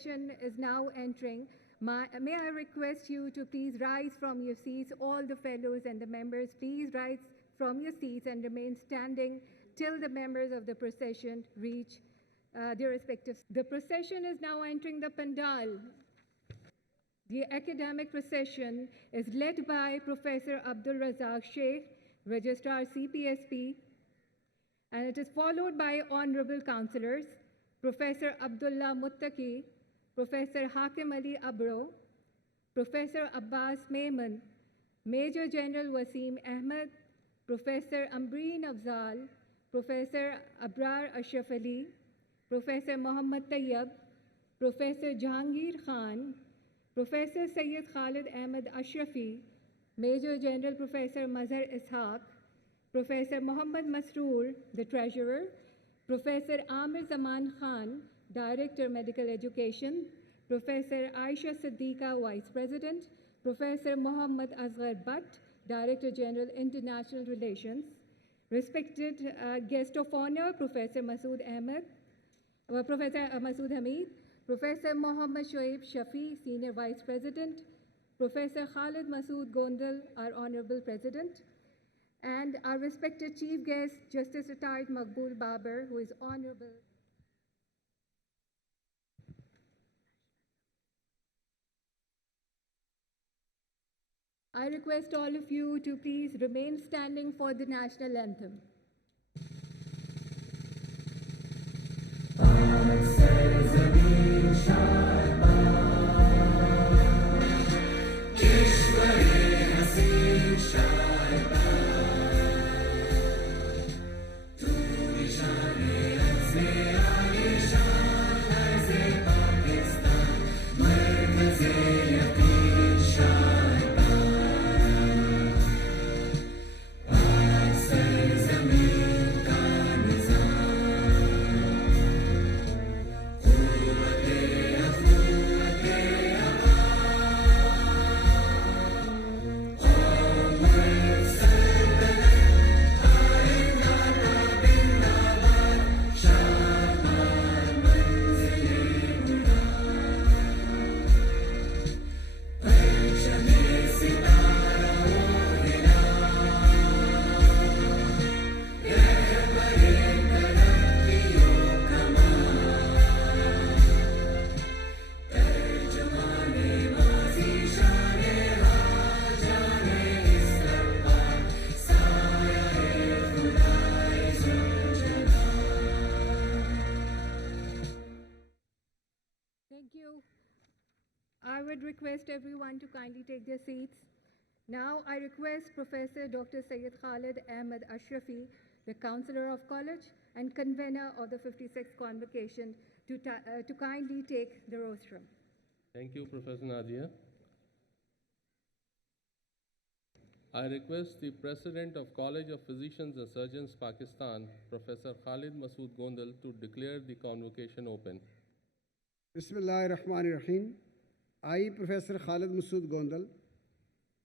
procession is now entering, may I request you to please rise from your seats, all the fellows and the members, please rise from your seats and remain standing till the members of the procession reach their respective. The procession is now entering the pandal. The academic procession is led by Professor Abdul Razak Sheikh, Registrar CPSP, and it is followed by Honorable Councillors, Professor Abdullah Muttaqi, Professor Hakim Ali Abro, Professor Abbas Maiman, Major General Wasim Ahmed, Professor Ambreen Afzal, Professor Abrar Ashraf Ali, Professor Muhammad Tayyab, Professor Jahangir Khan, Professor Sayyid Khalid Ahmed Ashrafi, Major General Professor Mazhar Ishaq, Professor Muhammad Masroor, the Treasurer, Professor Amir Zaman Khan, Director Medical Education, Professor Aisha Siddiqa, Vice President, Professor Muhammad Asghar Butt, Director General International Relations, respected guest of honor, Professor Masood Hamid, Professor Muhammad Shoaib Shafi, Senior Vice President, Professor Khalid Masood Gondal, our Honorable President, and our respected Chief Guest, Justice Retired Maqbool Babar, who is Honorable. I request all of you to please remain standing for the national anthem. I would request everyone to kindly take their seats. Now I request Professor Dr. Sayyid Khalid Ahmed Ashrafi, the Counselor of College and Convener of the 56th Convocation, to kindly take the rostrum. Thank you, Professor Nadia. I request the President of College of Physicians and Surgeons, Pakistan, Professor Khalid Masood Gondal, to declare the convocation open. Bismillahirrahmanirrahim. I, Professor Khalid Masood Gondal,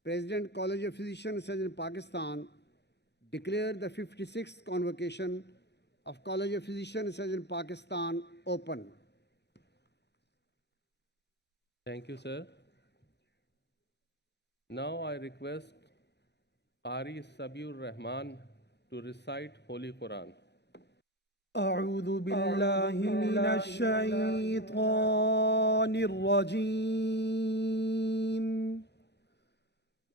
President College of Physicians and Surgeons, Pakistan, declare the 56th Convocation of College of Physicians and Surgeons, Pakistan open. Thank you, sir. Now I request Qari Sabiur Rahman to recite Holy Quran. أعوذ بالله من الشيطان الرجيم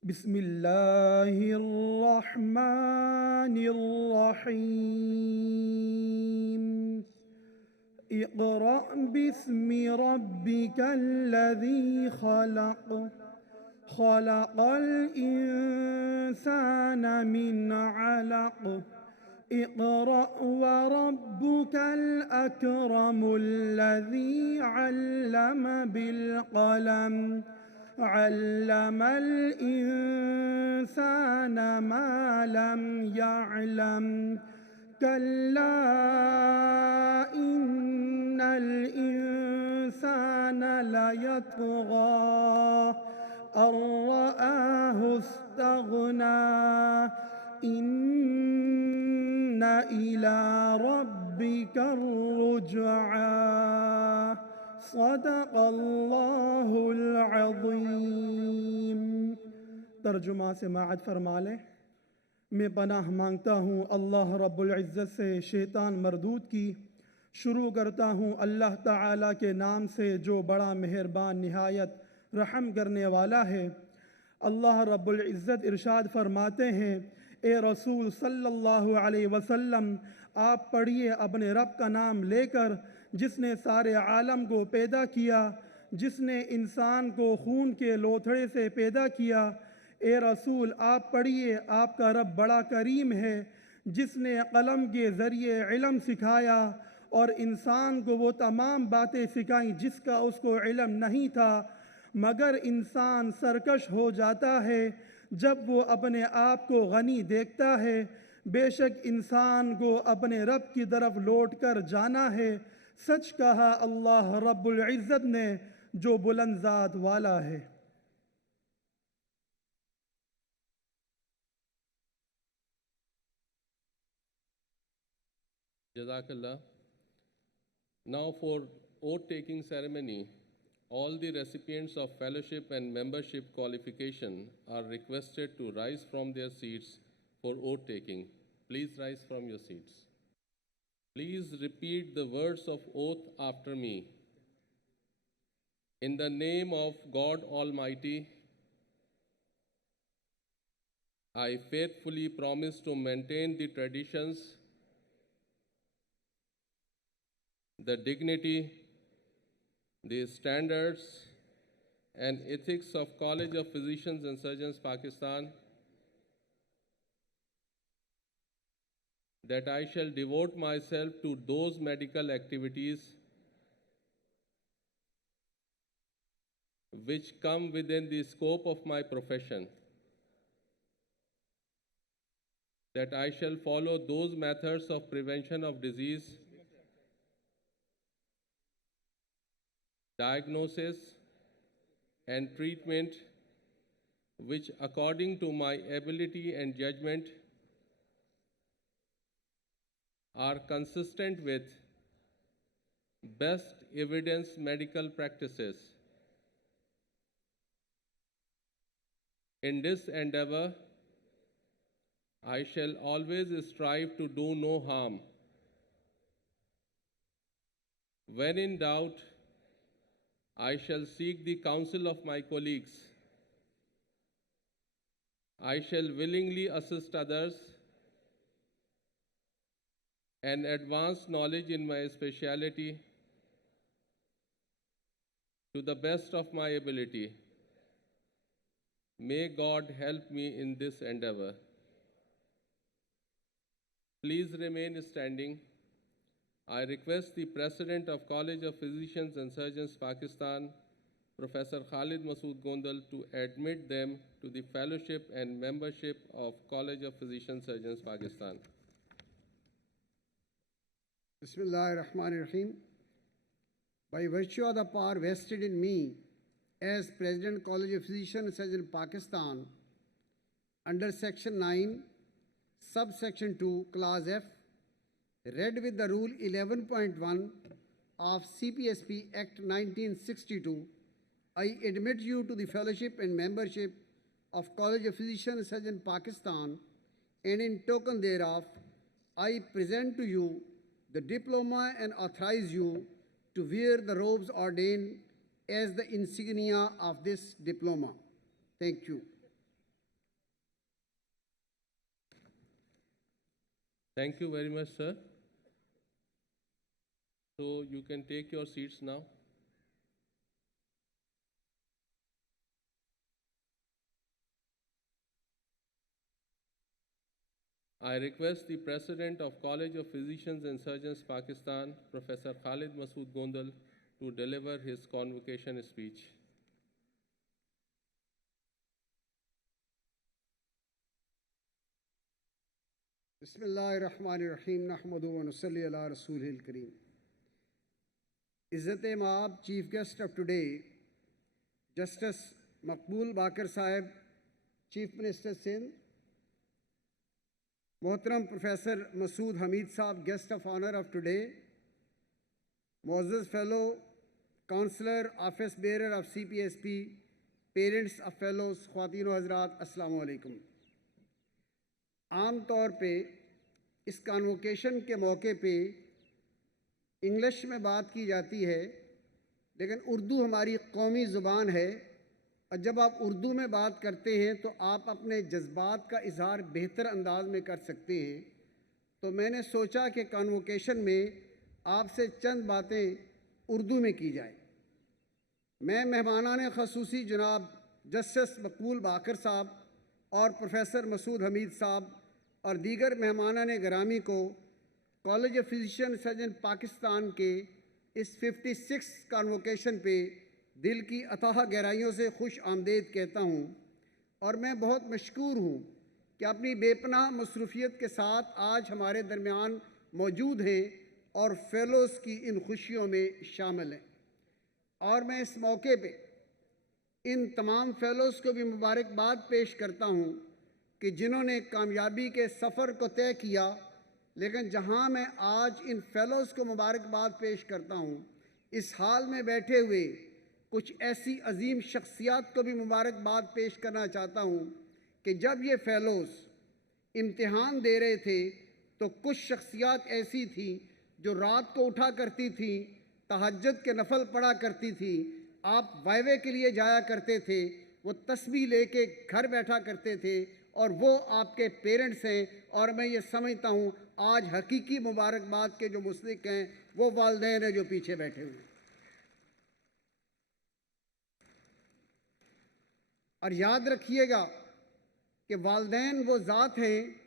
بسم الله الرحمن الرحيم اقرأ باسم ربك الذي خلق خلق الإنسان من علق اقرأ وربك الأكرم الذي علم بالقلم علم الإنسان ما لم يعلم كلا إن الإنسان ليطغى أن رآه استغنى إن إلى ربك الرجعى सदक़ल्लाहुल अज़ीम। तर्जुमा से माअद फरमा लें। मैं पनाह मांगता हूँ अल्लाह रब्बुल इज़्ज़त से शैतान मरदूद की। शुरू करता हूँ अल्लाह ताला के नाम से जो बड़ा मेहरबान निहायत रहम करने वाला है। अल्लाह रब्बुल इज़्ज़त इरशाद फरमाते हैं, ए रसूल सल्लल्लाहु अलैहि वसल्लम, आप पढ़िए अपने रब का नाम लेकर जिसने सारे आलम को पैदा किया, जिसने इंसान को खून के लोथड़े से पैदा किया। ए रसूल आप पढ़िए आपका रब बड़ा करीम है, जिसने कलम के ज़रिए इल्म सिखाया और इंसान को वो तमाम बातें सिखाईं जिसका उसको इल्म नहीं था, मगर इंसान सरकश हो जाता है जब वो अपने आप को गनी देखता है। बेशक इंसान को अपने रब की तरफ लौट कर जाना है। सच कहा अल्लाह रब्बुल इज़्ज़त ने जो बुलंद ज़ात वाला है। Jazakallah. Now for oath-taking ceremony, all the recipients of fellowship and membership qualification are requested to rise from their seats for oath-taking. Please rise from your seats. Please repeat the words of oath after me. In the name of God Almighty, I faithfully promise to maintain the traditions, the dignity, the standards and ethics of College of Physicians and Surgeons, Pakistan, that I shall devote myself to those medical activities which come within the scope of my profession, that I shall follow those methods of prevention of disease, diagnosis and treatment which, according to my ability and judgment, are consistent with best evidence medical practices. In this endeavor, I shall always strive to do no harm. When in doubt, I shall seek the counsel of my colleagues. I shall willingly assist others and advance knowledge in my specialty to the best of my ability. May God help me in this endeavor. Please remain standing. I request the President of College of Physicians and Surgeons, Pakistan, Professor Khalid Masood Gondal, to admit them to the fellowship and membership of College of Physicians and Surgeons, Pakistan. Bismillahirrahmanirrahim. By virtue of the power vested in me as President College of Physicians and Surgeons, Pakistan, under Section 9, Subsection 2, Clause F, read with the Rule 11.1 of CPSP Act 1962, I admit you to the fellowship and membership of College of Physicians and Surgeons, Pakistan, and in token thereof, I present to you the diploma and authorize you to wear the robes ordained as the insignia of this diploma. Thank you. Thank you very much, sir. So you can take your seats now. I request the President of College of Physicians and Surgeons, Pakistan, Professor Khalid Masood Gondal, to deliver his convocation speech. Bismillahirrahmanirrahim. Nahmadu wa nusalli ala Rasulil Kareem. Izzat-e-Maab, Chief Guest of today, Justice Maqbool Bakar Sahib, Chief Minister Sindh, Mohtaram Professor Masood Hamid Saab, Guest of Honor of today, Moses Fellow counsellor, office bearer of CPSP, parents of fellows, ख्वातीन व हज़रात, अस्सलाम वालेकुम। आम तौर पे इस convocation के मौके पे इंग्लिश में बात की जाती है, लेकिन उर्दू हमारी कौमी ज़ुबान है और जब आप उर्दू में बात करते हैं तो आप अपने जज्बात का इजहार बेहतर अंदाज में कर सकते हैं। तो मैंने सोचा कि कॉन्वोकेशन में आपसे चंद बातें उर्दू में की जाए। मैं मेहमानान ख़ुसूसी जनाब जस्टिस मकबूल बाकर साहब और प्रोफेसर मसूद हमीद साहब और दीगर मेहमानान गिरामी को college of physician surgeon Pakistan के इस 56 कॉन्वोकेशन पे दिल की अथाह गहराइयों से खुश आमदेद कहता हूँ और मैं बहुत मशकूर हूँ कि अपनी बेपनाह मसरूफियत के साथ आज हमारे दरमियान मौजूद हैं और फेलोज़ की इन खुशियों में शामिल हैं। और मैं इस मौके पे इन तमाम फेलोज़ को भी मुबारकबाद पेश करता हूँ कि जिन्होंने कामयाबी के सफ़र को तय किया। लेकिन जहाँ मैं आज इन फेलोज़ को मुबारकबाद पेश करता हूँ, इस हाल में बैठे हुए कुछ ऐसी अजीम शख्सियात को भी मुबारकबाद पेश करना चाहता हूँ कि जब ये फेलोज़ इम्तिहान दे रहे थे तो कुछ शख्सियात ऐसी थी जो रात को उठा करती थी, तहज्जुद के नफल पढ़ा करती थी, आप वाइवे के लिए जाया करते थे, वो तस्बीह लेके घर बैठा करते थे और वो आपके पेरेंट्स हैं। और मैं ये समझता हूँ आज हकीकी मुबारकबाद के जो मुस्तहिक हैं वो वालिदैन हैं जो पीछे बैठे हुए हैं। और याद रखिएगा कि वालिदैन वो ज़ात हैं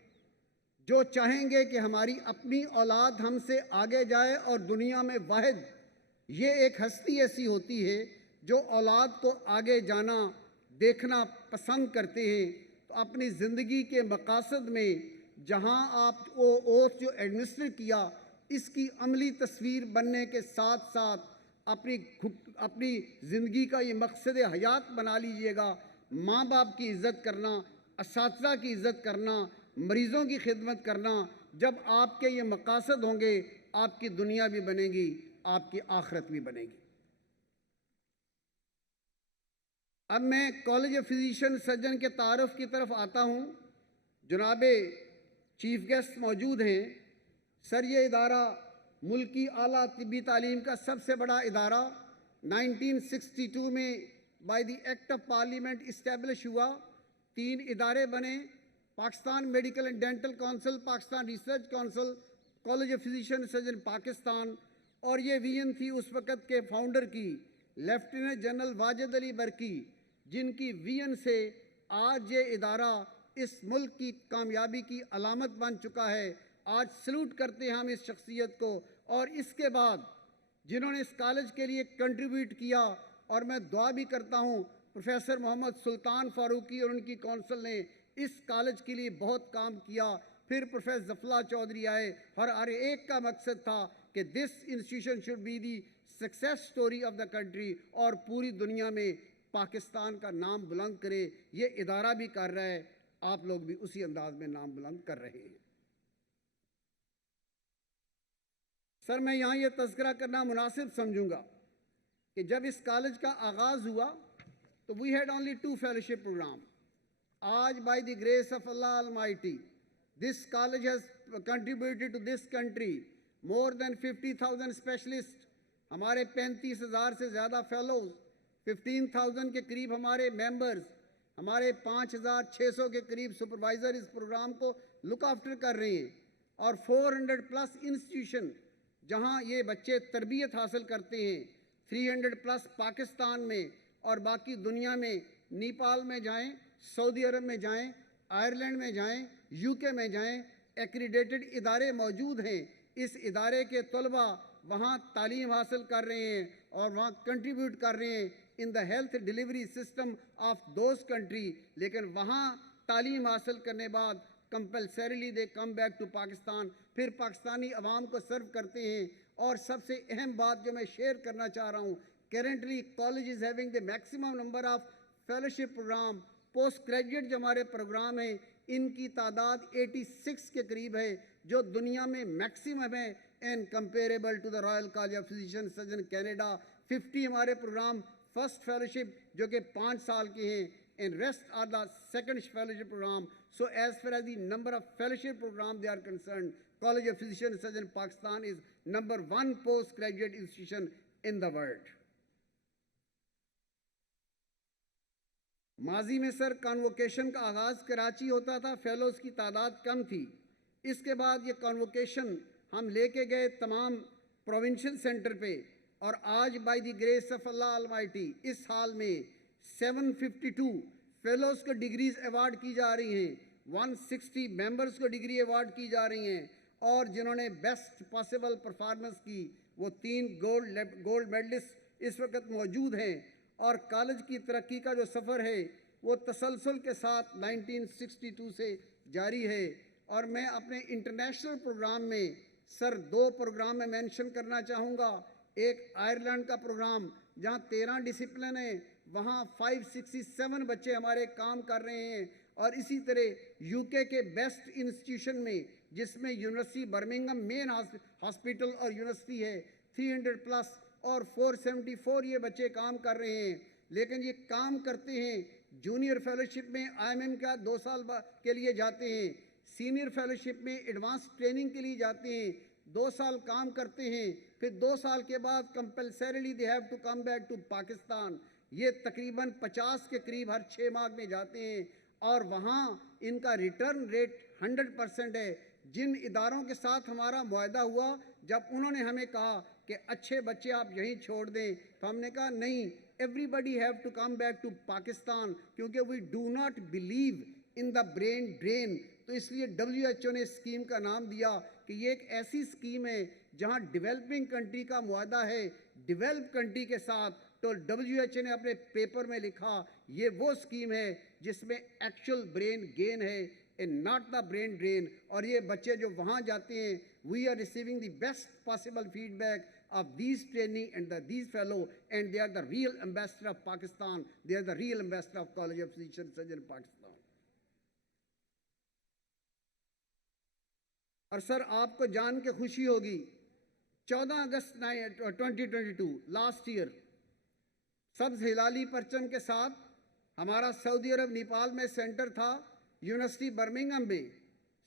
जो चाहेंगे कि हमारी अपनी औलाद हमसे आगे जाए और दुनिया में वाहिद ये एक हस्ती ऐसी होती है जो औलाद को आगे जाना देखना पसंद करते हैं। तो अपनी ज़िंदगी के मकासद में जहाँ आप वो ओथ जो एडमिनिस्टर किया इसकी अमली तस्वीर बनने के साथ साथ अपनी ज़िंदगी का ये मकसद हयात बना लीजिएगा। माँ बाप की इज़्ज़त करना, असातिज़ा की इज़्ज़त करना, मरीज़ों की खिदमत करना, जब आपके ये मकासद होंगे आपकी दुनिया भी बनेगी, आपकी आखिरत भी बनेगी। अब मैं कॉलेज ऑफ फिजिशियन सर्जन के तारुफ की तरफ आता हूँ। जनाबे चीफ गेस्ट मौजूद हैं। सर, ये इदारा मुल्की आला तिब्बी तालीम का सबसे बड़ा इदारा 1962 में by the act of parliament establish हुआ। 3 इदारे बने, Pakistan medical and dental council, Pakistan research council, college of physician surgeon Pakistan. और ये विजन थी उस वक़्त के फाउंडर की, लेफ्टिनेंट जनरल वाजिद अली बरकी, जिनकी विजन से आज ये इदारा इस मुल्क की कामयाबी की अलामत बन चुका है। आज सल्यूट करते हैं हम इस शख्सियत को। और इसके बाद जिन्होंने इस कॉलेज के लिए कंट्रीब्यूट किया, और मैं दुआ भी करता हूँ प्रोफेसर मोहम्मद सुल्तान फारूकी और उनकी काउंसिल ने इस कॉलेज के लिए बहुत काम किया। फिर प्रोफेसर जफला चौधरी आए, हर एक का मकसद था कि this institution should be the success story of the country और पूरी दुनिया में पाकिस्तान का नाम बुलंद करे। ये इदारा भी कर रहा है, आप लोग भी उसी अंदाज में नाम बुलंद कर रहे हैं। सर, मैं यहाँ ये तज़किरा करना मुनासिब समझूंगा कि जब इस कॉलेज का आगाज़ हुआ तो we had only 2 fellowship programme. आज by the grace of Allah almighty this college has contributed to this country more than 50,000 specialist, हमारे 35,000 से ज़्यादा फेलोज़, 15,000 के करीब हमारे मेंबर्स, हमारे 5,600 के करीब सुपरवाइज़र इस प्रोग्राम को लुक आफ्टर कर रहे हैं। और 400 प्लस इंस्टीट्यूशन जहाँ ये बच्चे तरबियत हासिल करते हैं, 300 प्लस पाकिस्तान में और बाकी दुनिया में, नेपाल में जाएं, सऊदी अरब में जाएं, आयरलैंड में जाएं, यूके में जाएं, एक्रीडेटेड इदारे मौजूद हैं। इस इदारे के तलबा वहाँ तालीम हासिल कर रहे हैं और वहाँ कंट्रीब्यूट कर रहे हैं in the health delivery system of those country. लेकिन वहाँ तालीम हासिल करने बाद compulsorily they come back to Pakistan, फिर पाकिस्तानी अवाम को सर्व करते हैं। और सबसे अहम बात जो मैं शेयर करना चाह रहा हूँ, currently college is having the maximum number of fellowship program. Post graduate जो हमारे प्रोग्राम हैं इनकी तादाद 86 के करीब है, जो दुनिया में मैक्सिमम है and comparable to the royal college of physician surgeon Canada, 50 हमारे प्रोग्राम फर्स्ट फेलोशिप जो कि 5 साल के हैं, and rest are the second fellowship program. So as far as the number of fellowship program they are concerned, College of Physicians and Surgeons Pakistan is number 1 postgraduate institution in the world. माजी में sir convocation का आगाज़ कराची होता था, fellows की तादाद कम थी। इसके बाद ये कॉन्वोकेशन हम लेके गए तमाम प्रोविंशियल सेंटर पे, और आज by the grace of Allah Almighty इस साल में 752 फेलोज़ को डिग्रीज अवार्ड की जा रही हैं, 160 मेंबर्स को डिग्री अवार्ड की जा रही हैं, और जिन्होंने बेस्ट पॉसिबल परफॉर्मेंस की वो 3 गोल्ड मेडलिस्ट इस वक्त मौजूद हैं। और कॉलेज की तरक्की का जो सफ़र है वो तसलसल के साथ 1962 से जारी है। और मैं अपने इंटरनेशनल प्रोग्राम में सर 2 प्रोग्राम में मेंशन करना चाहूँगा। एक आयरलैंड का प्रोग्राम जहाँ 13 डिसिप्लिन है, वहाँ 567 बच्चे हमारे काम कर रहे हैं, और इसी तरह यूके के बेस्ट इंस्टीट्यूशन में जिसमें यूनिवर्सिटी बर्मिंघम मेन हॉस्पिटल और यूनिवर्सिटी है 300 प्लस और 474 ये बच्चे काम कर रहे हैं। लेकिन ये काम करते हैं जूनियर फेलोशिप में आईएमएम का 2 साल के लिए जाते हैं, सीनियर फेलोशिप में एडवांस ट्रेनिंग के लिए जाते हैं, 2 साल काम करते हैं, फिर 2 साल के बाद compulsorily they have to come back to Pakistan. ये तकरीबन 50 के करीब हर 6 माह में जाते हैं, और वहाँ इनका रिटर्न रेट 100% है। जिन इदारों के साथ हमारा मुआहदा हुआ, जब उन्होंने हमें कहा कि अच्छे बच्चे आप यहीं छोड़ दें, तो हमने कहा नहीं, everybody have to come back to Pakistan, क्योंकि we do not believe in the brain drain. तो इसलिए WHO ने स्कीम का नाम दिया कि ये एक ऐसी स्कीम है जहां डेवलपिंग कंट्री का मुआहदा है डेवलप कंट्री के साथ। तो WHO ने अपने पेपर में लिखा ये वो स्कीम है जिसमें एक्चुअल ब्रेन गेन है and not the brain drain. और ये बच्चे जो वहाँ जाते हैं, we are receiving the best possible feedback of these training and these fellow, and they are the real ambassador of Pakistan. They are the real ambassador of College of Physicians and Surgeons Pakistan. और sir आपको जान के खुशी होगी 14 अगस्त 2022 last year सब्ज हिलाली परचम के साथ हमारा सऊदी अरब नेपाल में सेंटर था, यूनिवर्सिटी बर्मिंघम में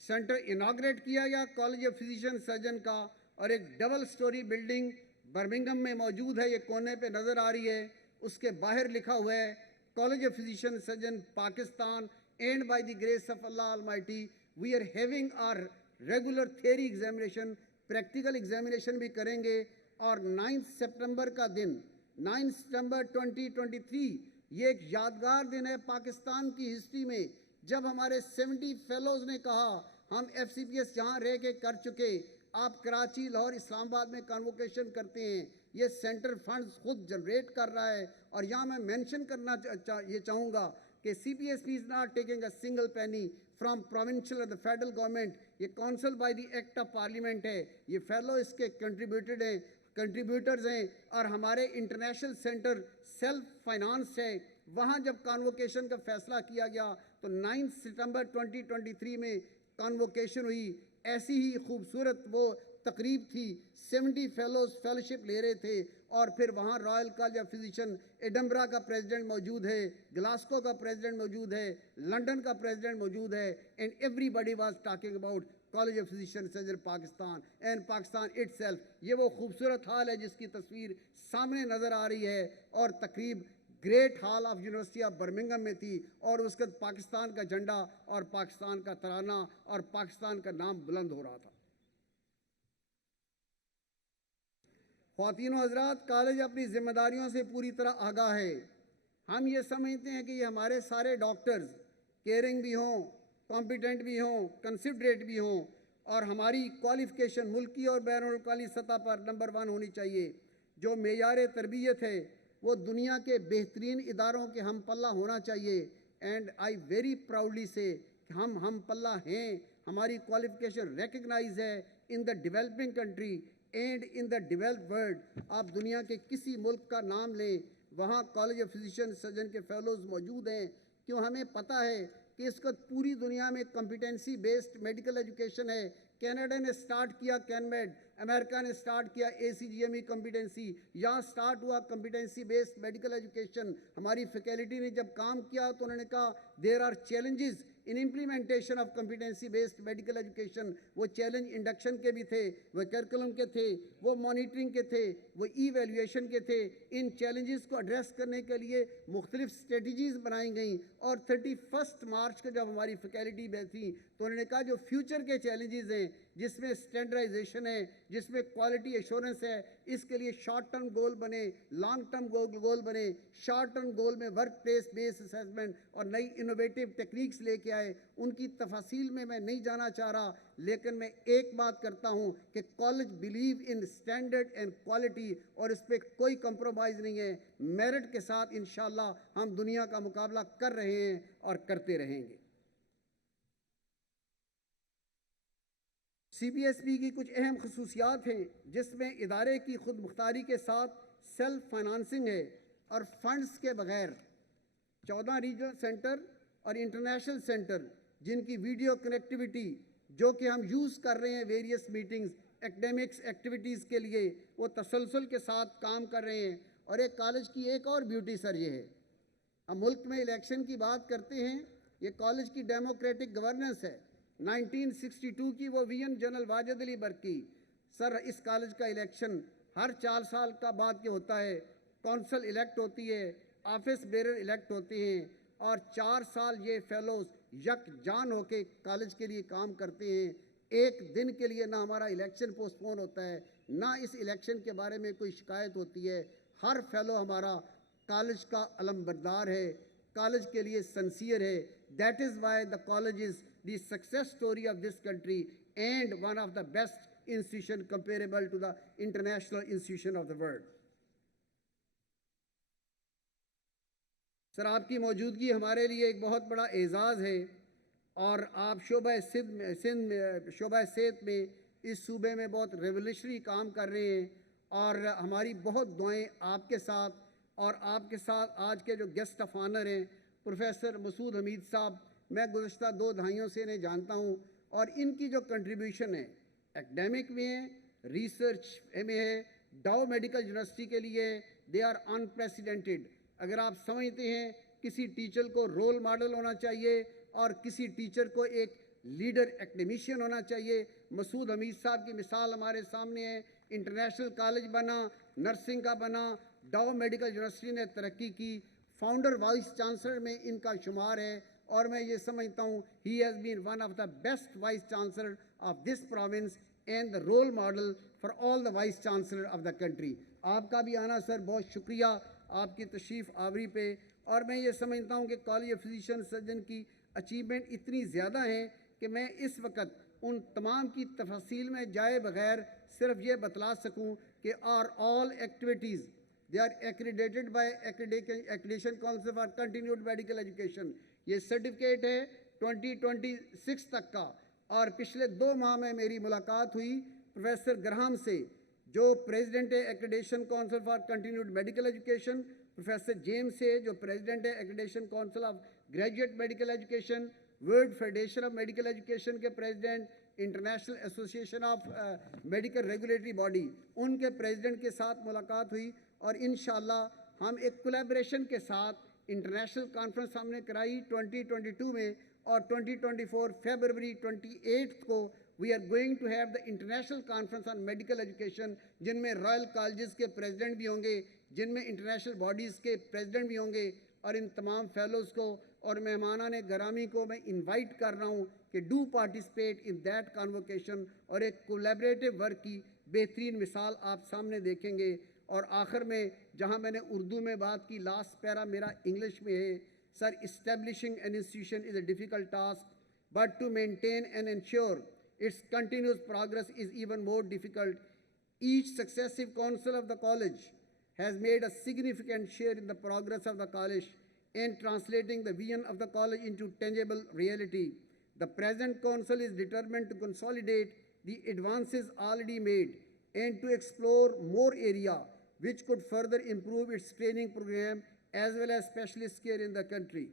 सेंटर इनाग्रेट किया गया कॉलेज ऑफ फिजिशियन सर्जन का, और एक डबल स्टोरी बिल्डिंग बर्मिंघम में मौजूद है, ये कोने पे नज़र आ रही है। उसके बाहर लिखा हुआ है college of physician surgeon Pakistan, and by the grace of Allah almighty we are having our regular theory examination, practical examination भी करेंगे। और 9 सितंबर का दिन, 9 सितंबर 2023, ये एक यादगार दिन है पाकिस्तान की हिस्ट्री में, जब हमारे 70 फेलोज़ ने कहा हम FCPS यहाँ रह के कर चुके, आप कराची, लाहौर, इस्लामाबाद में कन्वोकेशन करते हैं, ये सेंटर फंड्स खुद जनरेट कर रहा है। और यहाँ मैं मेंशन करना ये चाहूँगा कि CPSP is not taking a single penny from provincial और द फेडरल गवर्नमेंट, ये council by the act of parliament है, ये फेलो इसके कंट्रीब्यूटर्स हैं, और हमारे इंटरनेशनल सेंटर सेल्फ फाइनेंस है। वहाँ जब कॉन्वोकेशन का फैसला किया गया तो 9 सितंबर 2023 में कॉन्वोकेशन हुई। ऐसी ही खूबसूरत वो तकरीब थी, 70 फेलोज़ फेलोशिप ले रहे थे, और फिर वहाँ royal college of physician Edinburgh का प्रेसिडेंट मौजूद है, ग्लासगो का प्रेसिडेंट मौजूद है, लंदन का प्रेसिडेंट मौजूद है, and everybody was talking about college of physician surgeon Pakistan and Pakistan itself. ये वो खूबसूरत हाल है जिसकी तस्वीर सामने नज़र आ रही है, और तकरीब great hall of university of Birmingham में थी, और उसके पाकिस्तान का झंडा और पाकिस्तान का तराना और पाकिस्तान का नाम बुलंद हो रहा था। ख्वातीनो हजरात, कॉलेज अपनी जिम्मेदारियों से पूरी तरह आगाह है। हम ये समझते हैं कि ये हमारे सारे डॉक्टर्स केयरिंग भी हों, कॉम्पिटेंट भी हों, कंसिडरेट भी हों, और हमारी क्वालिफ़िकेशन मुल्की और बैनुल-अक़वामी सतह पर नंबर 1 होनी चाहिए। जो मेयार तरबियत है वो दुनिया के बेहतरीन इदारों के हम पल्ला होना चाहिए। एंड आई वेरी प्राउडली से हम पल्ला हैं, हमारी क्वालिफ़िकेशन रिकग्नाइज है in the developing country and in the developed world. आप दुनिया के किसी मुल्क का नाम लें, वहाँ कॉलेज ऑफ फिजिशियन सर्जन के फेलोज़ मौजूद हैं। क्यों? हमें पता है कि इस वक्त पूरी दुनिया में कॉम्पिटेंसी बेस्ड मेडिकल एजुकेशन है। कनाडा ने स्टार्ट किया कैनमेड, अमेरिका ने स्टार्ट किया ACGME कॉम्पिटेंसी, यहाँ स्टार्ट हुआ कॉम्पिटेंसी बेस्ड मेडिकल एजुकेशन। हमारी फैकल्टी ने जब काम किया तो उन्होंने कहा there are challenges in implementation of competency based medical education. वो चैलेंज इंडक्शन के भी थे, वो करिकुलम के थे, वो मॉनिटरिंग के थे, वो ईवैल्यूएशन के थे। इन चैलेंजेस को एड्रेस करने के लिए मुख्तलिफ स्ट्रेटजीज़ बनाई गई और 31 मार्च को जब हमारी फैकल्टी बैठी तो उन्होंने कहा जो फ्यूचर के चैलेंजेस हैं, जिसमें स्टैंडर्डाइजेशन है, जिसमें क्वालिटी एश्योरेंस है, इसके लिए शॉर्ट टर्म गोल बने, लॉन्ग टर्म गोल बने। शॉर्ट टर्म गोल में वर्क प्लेस बेस्ड असेसमेंट और नई इनोवेटिव टेक्निक्स लेके आए। उनकी तफासिल में मैं नहीं जाना चाह रहा, लेकिन मैं एक बात करता हूँ कि college believe in standard and quality और इस पर कोई कंप्रोमाइज़ नहीं है। मेरिट के साथ इंशाल्लाह हम दुनिया का मुकाबला कर रहे हैं और करते रहेंगे। CBSP की कुछ अहम खसूसियात हैं, जिसमें इदारे की खुद मुख्तारी के साथ सेल्फ फाइनेंसिंग है और फंड्स के बगैर 14 रीजनल सेंटर और इंटरनेशनल सेंटर जिनकी वीडियो कनेक्टिविटी जो कि हम यूज़ कर रहे हैं वेरियस मीटिंग्स एकेडमिक्स एक्टिविटीज़ के लिए, वो तसलसल के साथ काम कर रहे हैं। और एक कॉलेज की एक और ब्यूटी सर ये है, हम मुल्क में इलेक्शन की बात करते हैं, ये कॉलेज की डेमोक्रेटिक गवर्नेंस है। 1962 की वो वियन जनरल वाजिद अली बरकी सर, इस कॉलेज का इलेक्शन हर 4 साल का बाद के होता है। कौंसल इलेक्ट होती है, ऑफिस बेरर इलेक्ट होते हैं और 4 साल ये फेलोज यकजान होके कॉलेज के लिए काम करते हैं। एक दिन के लिए ना हमारा इलेक्शन पोस्टपोन होता है, ना इस इलेक्शन के बारे में कोई शिकायत होती है। हर फेलो हमारा कॉलेज का अलमबरदार है, कॉलेज के लिए सिंसियर है। That is why the college is the success story of this country and one of the best institution comparable to the international institution of the world. Sir, आपकी मौजूदगी हमारे लिए एक बहुत बड़ा एज़ाज़ है और आप शोबा सेहत में इस सूबे में बहुत रेवोल्यूशनरी काम कर रहे हैं और हमारी बहुत दुआएं आपके साथ और आपके साथ आज के जो गेस्ट ऑफ ऑनर हैं प्रोफेसर मसूद हमीद साहब, मैं गुज़श्ता 2 दहाइयों से इन्हें जानता हूँ और इनकी जो कंट्रीब्यूशन है एकेडमिक में है, रिसर्च में है, डाउ मेडिकल यूनिवर्सिटी के लिए दे आर अनप्रेसिडेंटेड। अगर आप समझते हैं किसी टीचर को रोल मॉडल होना चाहिए और किसी टीचर को एक लीडर एकेडमिशियन होना चाहिए, मसूद हमीद साहब की मिसाल हमारे सामने है। इंटरनेशनल कॉलेज बना, नर्सिंग का बना, डाउ मेडिकल यूनिवर्सिटी ने तरक्की की, फाउंडर वाइस चांसलर में इनका शुमार है और मैं ये समझता हूँ he has been one of the best vice chancellor of this province and the role model for all the vice chancellor of the country. आपका भी आना सर, बहुत शुक्रिया आपकी तशरीफ़ आवरी पे। और मैं ये समझता हूँ कि कॉलेज ऑफ फिजिशियन सर्जन की अचीवमेंट इतनी ज़्यादा है कि मैं इस वक्त उन तमाम की तफसील में जाए बगैर सिर्फ ये बतला सकूँ कि are all activities they are accredited by accreditation council for continued medical education. ये सर्टिफिकेट है 2026 तक का और पिछले 2 माह में मेरी मुलाकात हुई प्रोफेसर ग्राहम से जो प्रेसिडेंट है accreditation council for continued medical education, professor James से जो प्रेसिडेंट है accreditation council of graduate medical education, world federation of medical education के president, international association of medical regulatory body, उनके प्रेसिडेंट के साथ मुलाकात हुई और इंशाल्लाह हम एक कोलैबोरेशन के साथ इंटरनेशनल कॉन्फ्रेंस हमने कराई 2022 में और 2024 फरवरी 28 को we are going to have the international conference on medical education, जिनमें रॉयल कॉलेजेस के प्रेसिडेंट भी होंगे, जिनमें इंटरनेशनल बॉडीज़ के प्रेसिडेंट भी होंगे और इन तमाम फेलोज़ को और मेहमानान गिरामी को मैं इनवाइट कर रहा हूँ कि do participate in that convocation और एक कोलैबोरेटिव वर्क की बेहतरीन मिसाल आप सामने देखेंगे। और आखिर में जहाँ मैंने उर्दू में बात की, लास्ट पैरा मेरा इंग्लिश में है। Sir, establishing an institution is a difficult task but to maintain and ensure its continuous progress is even more difficult. Each successive council of the college has made a significant share in the progress of the college and translating the vision of the college into tangible reality. The present council is determined to consolidate the advances already made and to explore more area which could further improve its training program as well as specialist care in the country.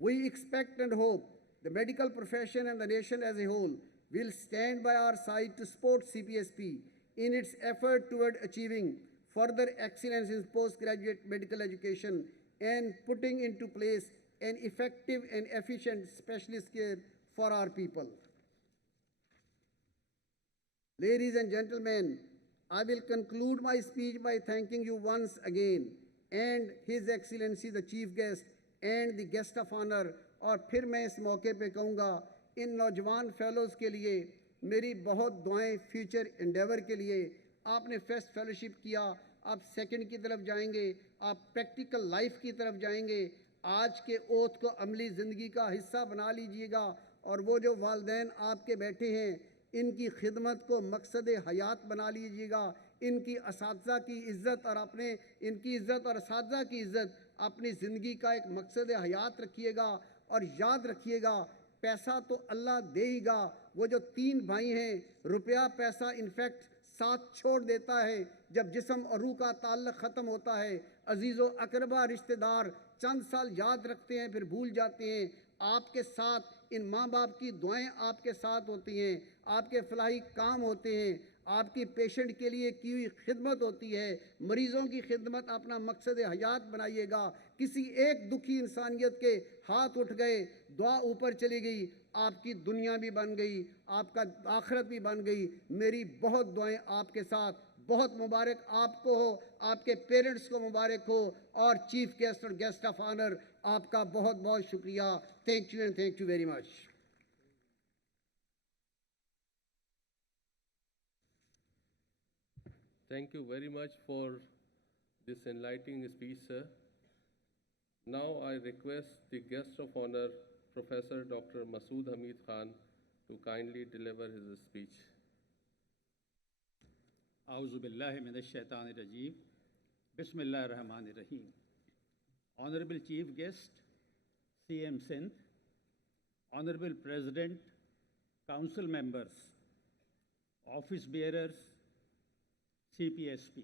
We expect and hope the medical profession and the nation as a whole will stand by our side to support CPSP in its effort toward achieving further excellence in postgraduate medical education and putting into place an effective and efficient specialist care for our people. Ladies and gentlemen, I will conclude my speech by thanking you once again and His Excellency the Chief Guest and the Guest of Honor. और फिर मैं इस मौके पे कहूँगा इन नौजवान fellows के लिए मेरी बहुत दुआएं फ्यूचर एंडेवर के लिए। आपने फर्स्ट फेलोशिप किया, आप सेकंड की तरफ जाएंगे, आप प्रैक्टिकल लाइफ की तरफ जाएंगे। आज के ओथ को अमली ज़िंदगी का हिस्सा बना लीजिएगा और वो जो वालिदैन आपके बैठे हैं इनकी खिदमत को मकसद हयात बना लीजिएगा। इनकी असातिज़ा की इज़्ज़त और अपने इनकी इज़्ज़त और असातिज़ा की इज़्ज़त अपनी ज़िंदगी का एक मकसद हयात रखिएगा। और याद रखिएगा पैसा तो अल्लाह देगा। वो जो तीन भाई हैं, रुपया पैसा इनफैक्ट साथ छोड़ देता है जब जिस्म और रूह का ताल्लुक़ ख़त्म होता है। अजीज़ो अकरबा रिश्तेदार चंद साल याद रखते हैं फिर भूल जाते हैं। आपके साथ इन माँ बाप की दुआएं आपके साथ होती हैं, आपके फलाही काम होते हैं, आपकी पेशेंट के लिए की हुई खिदमत होती है। मरीज़ों की खिदमत अपना मकसद हयात बनाइएगा। किसी एक दुखी इंसानियत के हाथ उठ गए, दुआ ऊपर चली गई, आपकी दुनिया भी बन गई, आपका आखिरत भी बन गई। मेरी बहुत दुआएं आपके साथ। बहुत मुबारक आपको हो, आपके पेरेंट्स को मुबारक हो और चीफ गेस्ट और गेस्ट ऑफ ऑनर आपका बहुत बहुत शुक्रिया। Thank you and thank you very much. Thank you very much for this enlightening speech, sir. Now I request the guest of honor, Professor Dr. Masood Hamid Khan, to kindly deliver his speech. A'udhu billahi minash shaitanir rajeem. Bismillahir Rahmanir Rahim. Honorable Chief Guest, CM Sindh, Honorable President, Council Members, Office Bearers, CPSP,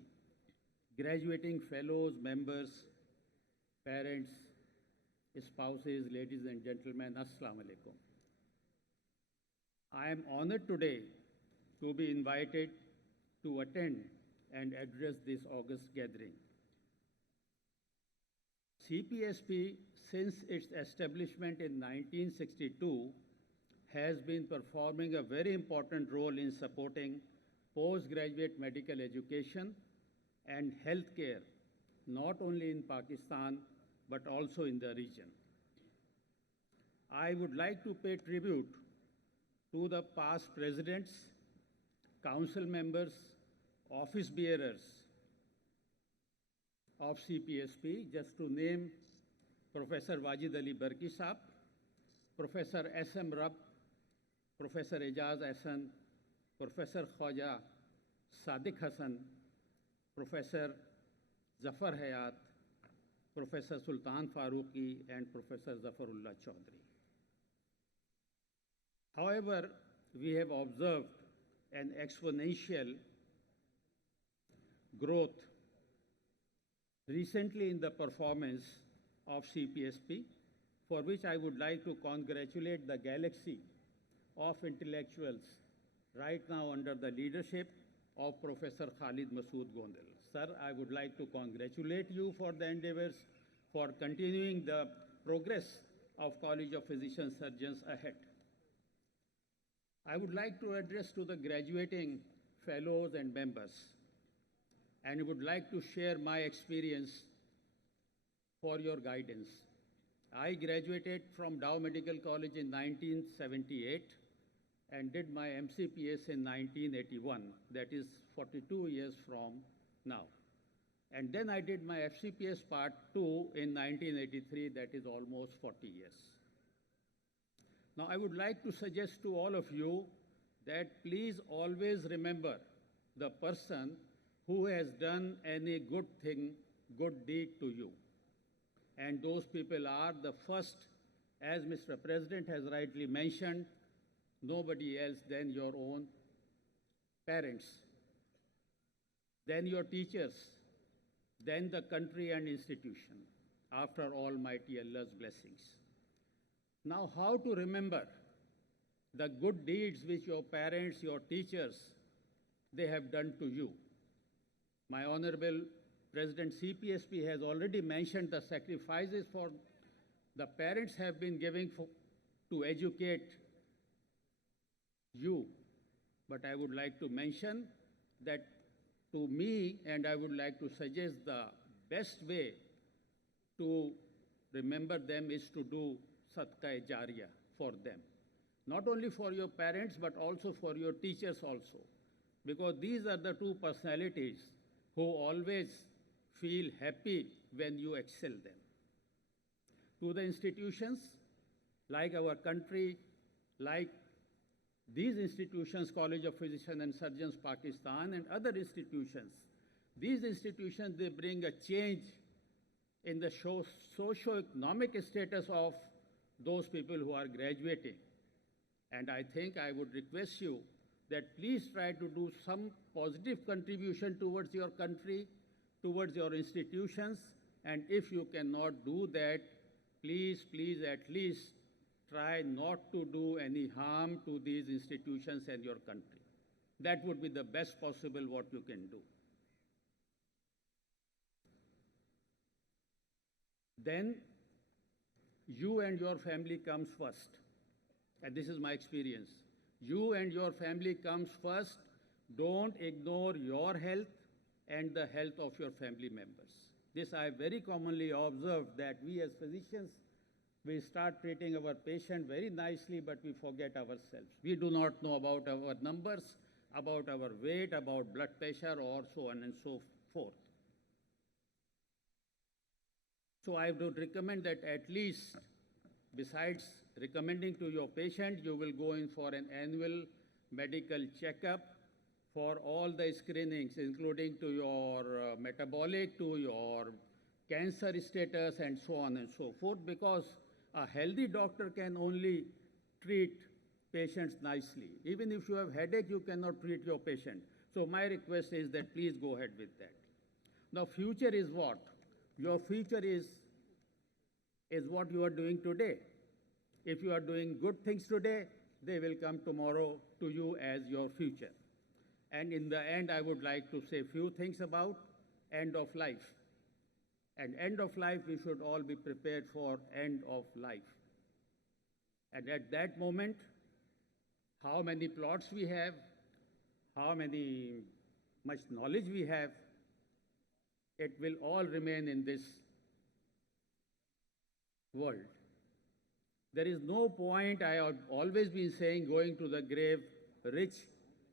graduating fellows, members, parents, spouses, ladies and gentlemen, Assalamu alaikum. I am honored today to be invited to attend and address this august gathering. CPSP, since its establishment in 1962, has been performing a very important role in supporting postgraduate medical education and healthcare, not only in Pakistan, but also in the region. I would like to pay tribute to the past presidents, council members, office bearers of CPSP, just to name Professor Wajid Ali Barki Saab, Professor S.M. Rab, Professor Ejaz Ahsan, Professor Khwaja Sadiq Hassan, Professor Zafar Hayat, Professor Sultan Farooqi, and Professor Zafarullah Chaudhry. However, we have observed an exponential growth recently in the performance of CPSP, for which I would like to congratulate the galaxy of intellectuals right now under the leadership of Professor Khalid Masood Gondal. Sir, I would like to congratulate you for the endeavors for continuing the progress of College of Physician Surgeons ahead. I would like to address to the graduating fellows and members, and would like to share my experience for your guidance. I graduated from Dow Medical College in 1978 and did my MCPS in 1981, that is 42 years from now. And then I did my FCPS Part 2 in 1983, that is almost 40 years. Now I would like to suggest to all of you that please always remember the person who has done any good thing, good deed to you. And those people are the first, as Mr. President has rightly mentioned, nobody else than your own parents, then your teachers, then the country and institution, after Almighty Allah's blessings. Now, how to remember the good deeds which your parents, your teachers, they have done to you? My Honorable President CPSP has already mentioned the sacrifices for the parents have been giving to educate you. But I would like to mention that to me, and I would like to suggest the best way to remember them is to do sadqa-e-jariyah for them. Not only for your parents, but also for your teachers also. Because these are the two personalities who always feel happy when you excel them. To the institutions, like our country, like these institutions, College of Physicians and Surgeons, Pakistan, and other institutions, these institutions, they bring a change in the socio-economic status of those people who are graduating. And I think I would request you that please try to do some positive contribution towards your country, towards your institutions, and if you cannot do that, please at least try not to do any harm to these institutions and your country. That would be the best possible what you can do. Then you and your family comes first. And this is my experience. You and your family comes first. Don't ignore your health and the health of your family members. This I very commonly observed, that we as physicians, we start treating our patient very nicely, but we forget ourselves. We do not know about our numbers, about our weight, about blood pressure, or so on and so forth. So I would recommend that at least, besides recommending to your patient, you will go in for an annual medical checkup for all the screenings, including to your metabolic, to your cancer status, and so on and so forth, because a healthy doctor can only treat patients nicely. Even if you have headache, you cannot treat your patient. So my request is that please go ahead with that. Now, future is what? Your future is what you are doing today. If you are doing good things today, they will come tomorrow to you as your future. And in the end, I would like to say a few things about end of life. And end of life, we should all be prepared for end of life. And at that moment, how many plots we have, how much knowledge we have, it will all remain in this world. There is no point, I have always been saying, going to the grave rich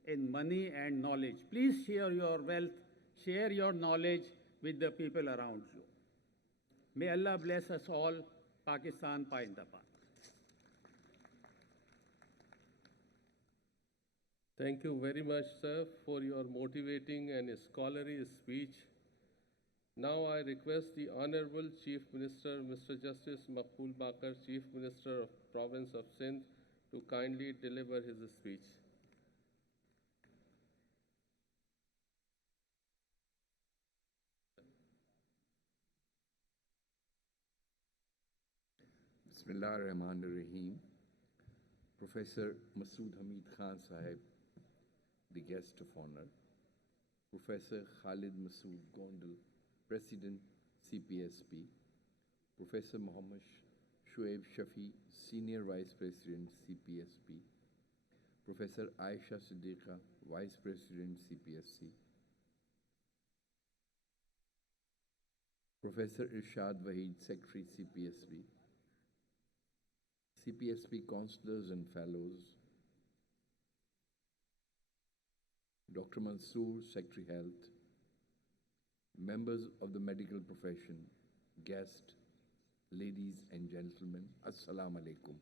in money and knowledge. Please share your wealth, share your knowledge with the people around you. May Allah bless us all. Pakistan Paindabad. Thank you very much, sir, for your motivating and scholarly speech. Now I request the Honorable Chief Minister, Mr. Justice Maqbool Bakar, Chief Minister of Province of Sindh, to kindly deliver his speech. Bismillah ar-Rahman ar-Rahim. Professor Masood Hamid Khan Sahib, the guest of honor. Professor Khalid Masood Gondal, President, CPSP. Professor Muhammad Shoaib Shafi, Senior Vice President, CPSP. Professor Aisha Siddiqa, Vice President, CPSC. Professor Irshad Waheed, Secretary, CPSP. CPSP Counselors and Fellows. Dr. Mansoor, Secretary Health. Members of the medical profession, guests, ladies and gentlemen, Assalamu alaikum.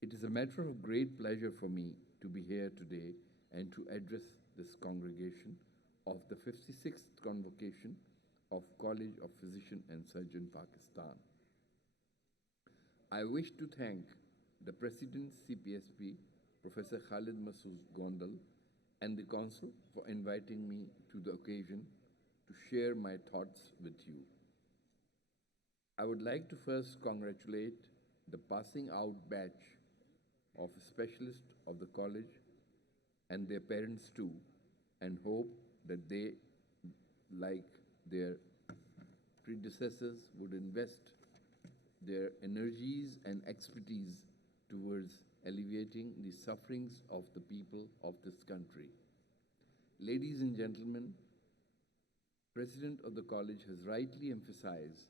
It is a matter of great pleasure for me to be here today and to address this congregation of the 56th Convocation of College of Physicians and Surgeons, Pakistan. I wish to thank the President CPSP, Professor Khalid Masood Gondal, and the Council for inviting me to the occasion to share my thoughts with you. I would like to first congratulate the passing out batch of specialists of the college and their parents too, and hope that they, like their predecessors, would invest their energies and expertise towards alleviating the sufferings of the people of this country. Ladies and gentlemen, President of the college has rightly emphasized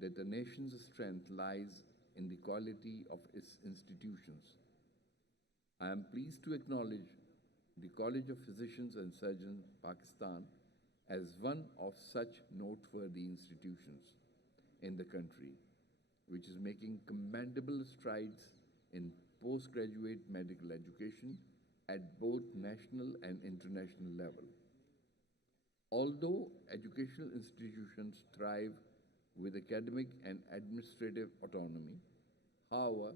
that the nation's strength lies in the quality of its institutions. I am pleased to acknowledge the College of Physicians and Surgeons, Pakistan, as one of such noteworthy institutions in the country, which is making commendable strides in postgraduate medical education at both national and international level. Although educational institutions thrive with academic and administrative autonomy, however,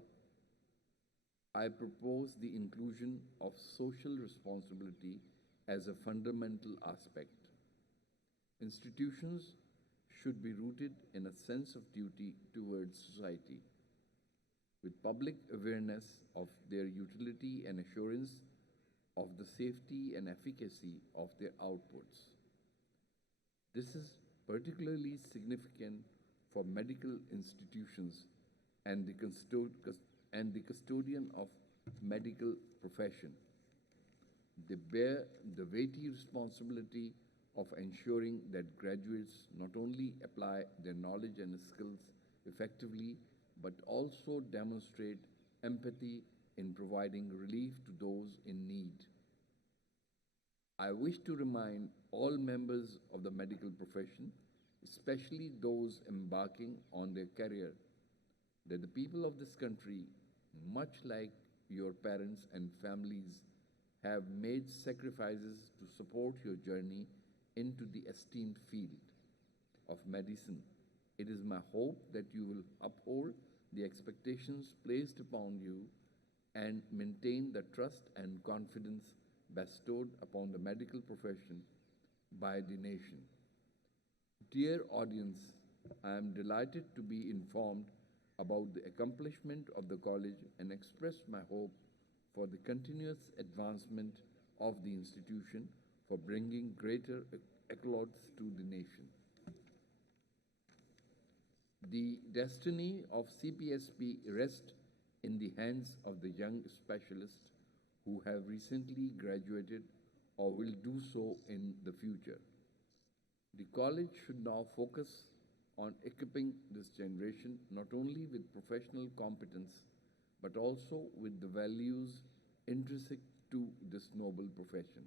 I propose the inclusion of social responsibility as a fundamental aspect. Institutions should be rooted in a sense of duty towards society, with public awareness of their utility and assurance of the safety and efficacy of their outputs. This is particularly significant for medical institutions and the custodian of medical profession. They bear the weighty responsibility of ensuring that graduates not only apply their knowledge and skills effectively, but also demonstrate empathy in providing relief to those in need. I wish to remind all members of the medical profession, especially those embarking on their career, that the people of this country, much like your parents and families, have made sacrifices to support your journey into the esteemed field of medicine. It is my hope that you will uphold the expectations placed upon you and maintain the trust and confidence bestowed upon the medical profession by the nation. Dear audience, I am delighted to be informed about the accomplishment of the college and express my hope for the continuous advancement of the institution for bringing greater accolades to the nation. The destiny of CPSP rests in the hands of the young specialists who have recently graduated or will do so in the future. The college should now focus on equipping this generation not only with professional competence, but also with the values intrinsic to this noble profession.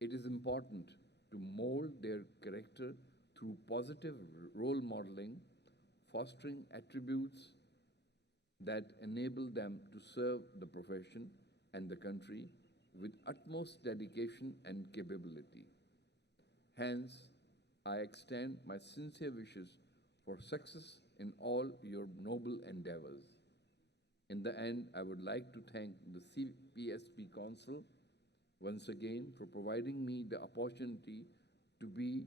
It is important to mold their character through positive role modeling, fostering attributes that enable them to serve the profession and the country with utmost dedication and capability. Hence, I extend my sincere wishes for success in all your noble endeavors. In the end, I would like to thank the CPSP Council once again for providing me the opportunity to be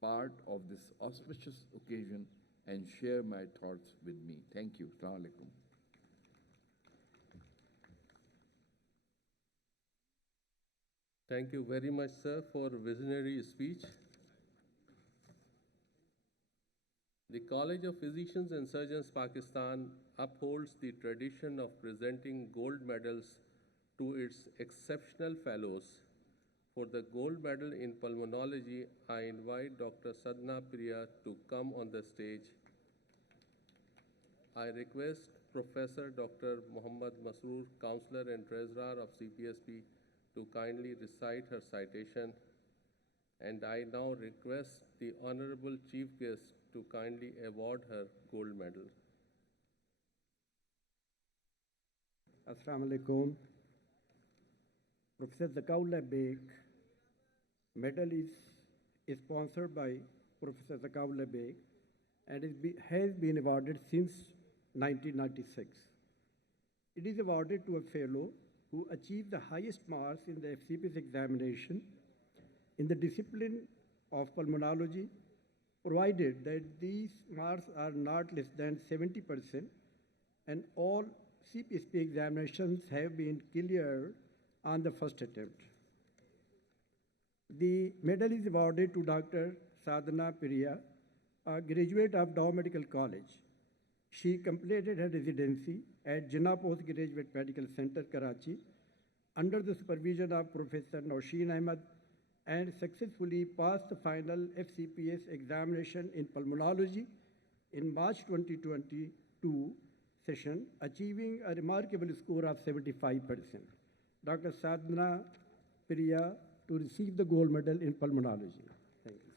part of this auspicious occasion and share my thoughts with me. Thank you. Assalamu alaikum. Thank you very much, sir, for visionary speech. The College of Physicians and Surgeons, Pakistan upholds the tradition of presenting gold medals to its exceptional fellows. For the gold medal in pulmonology, I invite Dr. Sadhna Priya to come on the stage. I request Professor Dr. Muhammad Masroor, Counselor and Treasurer of CPSP, to kindly recite her citation. And I now request the Honorable Chief Guest to kindly award her gold medal. Assalamu alaikum. Professor Zakaullah Beg medal is sponsored by Professor Zakaullah Beg and has been awarded since 1996. It is awarded to a fellow who achieved the highest marks in the FCPS examination in the discipline of pulmonology, provided that these marks are not less than 70% and all CPSP examinations have been cleared on the first attempt. The medal is awarded to Dr. Sadhana Priya, a graduate of Dow Medical College. She completed her residency at Jinnah Postgraduate Medical Center, Karachi, under the supervision of Professor Nausheen Ahmed, and successfully passed the final FCPS examination in pulmonology in March 2022 session, achieving a remarkable score of 75%. Dr. Sadhana Priya to receive the gold medal in pulmonology. Thank you.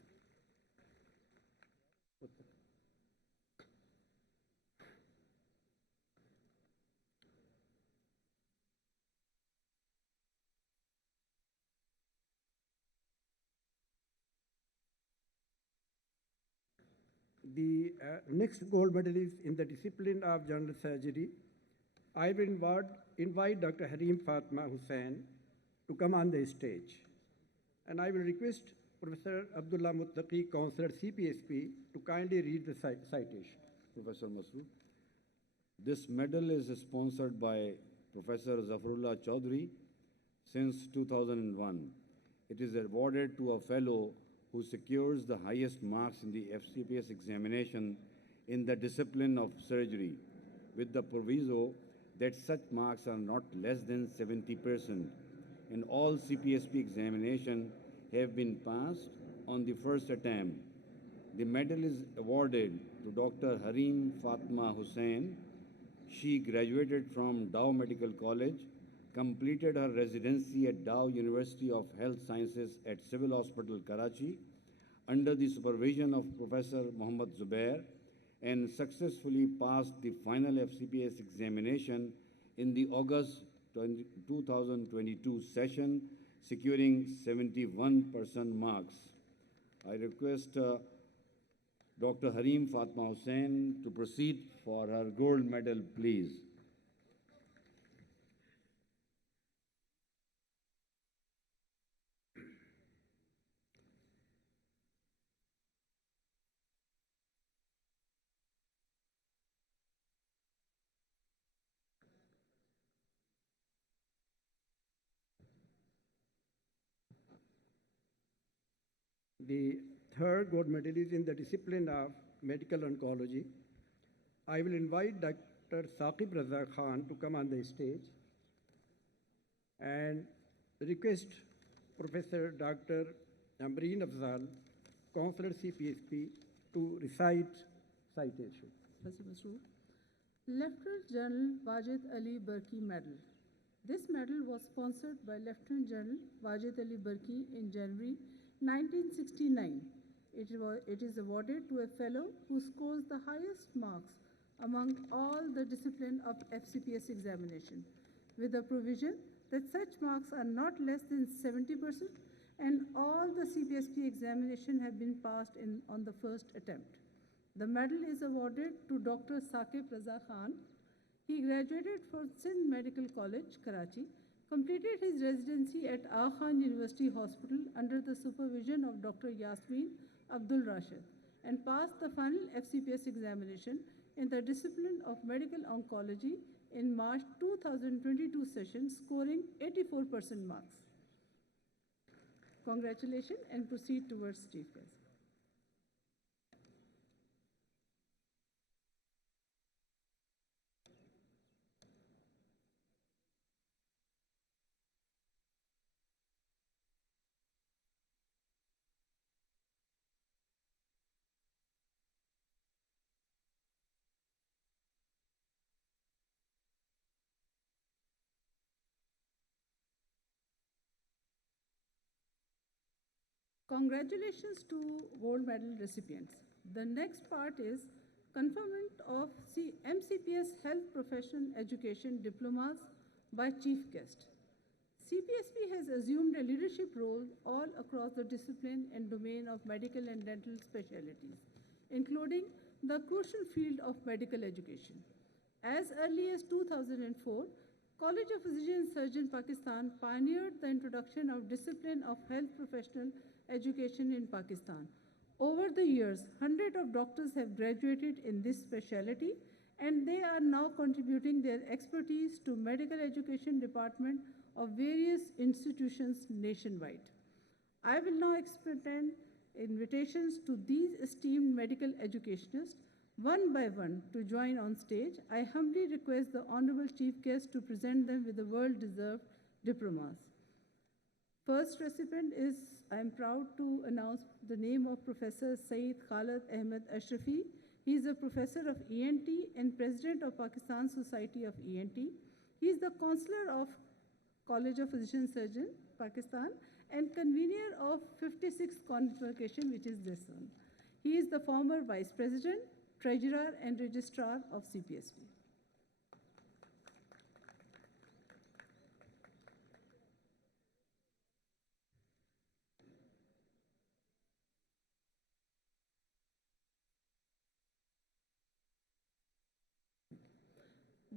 The next gold medal is in the discipline of general surgery. I will invite Dr. Harim Fatma Hussain to come on the stage. And I will request Professor Abdullah Muttaqi, Counselor CPSP, to kindly read the citation. Professor Masood. This medal is sponsored by Professor Zafarullah Chaudhry since 2001. It is awarded to a fellow who secures the highest marks in the FCPS examination in the discipline of surgery, with the proviso that such marks are not less than 70%, and all CPSP examinations have been passed on the first attempt. The medal is awarded to Dr. Harim Fatma Hussain. She graduated from Dow Medical College, completed her residency at Dow University of Health Sciences at Civil Hospital, Karachi, under the supervision of Professor Muhammad Zubair, and successfully passed the final FCPS examination in the August 2022 session, securing 71% marks. I request Dr. Harim Fatma Hussain to proceed for her gold medal, please. The third gold medal is in the discipline of medical oncology. I will invite Dr. Saqib Raza Khan to come on the stage and request Professor Dr. Amreen Afzal, Counselor CPSP, to recite citation. Professor Masroor. Lieutenant General Wajid Ali Burki Medal. This medal was sponsored by Lieutenant General Wajid Ali Burki in January 1969. It is awarded to a fellow who scores the highest marks among all the discipline of FCPS examination, with the provision that such marks are not less than 70% and all the CPSP examination have been passed on the first attempt. The medal is awarded to Dr. Saqib Raza Khan. He graduated from Sindh Medical College, Karachi, completed his residency at Aga Khan University Hospital under the supervision of Dr. Yasmin Abdul Rashid, and passed the final FCPS examination in the discipline of medical oncology in March 2022 session, scoring 84% marks. Congratulations, and proceed towards Chief Guest. Congratulations to gold medal recipients. The next part is conferment of MCPS Health Professional Education Diplomas by Chief Guest. CPSP has assumed a leadership role all across the discipline and domain of medical and dental specialties, including the crucial field of medical education. As early as 2004, College of Physicians and Surgeons Pakistan pioneered the introduction of discipline of health professional education in Pakistan. Over the years, hundreds of doctors have graduated in this specialty, and they are now contributing their expertise to medical education department of various institutions nationwide. I will now extend invitations to these esteemed medical educationists one by one to join on stage. I humbly request the Honorable Chief Guest to present them with the well-deserved diplomas. First recipient is, I am proud to announce the name of Professor Saeed Khalid Ahmed Ashrafi. He is a professor of ENT and president of Pakistan Society of ENT. He is the counselor of College of Physician Surgeon, Pakistan, and convener of 56th Convocation, which is this one. He is the former vice president, treasurer, and registrar of CPSP.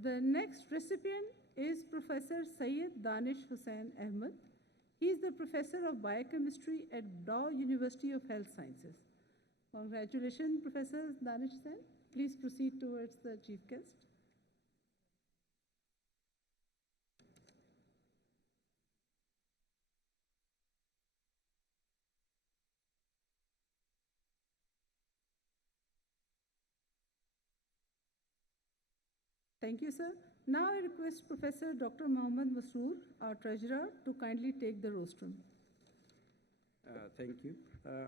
The next recipient is Professor Syed Danish Hussain Ahmed. He is the professor of biochemistry at Dow University of Health Sciences. Congratulations, Professor Danish Hussain. Please proceed towards the chief guest. Thank you, sir. Now I request Professor Dr. Mohammad Masroor, our treasurer, to kindly take the rostrum. Thank you.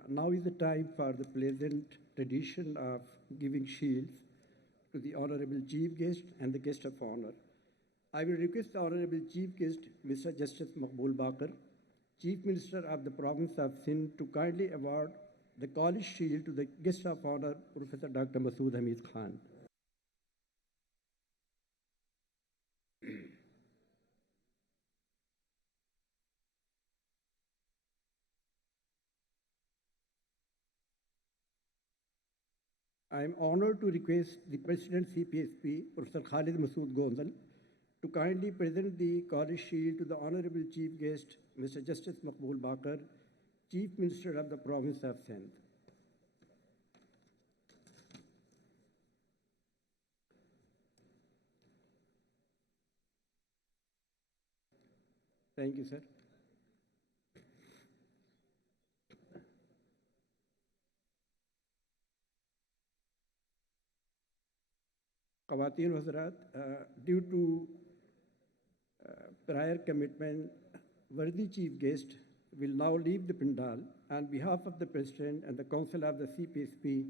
Now is the time for the pleasant tradition of giving shields to the Honorable Chief Guest and the Guest of Honor. I will request the Honorable Chief Guest, Mr. Justice Maqbool Bakar, Chief Minister of the Province of Sindh, to kindly award the College Shield to the Guest of Honor, Professor Dr. Masood Hamid Khan. I am honored to request the President CPSP, Professor Khalid Masood Gondal, to kindly present the College Shield to the Honorable Chief Guest, Mr. Justice Maqbool Bakar, Chief Minister of the Province of Sindh. Thank you, sir. Khawateen wa Hazrat, due to prior commitment, worthy chief guest will now leave the Pandal. On behalf of the President and the Council of the CPSP,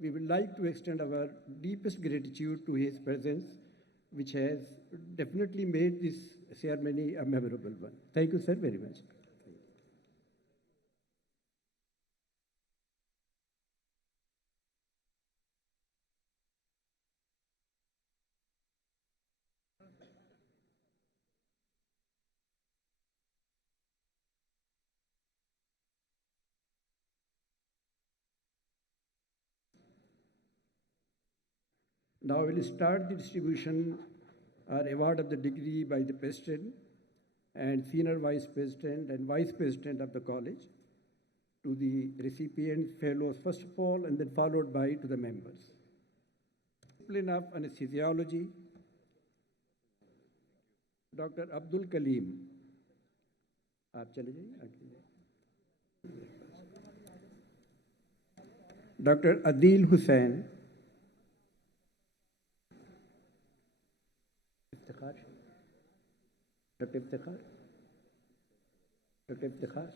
we would like to extend our deepest gratitude to his presence, which has definitely made this ceremony a memorable one. Thank you, sir, very much. Now we will start the distribution or award of the degree by the President and Senior Vice President and Vice President of the College to the recipients, fellows first of all, and then followed by to the members. Discipline of Anesthesiology, Dr. Abdul Kaleem. आप चले जाइए. Dr. Adil Hussain. Dr. Iftikhar. Dr. Iftikhar.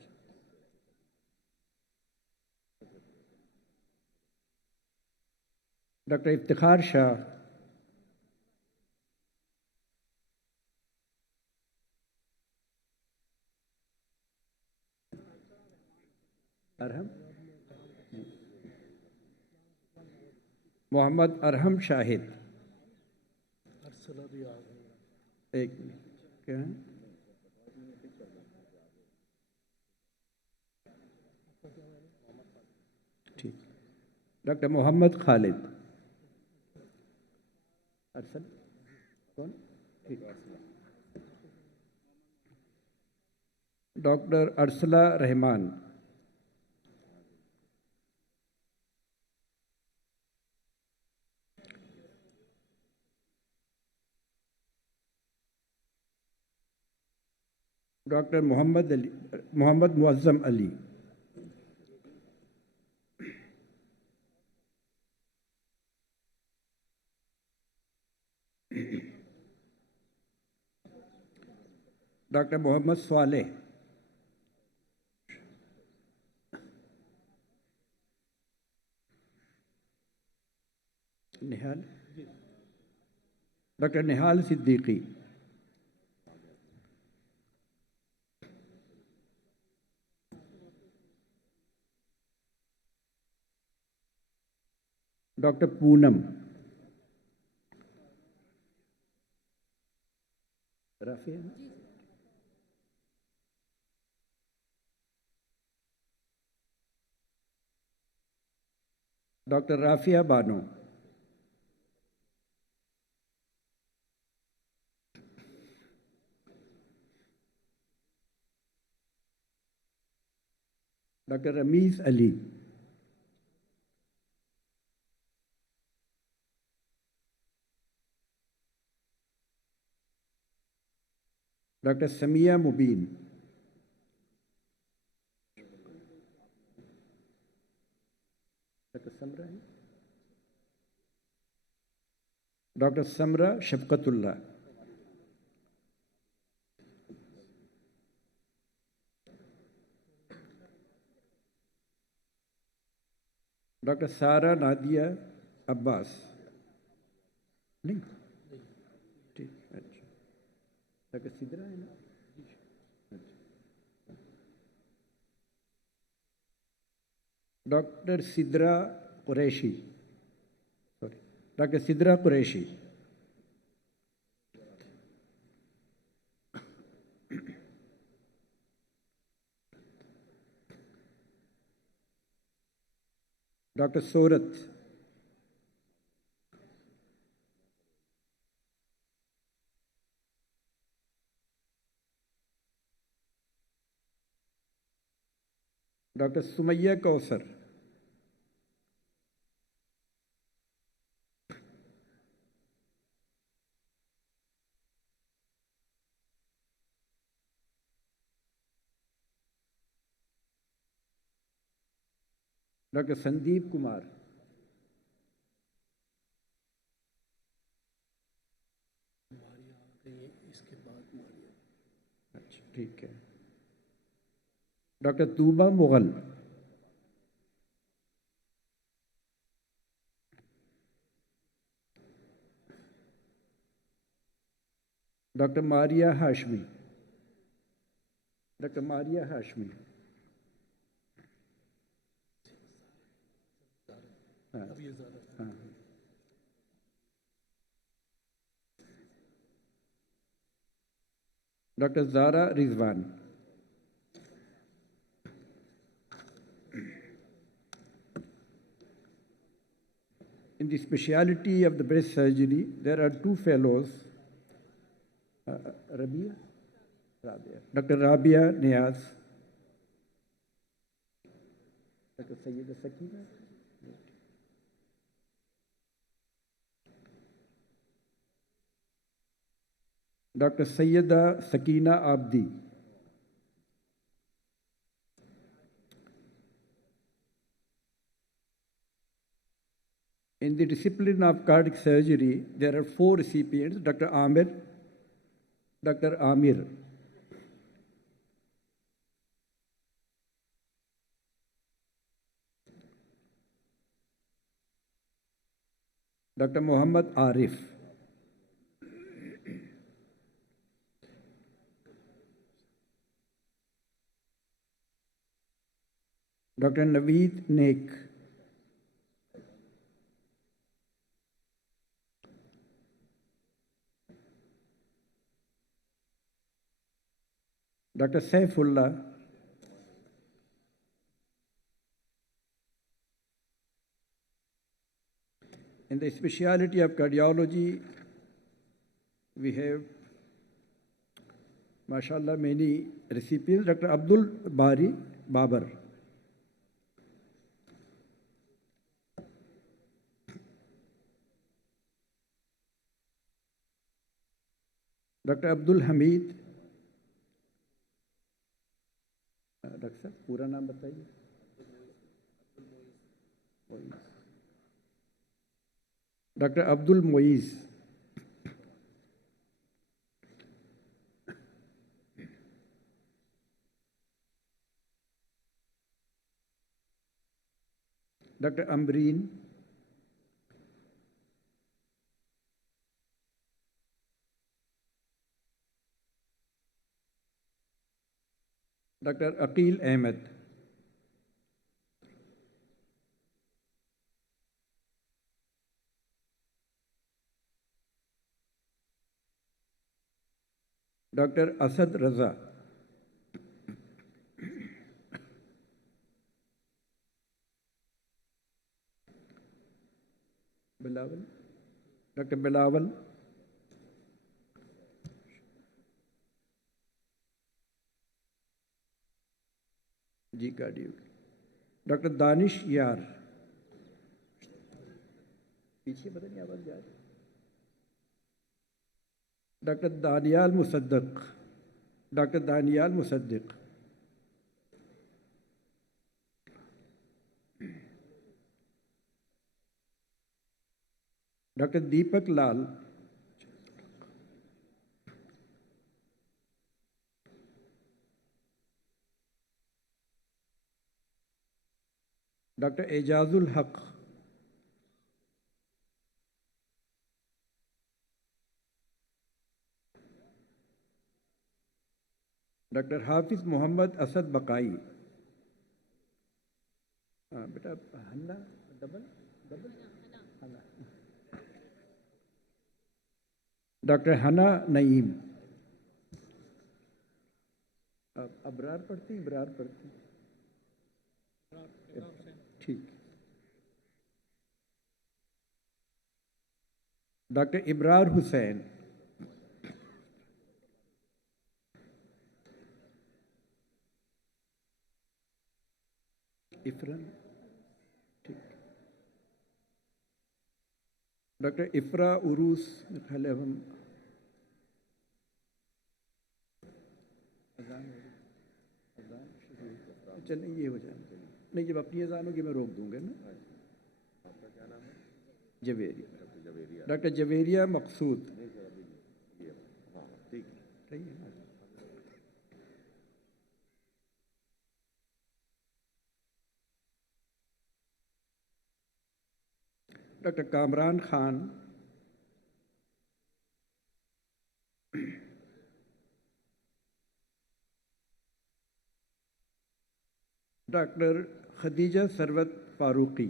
Dr. Iftikhar Shah. Arham. Muhammad Arham Shahid. एक minute क्या है ठीक doctor Mohammad Khalid अरसल कौन ठीक doctor Arsala Rahman Dr. Muhammad Muazzam Ali. Dr. Muhammad Swaleh. Nihal. Dr. Nihal Siddiqui. Dr. Poonam. Rafia. Dr. Rafia Bano. Dr. Ramiz Ali. Dr. Samia Mubin. Dr. Samra. Dr. Samra Shafqatullah. Dr. Sara Nadia Abbas. नहीं ठीक अच्छा doctor Sidra है ना doctor Sidra Qureshi sorry doctor Sidra Qureshi doctor Sorat doctor Sumaiya Kausar doctor Sandeep Kumar अच्छा ठीक है doctor Tooba Mughal doctor Maria Hashmi doctor Maria Hashmi हाँ हाँ doctor Zara Rizwan In the specialty of the breast surgery, there are two fellows, Rabia? Dr. Rabia Niaz, Dr. Sayyida Sakina, Dr. Sayyida Sakina Abdi, in the discipline of cardiac surgery, there are four recipients, Dr. Amir, Dr. Amir, Dr. Muhammad Arif, Dr. Naveed Naik, Dr. Saifullah, in the specialty of cardiology, we have, mashallah, many recipients. Dr. Abdul Bari Babar, Dr. Abdul Hamid, doctor साहब पूरा नाम बताइए। Doctor Abdul Moiz. Doctor Amreen. Doctor Aqeel Ahmed. Doctor Asad Raza. Bilawal. Doctor Bilawal. जी cardio. Doctor Danish यार। पीछे पता नहीं आवाज़ जा रही। Doctor Daniyal Musaddiq. Doctor Daniyal Musaddiq. Doctor Deepak Lal. Doctor Ejazul Haq. Doctor Hafiz Mohammad Asad Bakai. हाँ बेटा, Hanna double double Hanna. Doctor Hana Naeem. Abrar पढ़ती हैं, इबरार पढ़ती हैं। ठीक। डॉक्टर इब्रार हुसैन। इफरन। ठीक। डॉक्टर इफ्रा उरूस। ख्याल है हम चलें, ये हो जाए। नहीं, जब अपनी अजान होगी मैं रोक दूंगा ना। आपका क्या नाम है? जवेरिया। डॉक्टर जवेरिया मकसूद। ठीक सही है। Doctor Kamran Khan. Doctor Khadija Sarwat Farooqui.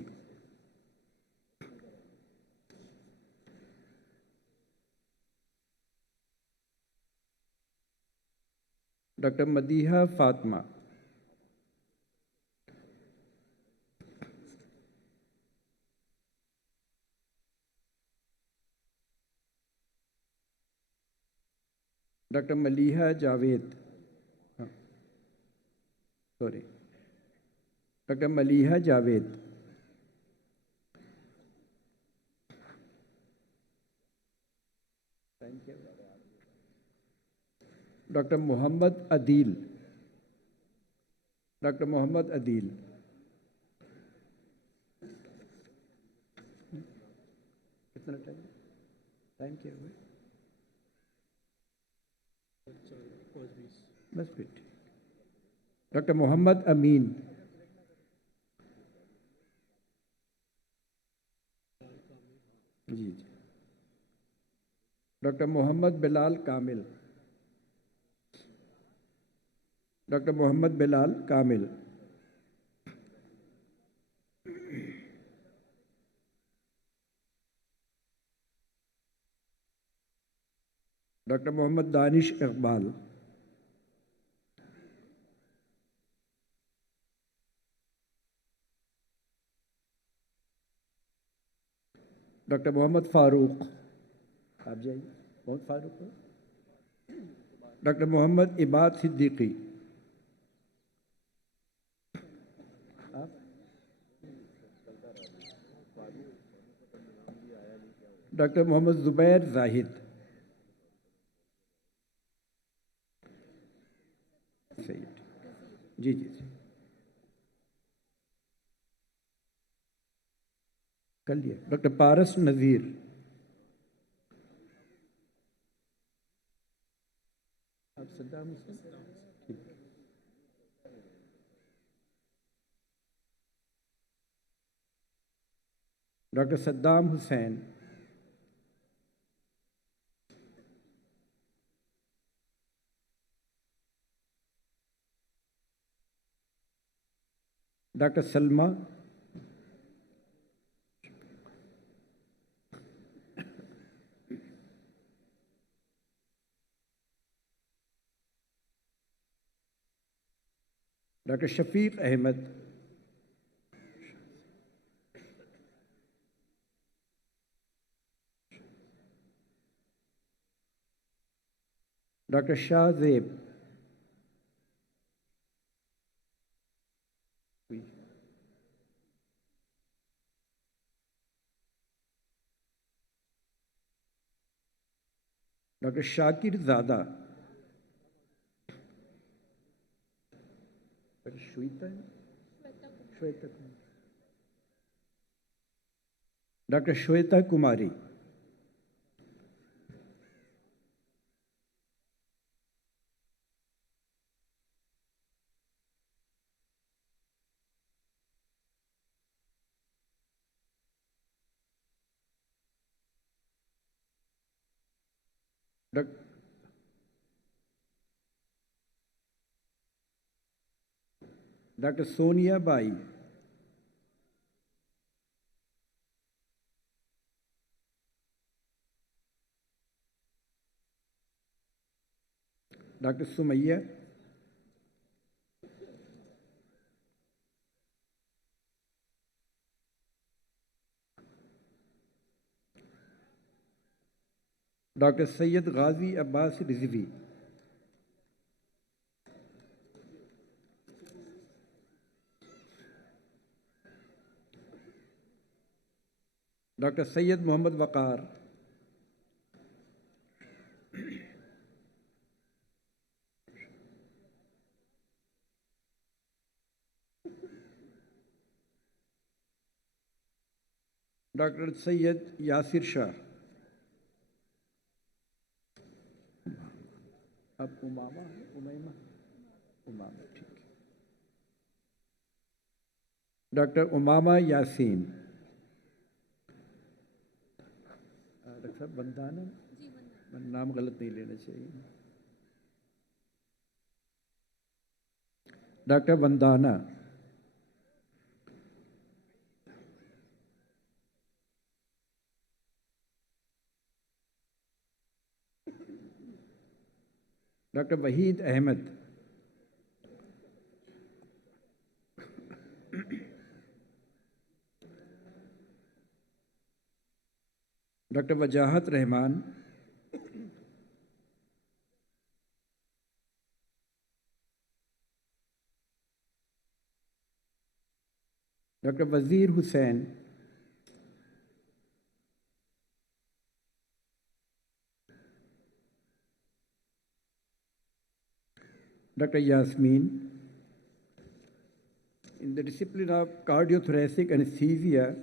Doctor Madiha Fatima. Doctor Maliha Javed. Sorry, doctor Maliha Javed. Doctor Mohammad Adeel. Doctor Mohammad Adeel. कितना टाइम क्या हुआ? बस फिट। डॉक्टर मोहम्मद अमीन। जी। Doctor Mohammad Bilal Kamil. Doctor Mohammad Bilal Kamil. Doctor Mohammad Danish Iqbal. Doctor Mohammad Farooq. आप जाइए, मोहम्मद फारूक। डॉक्टर मोहम्मद इबाद सिद्दीकी। आप? डॉक्टर मोहम्मद जुबैर जाहिद। सही। जी जी जी कर लिया। डॉक्टर पारस नज़ीर। आप सद्दाम हुसैन? ठीक। Doctor Saddam Hussain. Doctor Salma. Doctor Shafiq Ahmed. Doctor Shahzeb. Doctor Shakir Zada. Doctor Shweta Shweta doctor Shweta Kumari. Doctor Sonia Bai. Doctor Sumaiya. Doctor Syed Ghazi Abbas Rizvi. Doctor Syed Mohammad Waqar. Doctor Syed Yasir Shah. अब उमामा उमैमा उमामा ठीक है। Doctor Umama Yasin. डॉक्टर साहब वंदाना, नाम गलत नहीं लेना चाहिए। Doctor Vandana. Doctor Waheed Ahmed. Doctor Wajahat Rehman. Doctor Wazir Hussain. Doctor Yasmeen. In the discipline of cardiothoracic anesthesia,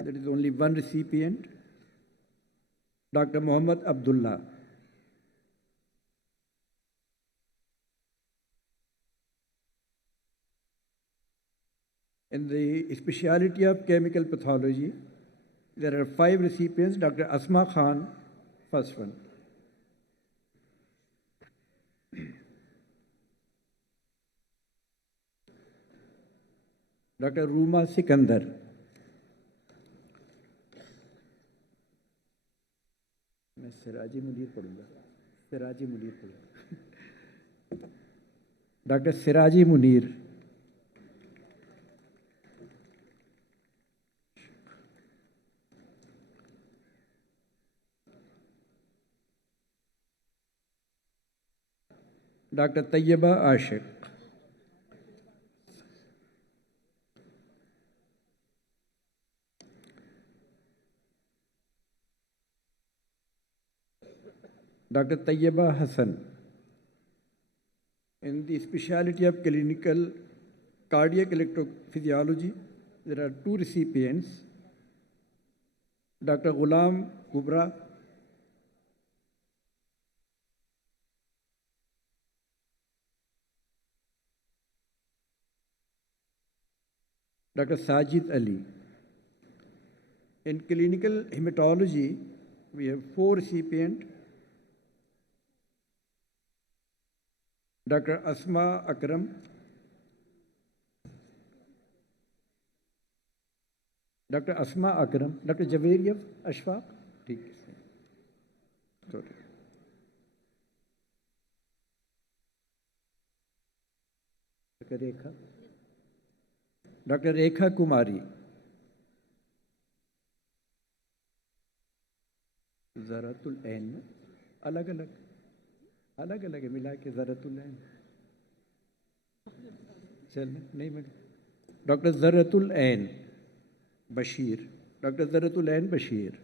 there is only one recipient, Dr. Mohammad Abdullah. In the specialty of chemical pathology, there are 5 recipients, Dr. Asma Khan, first one. Dr. Ruma Sikandar. मैं सिराजी मुनीर पढ़ूंगा। सिराजी मुनीर पढ़ूंगा। Doctor Siraji Munir. Doctor Tayyaba Ashiq. Doctor Tayyaba Hasan. In the specialty of clinical cardiac electrophysiology, there are two recipients, Dr. Ghulam Kubra, Dr. Sajid Ali. In clinical hematology, we have four recipients, Dr. Asma Akram, Dr. Asma Akram, Dr. Javeriev Ashfaq, ठीक है, sorry. Dr. Rekha Kumari, Zaratul Ain, अलग अलग है मिला के ज़रतुल ऐन चल नहीं मिले doctor Zartul Ain Bashir doctor Zartul Ain Bashir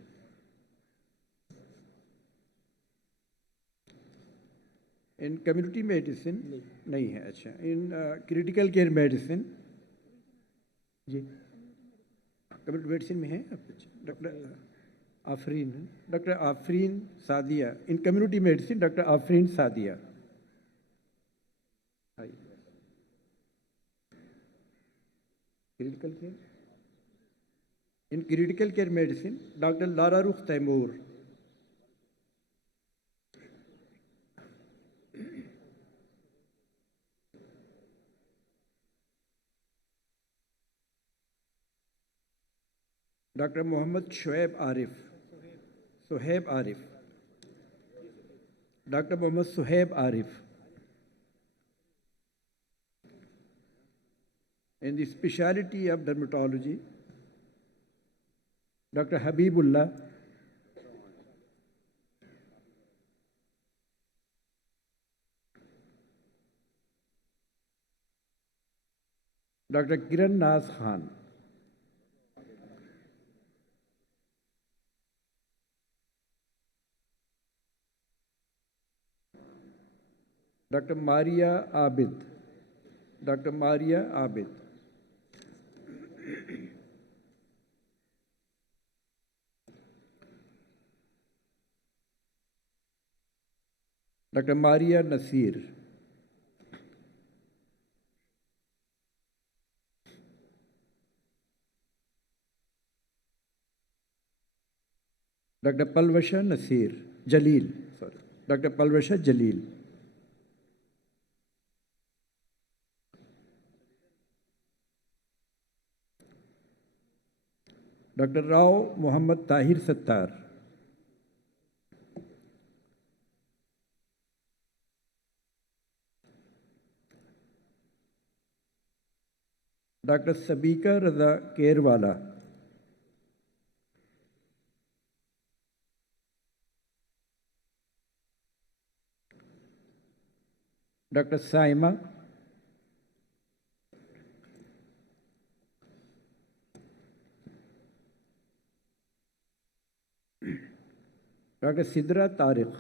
in community medicine नहीं है अच्छा इन क्रिटिकल केयर मेडिसिन जी कम्युनिटी मेडिसिन में है doctor Afreen Sadia in community medicine doctor Afreen Sadia critical care in critical care medicine doctor Lara Rukh Taimur doctor Mohammad Shoaib Arif Suhaib Arif doctor Mohammad Suhaib Arif in the specialty of dermatology Dr. Habibullah Dr. Kiran Naz Khan Dr. Maria Abid Dr. Maria Abid Dr. Maria Nasir Dr. Palvasha Nasir Jalil sorry Dr. Palvasha Jalil Dr. Rao Muhammad Tahir Sattar Dr. Sabika Raza Kerwala Dr. Saima Dr. Sidra Tariq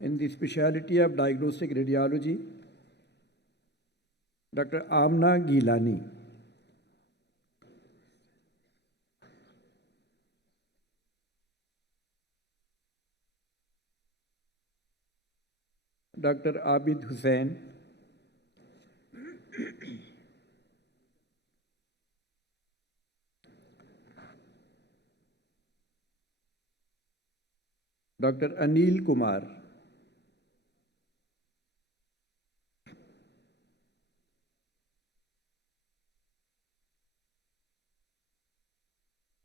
in the specialty of diagnostic radiology Dr. Amna Gilani Dr. Abid Hussain Dr. Anil Kumar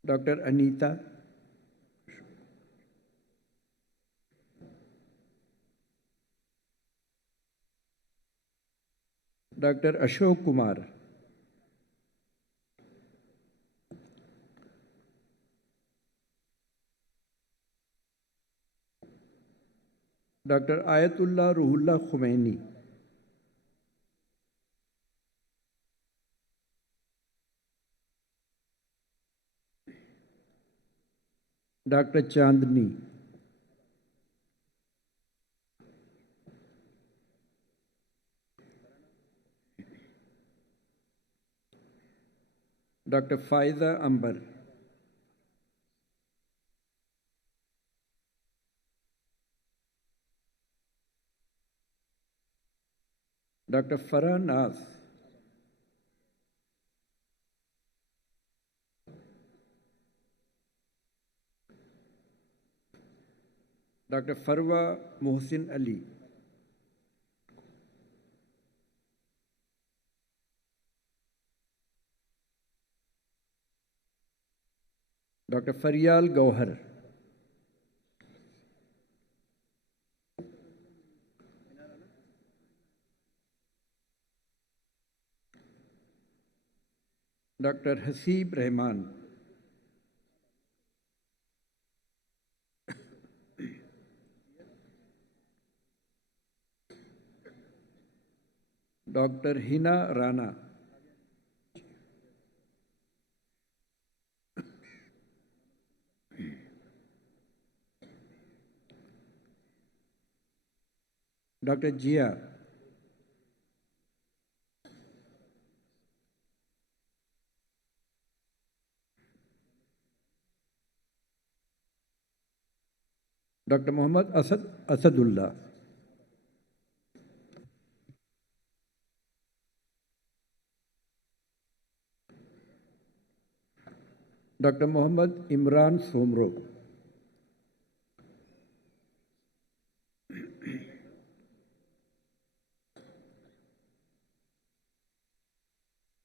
Dr. Anita Dr. Ashok Kumar Dr. Ayatullah Ruhullah Khomeini Dr. Chandni. Dr. Faiza Ambar. Dr. Farah Naz. Dr. Farwa Mohsin Ali. Dr. Faryal Gauhar. Dr. Haseeb Rahman. Dr. Hina Rana. Dr. Jia. Dr. Muhammad Asadullah. Dr. Muhammad Imran Somro.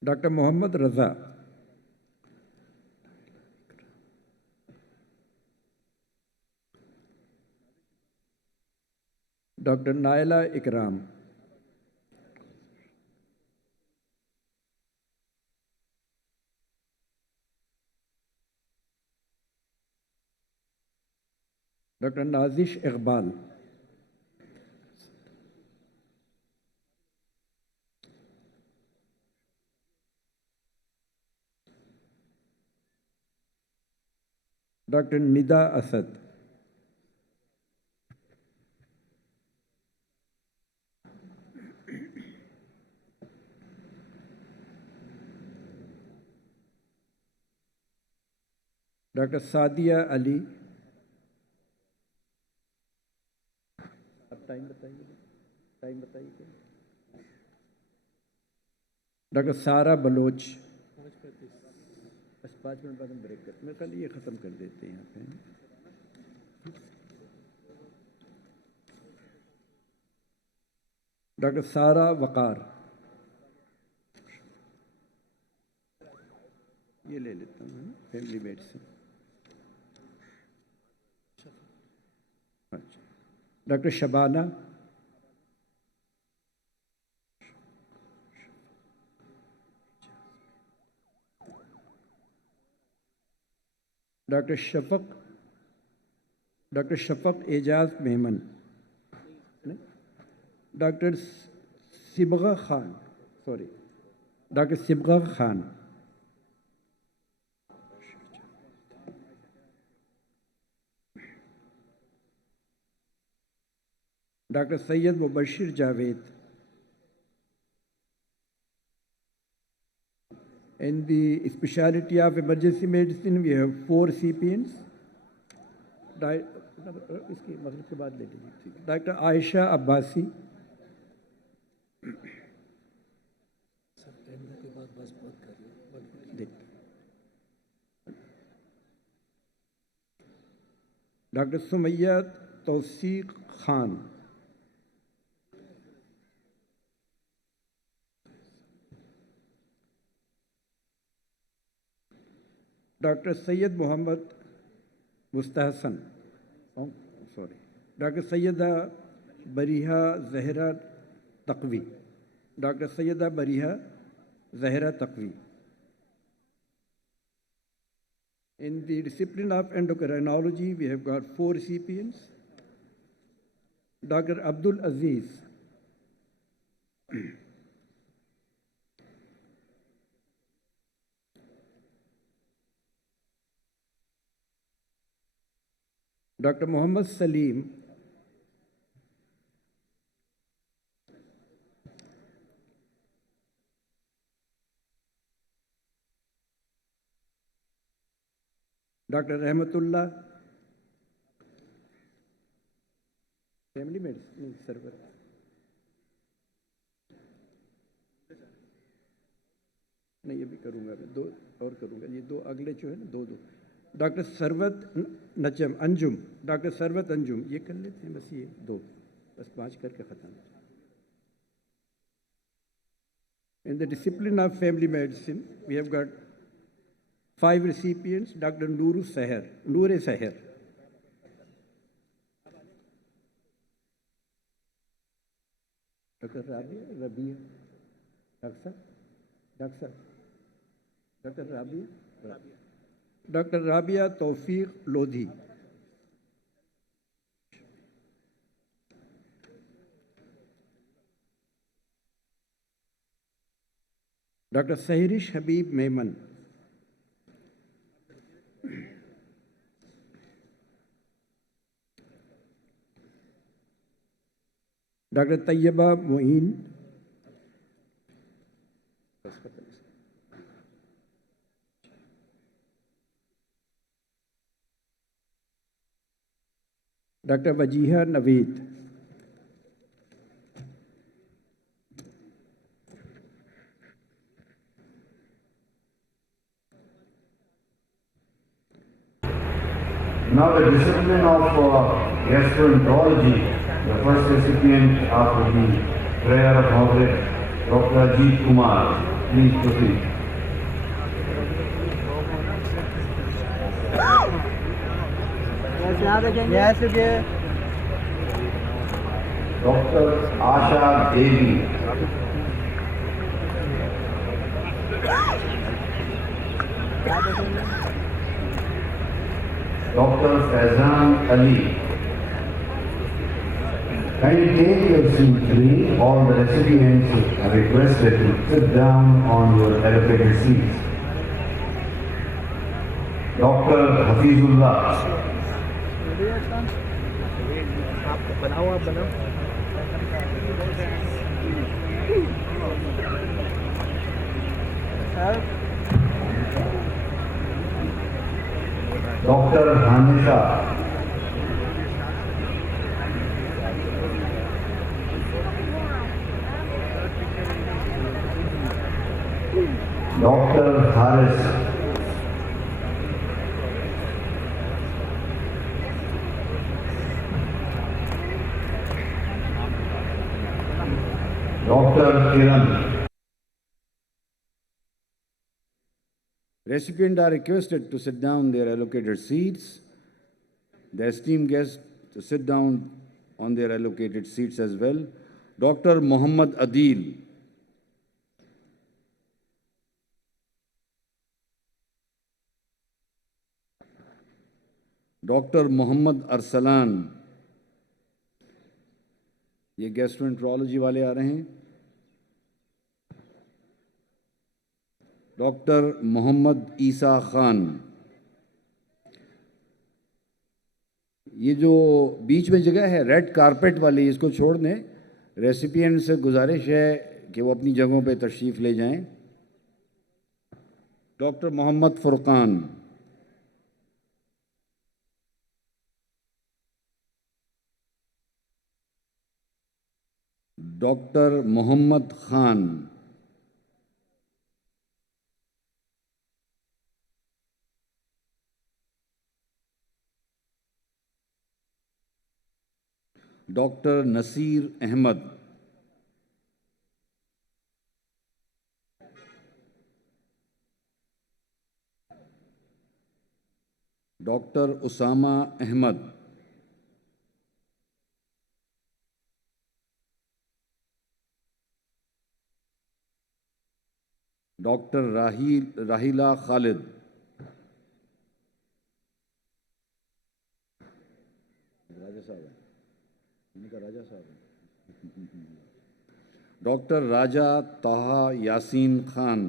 Dr. Muhammad Raza. Dr. Naila Ikram. Dr. Nazish Iqbal. Dr. Nida Asad. Dr. Sadia Ali. Time बताइए doctor सारा Bloch. बस 5 minute बाद हम break करते हैं। मेरे ख्याल ये ख़त्म कर देते हैं यहाँ पे। डॉक्टर सारा वकार। ये ले लेता हूँ फैमिली मेडिसिन। अच्छा doctor Shabana. Doctor Shafaq Ejaz Memon. Doctor Sibgha Khan, sorry doctor Sibgha Khan. Doctor Syed Mubashir Javed. In the specialty of emergency medicine, we have 4 CPNs. इसकी मगरिब के बाद ले लीजिए। Doctor Ayesha Abbasi. Doctor Sumaiya Tauseeq Khan. Doctor Syed Mohammad Mustahsan, sorry doctor Syeda Bariha Zahra Taqvi. Doctor Syeda Bariha Zahra Taqvi. In the discipline of endocrinology, we have got 4 CPNs. Dr. Abdul Aziz. Dr. Muhammad Salim, Dr. Rahmatullah, family medicine, server. नहीं ये भी करूँगा मैं, दो और करूँगा, ये दो अगले जो है ना, दो डॉक्टर सरवत नचम अंजुम, डॉक्टर सरवत अंजुम, ये कर लेते हैं बस, ये दो, बस 5 करके ख़त्म. In the discipline of family medicine, we have got 5 recipients. Dr. Noor Seher. Dr. Rabia. Dr. Rabia. Dr. Rabia Tawfiq Lodhi. Dr. Sahirish Habib Mehman. Dr. Tayyaba Moeen. Dr. Wajiha Naveed. Now the discipline of gastroenterology, the first recipient after the prayer of Honorable Dr. Ajit Kumar. Please proceed. Dr. Asha Devi. Dr. Faizan Ali. Kindly take your seat, please. All the recipients are requested to sit down on your elevated seats. Dr. Hafizullah. Dr. Hanisha. Dr. Haris. Dr. Kiran. Recipients are requested to sit down their allocated seats. The esteemed guests to sit down on their allocated seats as well. Dr. Muhammad Adil. Dr. Muhammad Arsalan. ये gastroenterology वाले आ रहे हैं. Doctor Mohammad ईसा खान. ये जो बीच में जगह है red carpet वाली, इसको छोड़ दें. रेसिपिएंट से गुजारिश है कि वो अपनी जगहों पे तशरीफ़ ले जाएं. Doctor Mohammad Furqan. Doctor Mohammad Khan. Doctor Naseer Ahmed. Doctor Usama Ahmed. Doctor Rahila Khalid. राजा साहब, इनका राजा साहब. डॉक्टर राजा ताहा Yasin Khan.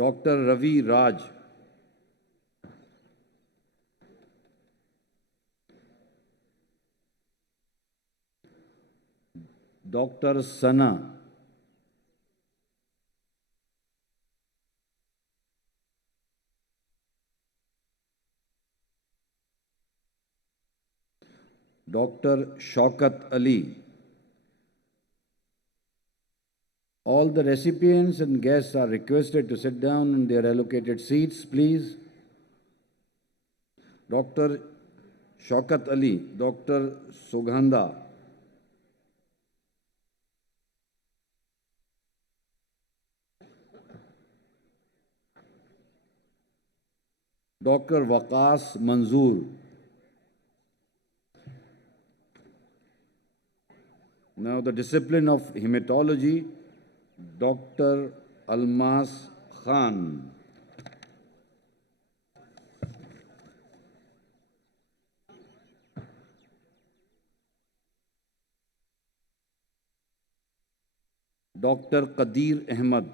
Dr. Ravi Raj, Dr. Sana, Dr. Shaukat Ali. All the recipients and guests are requested to sit down on their allocated seats, please. Dr. Shaukat Ali, Dr. Sugandha, Dr. Waqas Manzoor. Now the discipline of hematology, Dr. Almas Khan. Dr. Qadir Ahmad.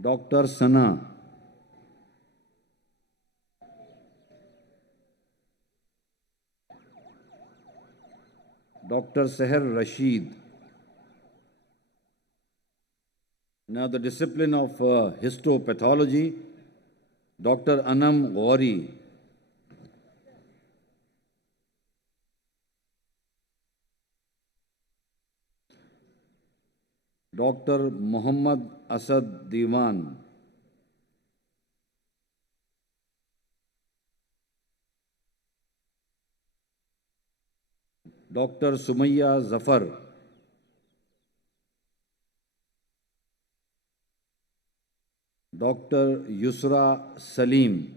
Dr. Sana. Dr. Seher Rashid. Now the discipline of histopathology, Dr. Anam Ghori. Dr. Muhammad Asad Diwan. Dr. Sumaya Zafar. Dr. Yusra Salim.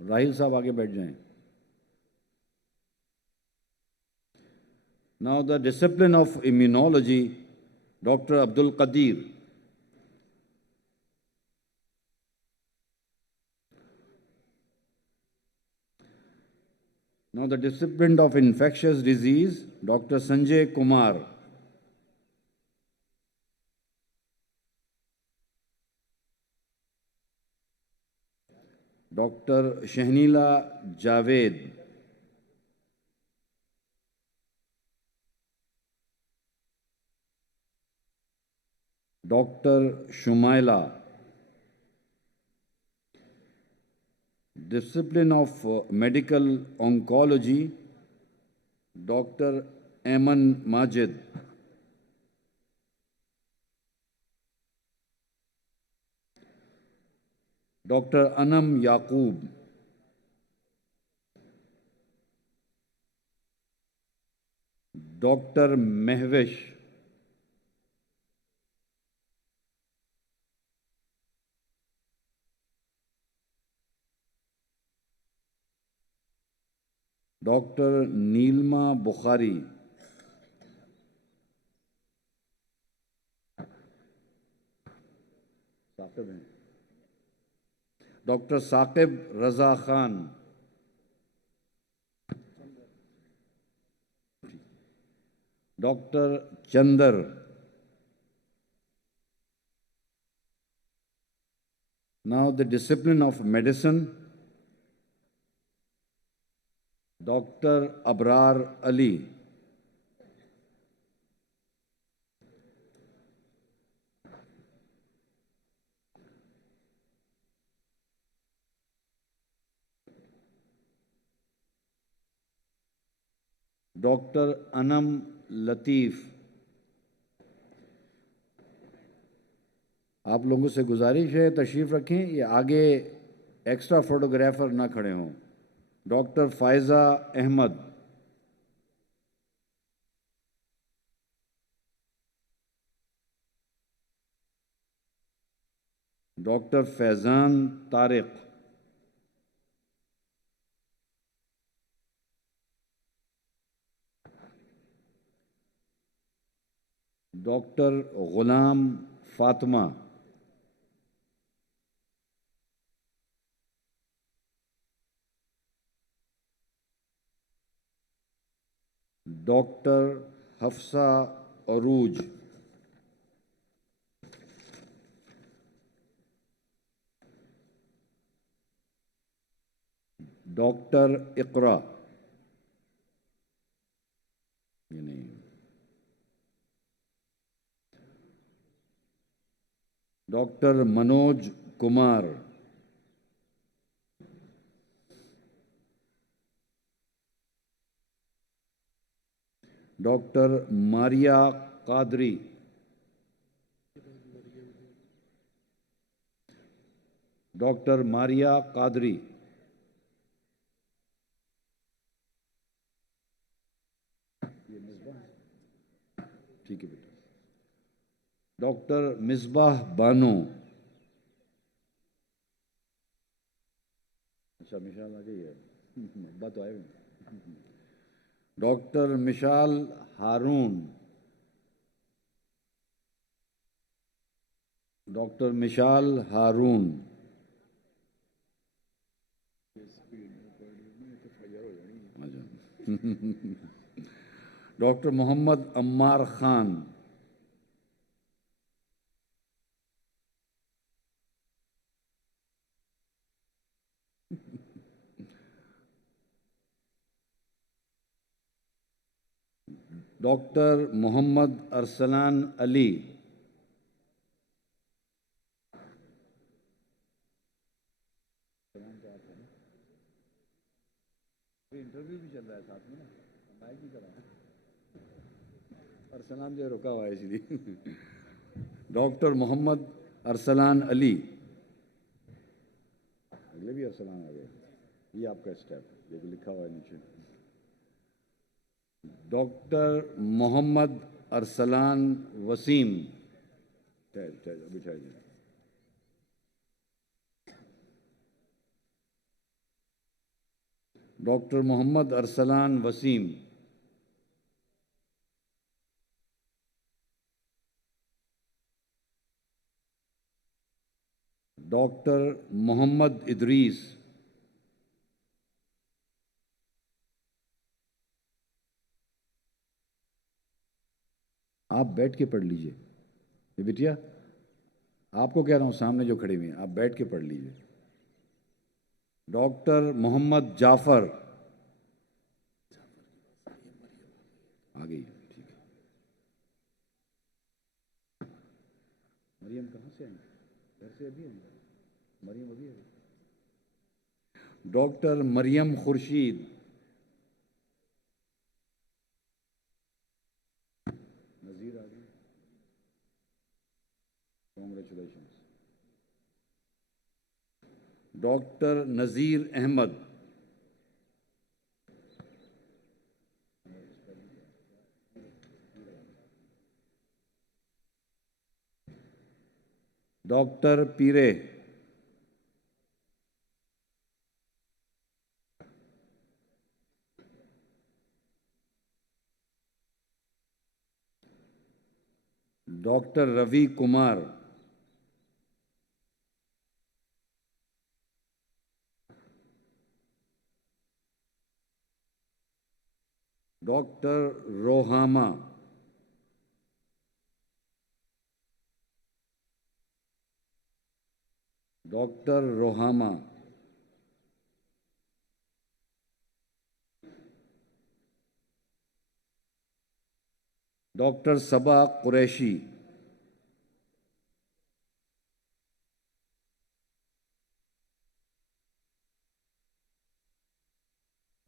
Rahil साहब आगे बैठ जाएं. Now the discipline of immunology, Dr. Abdul Qadir. Now the discipline of infectious disease, Dr. Sanjay Kumar. Dr. Shahnila Javed. Dr. Shumaila. Discipline of medical oncology, Dr. Ayman Majid. Dr. Anam Yaqub. Dr. Mehwish. Dr. Neelma Bukhari. Dr. Saqib Raza Khan. Dr. Chandar. Now the discipline of medicine, Dr. Abrar Ali. Dr. Anam Latif. आप लोगों से गुजारिश है तशरीफ़ रखें, ये आगे extra photographer ना खड़े हों. Doctor Faiza Ahmed. Doctor Faizan Tariq. Doctor Ghulam Fatima. Dr. Hafsa Aruj. Dr. Iqra. ये नहीं. Dr. Manoj Kumar. Dr. Maria Qadri. Dr. Maria Qadri. ठीक है बेटा. Dr. Misbah Banu. अच्छा मिशाल आ गई है. अब्बा तो आए. Dr. Mishal Harun. Dr. Mishal Harun. Dr. Muhammad Ammar Khan. Dr. Muhammad Arsalan Ali. Interview भी चल रहा है साथ में ना, माइक भी करा है. अरसलान जो रुका हुआ है इसलिए. डॉक्टर मोहम्मद अरसलान अली. अगले भी अरसलान आ गए. ये आपका स्टेप देखो लिखा हुआ है नीचे. डॉक्टर मोहम्मद अरसलान वसीम. बिठाइए. डॉक्टर मोहम्मद अरसलान वसीम. डॉक्टर मोहम्मद इदरीस. आप बैठ के पढ़ लीजिए. ये बिटिया आपको कह रहा हूँ, सामने जो खड़े हुए हैं आप बैठ के पढ़ लीजिए. डॉक्टर मोहम्मद जाफर. आ गई. ठीक है. मरियम कहाँ से आई? घर से अभी आई. मरियम अभी आई. डॉक्टर मरियम खुर्शीद. नज़ीर आ गई. Congratulation. Doctor Nazir Ahmed. Doctor Peere. Doctor Ravi Kumar. Doctor Rohama. Doctor Rohama. Doctor Saba Qureshi.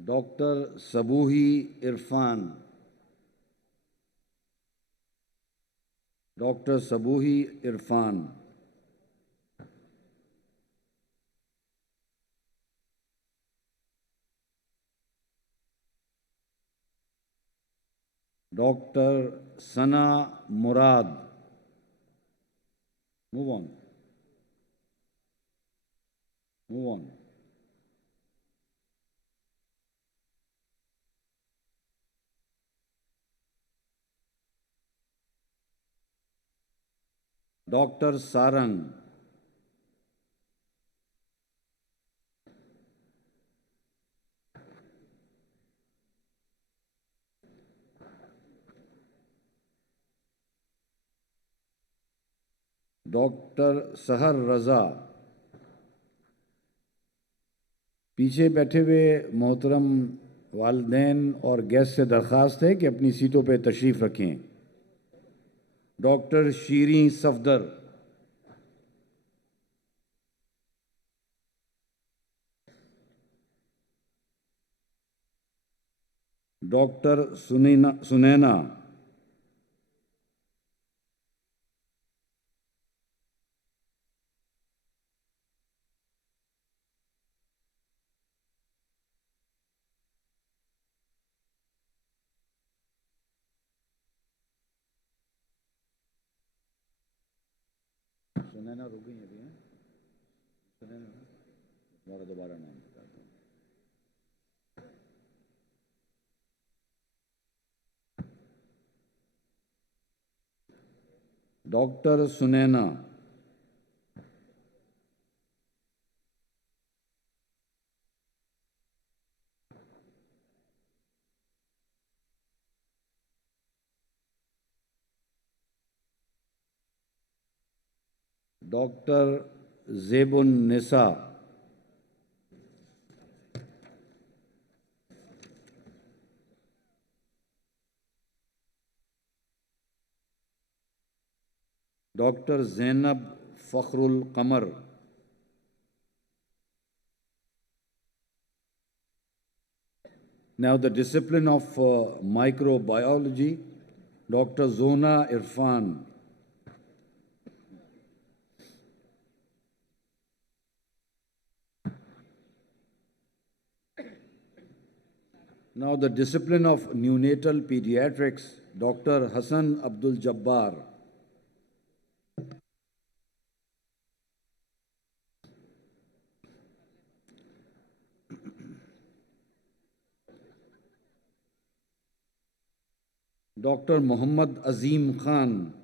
Doctor Sabohi Irfan. Doctor Sabohi Irfan. Doctor Sana Murad. Move on. Move on. Doctor Sarang. Doctor Sahar Raza. पीछे बैठे हुए मोहतरम वालिदैन और गेस्ट से दरख्वास्त है कि अपनी सीटों पर तशरीफ़ रखें। डॉक्टर शीरीं सफदर। डॉक्टर सुनैना। सुनैना रुक गई अभी हैं? सुनैना दोबारा नाम बताता हूँ। Doctor Sunaina. Doctor Zebun Nisa. Doctor Zainab Fakhrul Qamar. Now the discipline of microbiology, Dr. Zona Irfan. Now the discipline of neonatal pediatrics, Dr. Hassan Abdul Jabbar. Dr. Muhammad Azim Khan.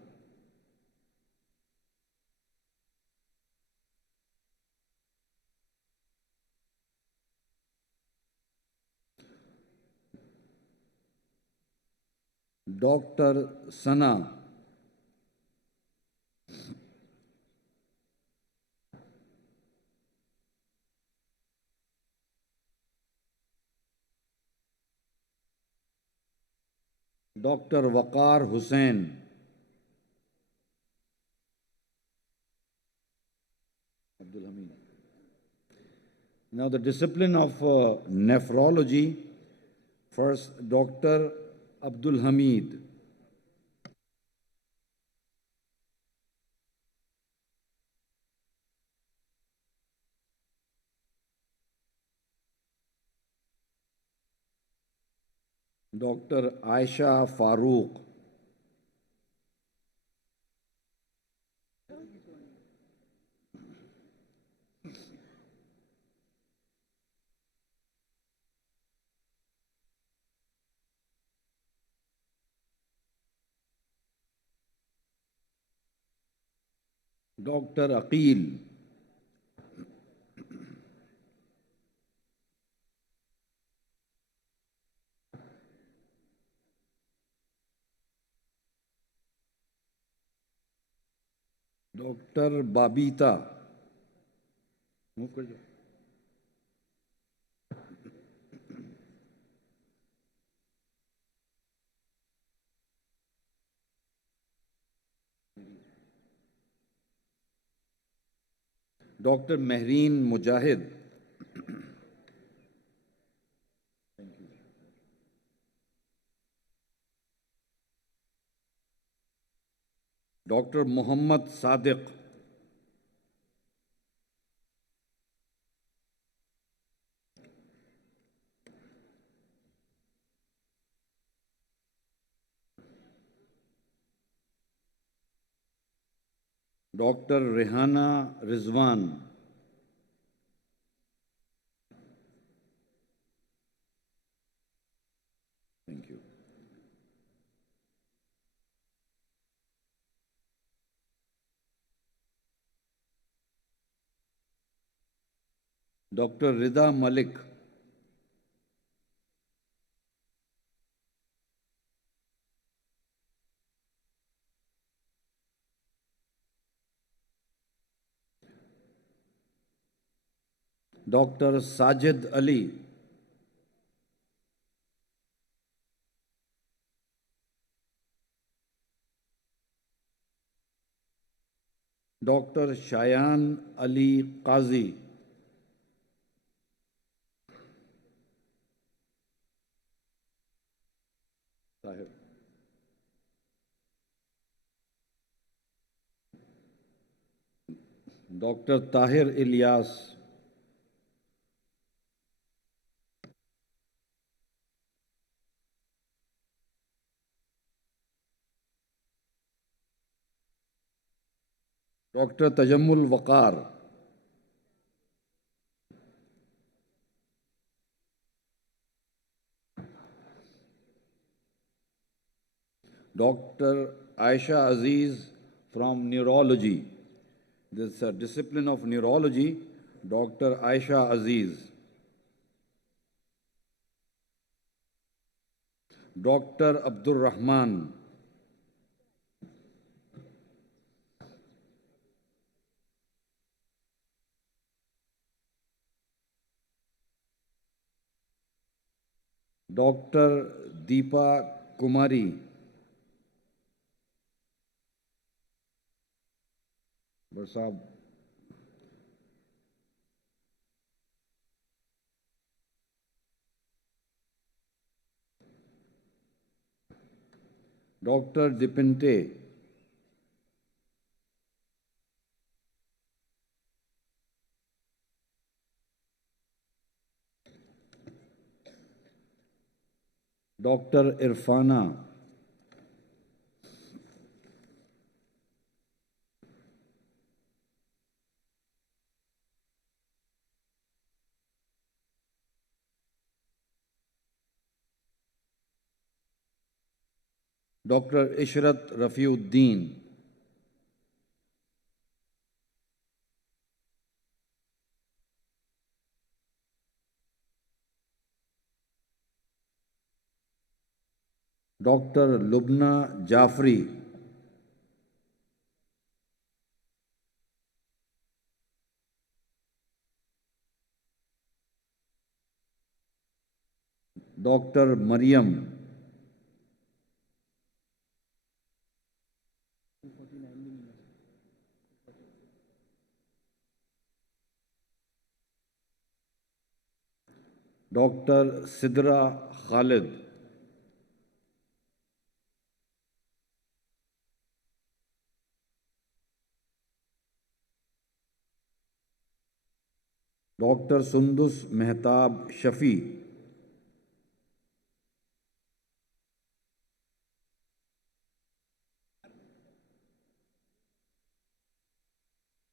Dr. Sana. Dr. Waqar Hussain. Abdul Hamid. Now the discipline of nephrology, first Dr. Abdul Hamid. Dr. Aisha Farooq. Dr. Aqil. Dr. Babita. Move कर जाओ। Dr. Mehreen Mujahid. Dr. Muhammad Sadiq. Dr. Rehana Rizwan. Thank you. Dr. Rida Malik. Dr. Sajid Ali, Dr. Shayan Ali Qazi, Tahir. Dr. Tahir Ilyas, Dr. Tajammul Waqar, Dr. Aisha Aziz from Neurology. This is a discipline of neurology, Dr. Aisha Aziz. Dr. Abdur Rahman, Dr. Deepa Kumari, Barsab, Dr. Dipinte, Dr. Irfana, Dr. Ishrat Rafiuddin, Dr. Lubna Jafri, Dr. Mariam, Dr. Sidra Khalid, Dr. Sundus Mehtab Shafi,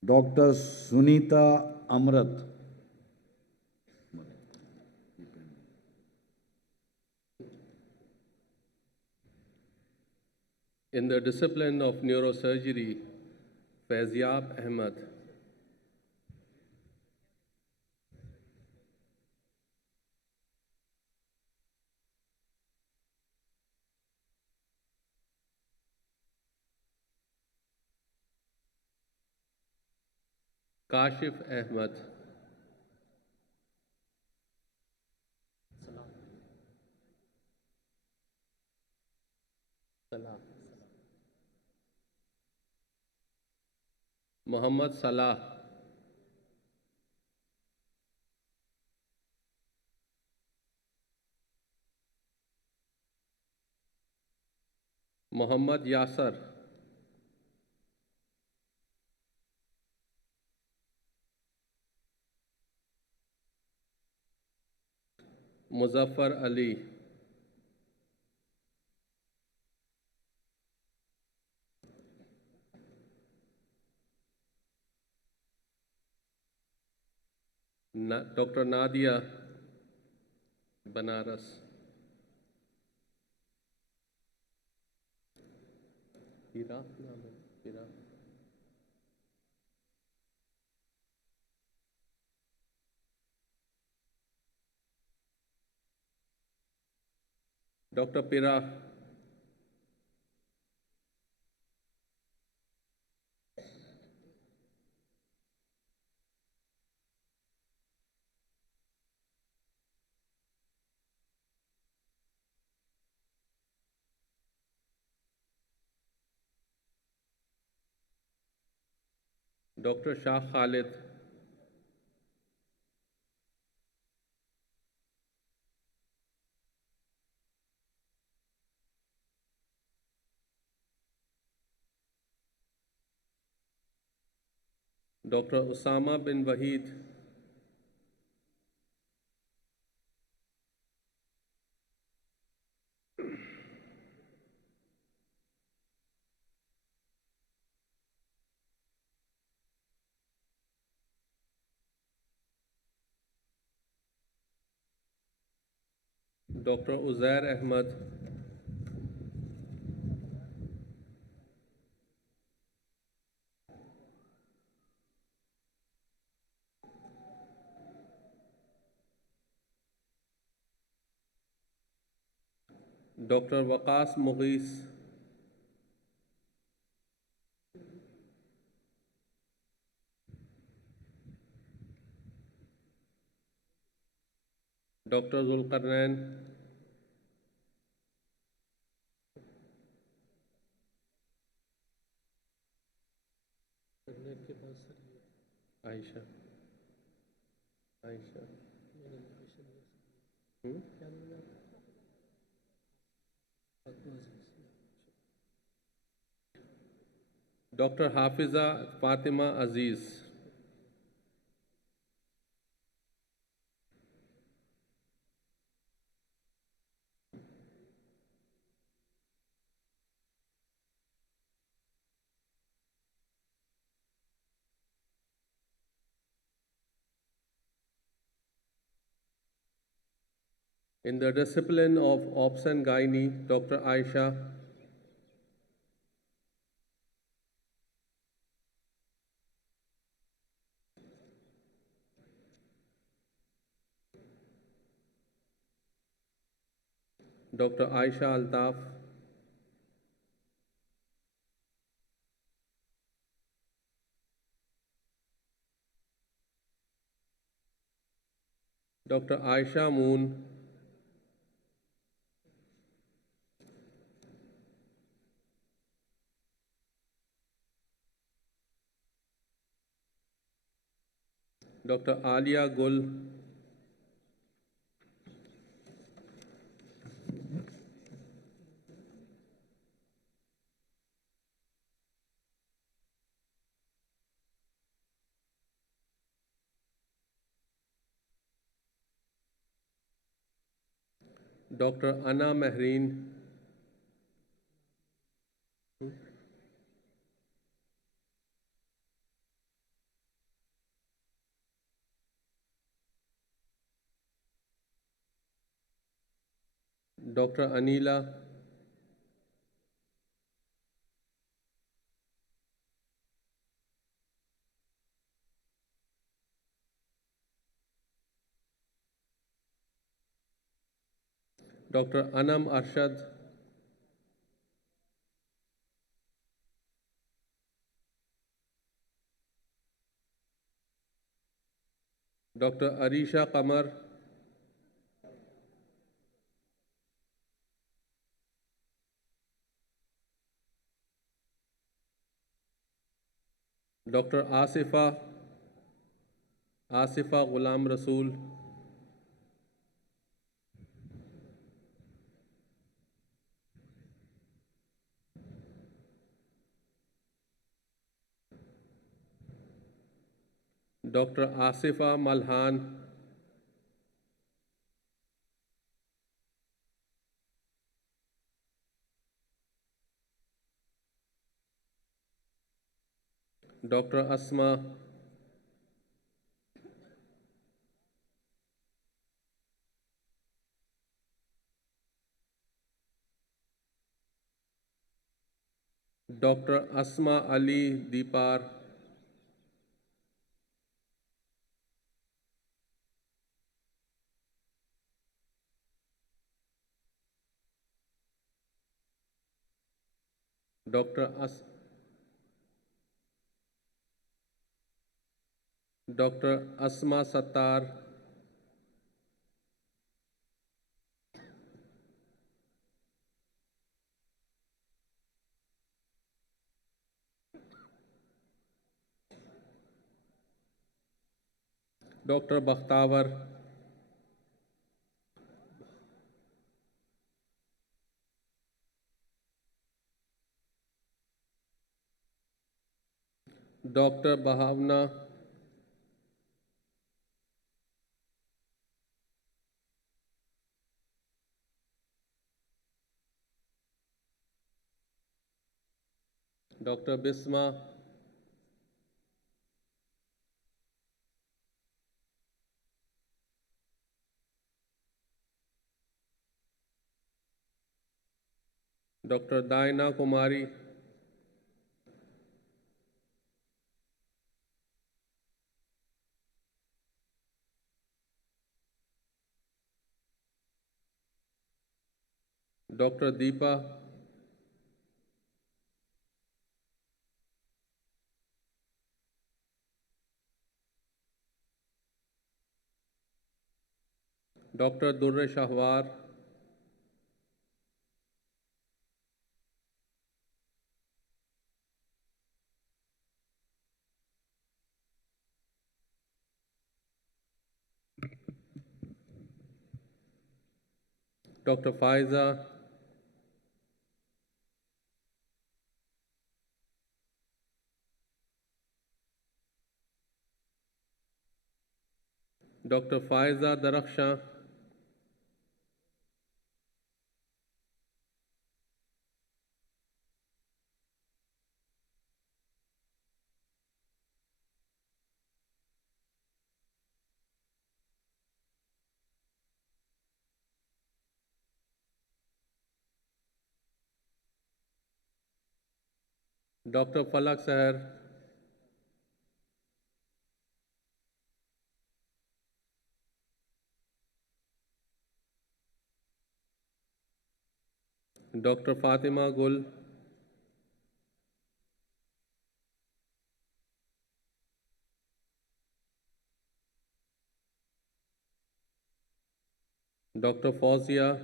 Dr. Sunita Amrat, In the discipline of neurosurgery, Faizyab Ahmed, Kashif Ahmed, Muhammad Salah, Muhammad Yasser, Muzaffar Ali, Dr. Nadia Banaras, Hira, Hira. Dr. Pira, Dr. Shah Khalid, Dr. Osama bin Wahid, Dr. Uzair Ahmad, Dr. Waqas Mughis, Dr. Zulkarnain, Aisha, Aisha, Dr. Hafiza Fatima Aziz, in the discipline of Obs and Gynae, Dr. Aisha, Dr. Aisha Altaf, Dr. Aisha Moon, Dr. Alia Gul, Dr. Anna Mehreen, Dr. Anila, Dr. Anam Arshad, Dr. Arisha Qamar, Dr. Asifa Ghulam Rasool, Dr. Asifa Malhan, Dr. Asma, Dr. Asma Ali Deepar, Dr. Dr. Asma Sattar, Dr. Bakhtawar, Dr. Bahavna, Dr. Bisma, Dr. Daina Kumari, Dr. Deepa, Dr. Durre Shahwar, Dr. Faiza, Dr. Faiza Darakhshan, Dr. Falak Seher, Dr. Fatima Gul, Dr. Fauzia,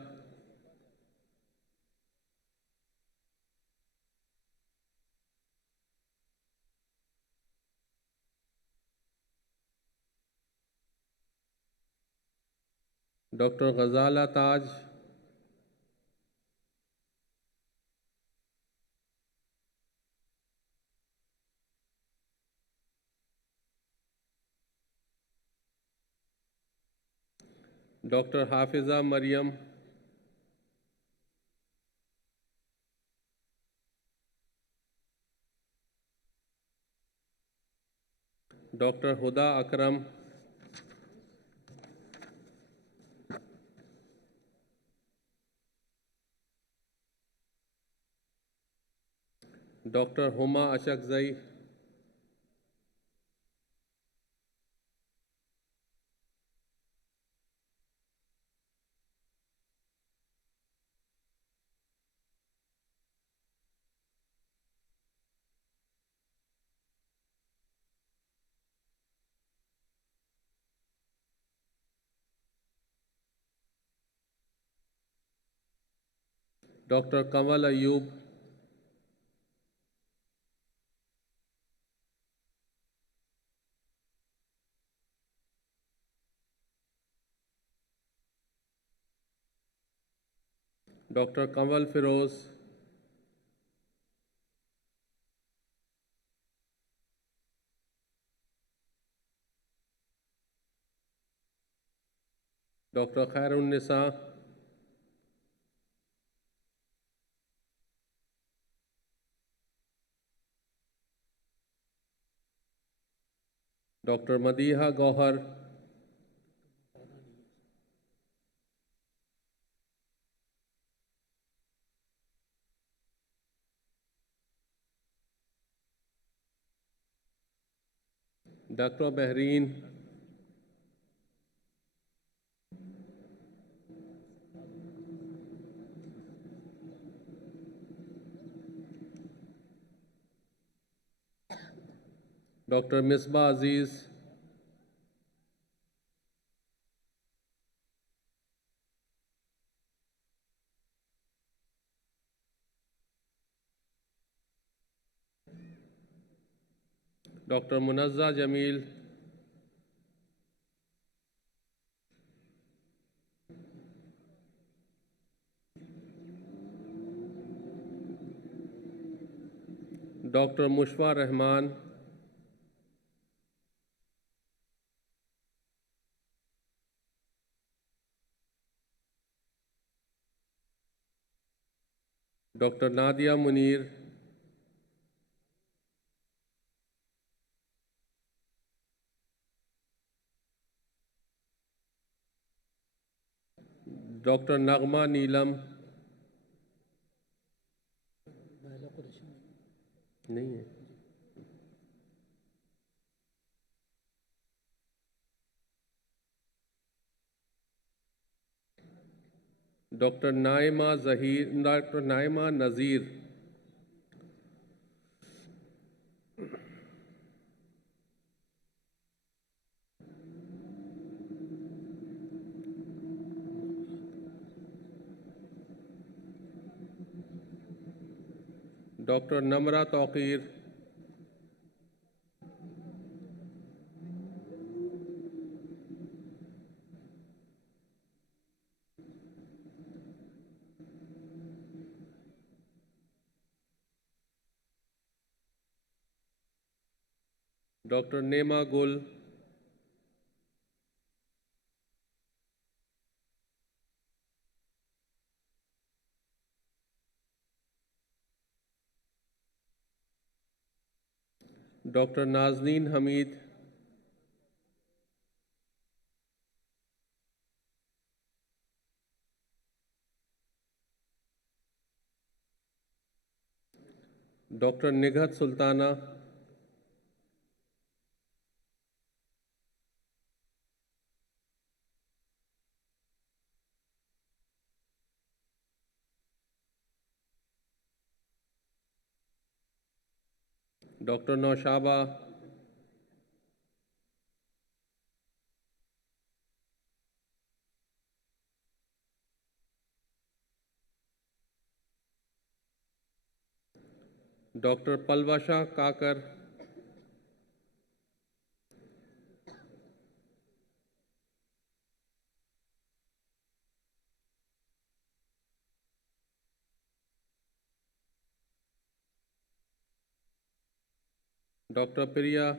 Dr. Ghazala Taj, Dr. Hafiza Mariam, Dr. Huda Akram, Dr. Huma Ashakzai, Dr. Kamal Ayub, Dr. Kamal Firoz, Dr. Khairun Nisa, Dr. Madiha Gohar, Dr. Behreen, Dr. Misbah Aziz, Dr. Munazza Jamil, Dr. Mushwa Rahman, Dr. Nadia Munir, Dr. Nagma Neelam, नहीं है, Dr. Naima Nazir, Dr. Namra Tauqir, Dr. Nema Gul, Dr. Nazneen Hamid, Dr. Nighat Sultana, Dr. Naushaba, Dr. Palwasha Kakar, Dr. Priya,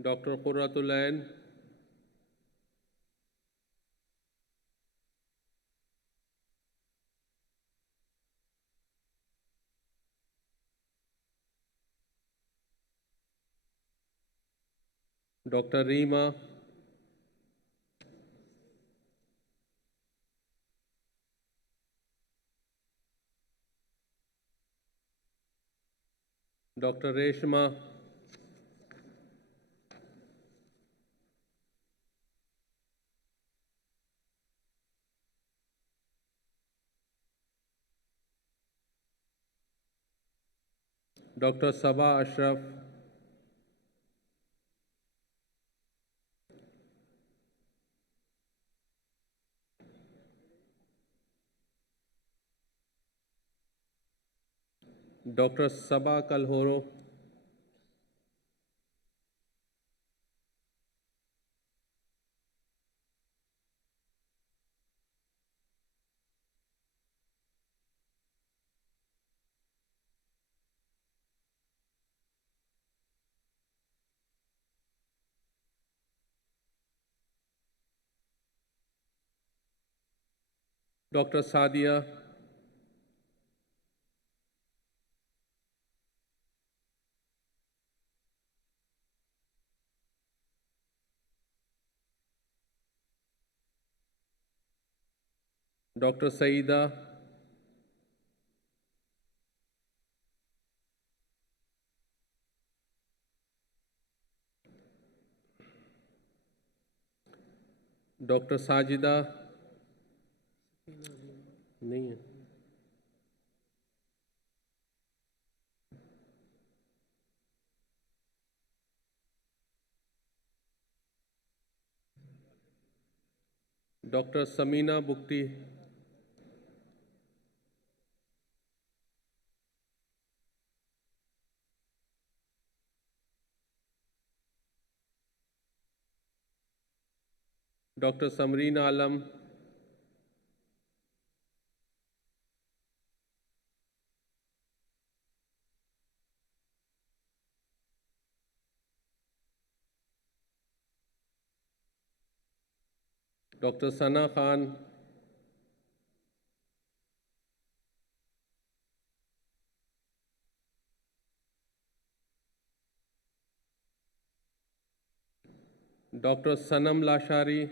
Dr. Qurratul Ain, Dr. Reema, Dr. Reshma, Dr. Sabah Ashraf, Dr. Sabah Kalhoro, Dr. Sadia, Dr. Saida, Dr. Sajida, नहीं है, Dr. Samina Bukti, Dr. Samreen Alam, Dr. Sana Khan, Dr. Sanam Lashari,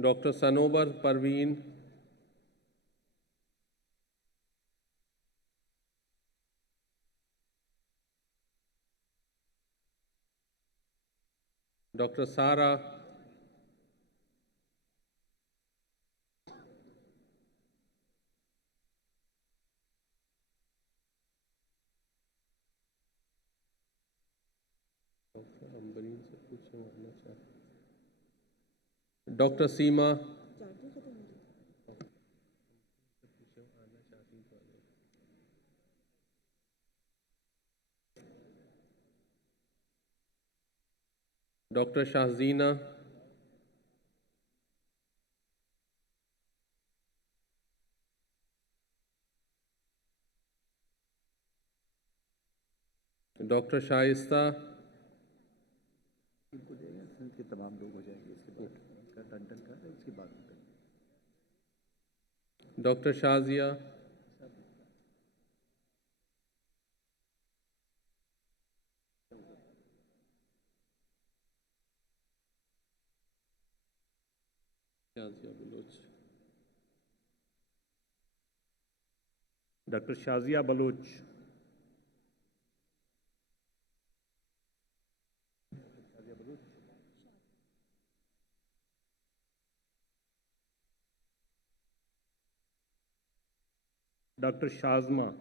Dr. Sanobar Parveen, Dr. Sara, Dr. Seema, Dr. Shahzina, Dr. Shaista, के तमाम लोग हो जाएंगे इसके बाद उनका टन का उसके बाद Dr. Shazia, Dr. Shazia Baloch, Dr. Shazma,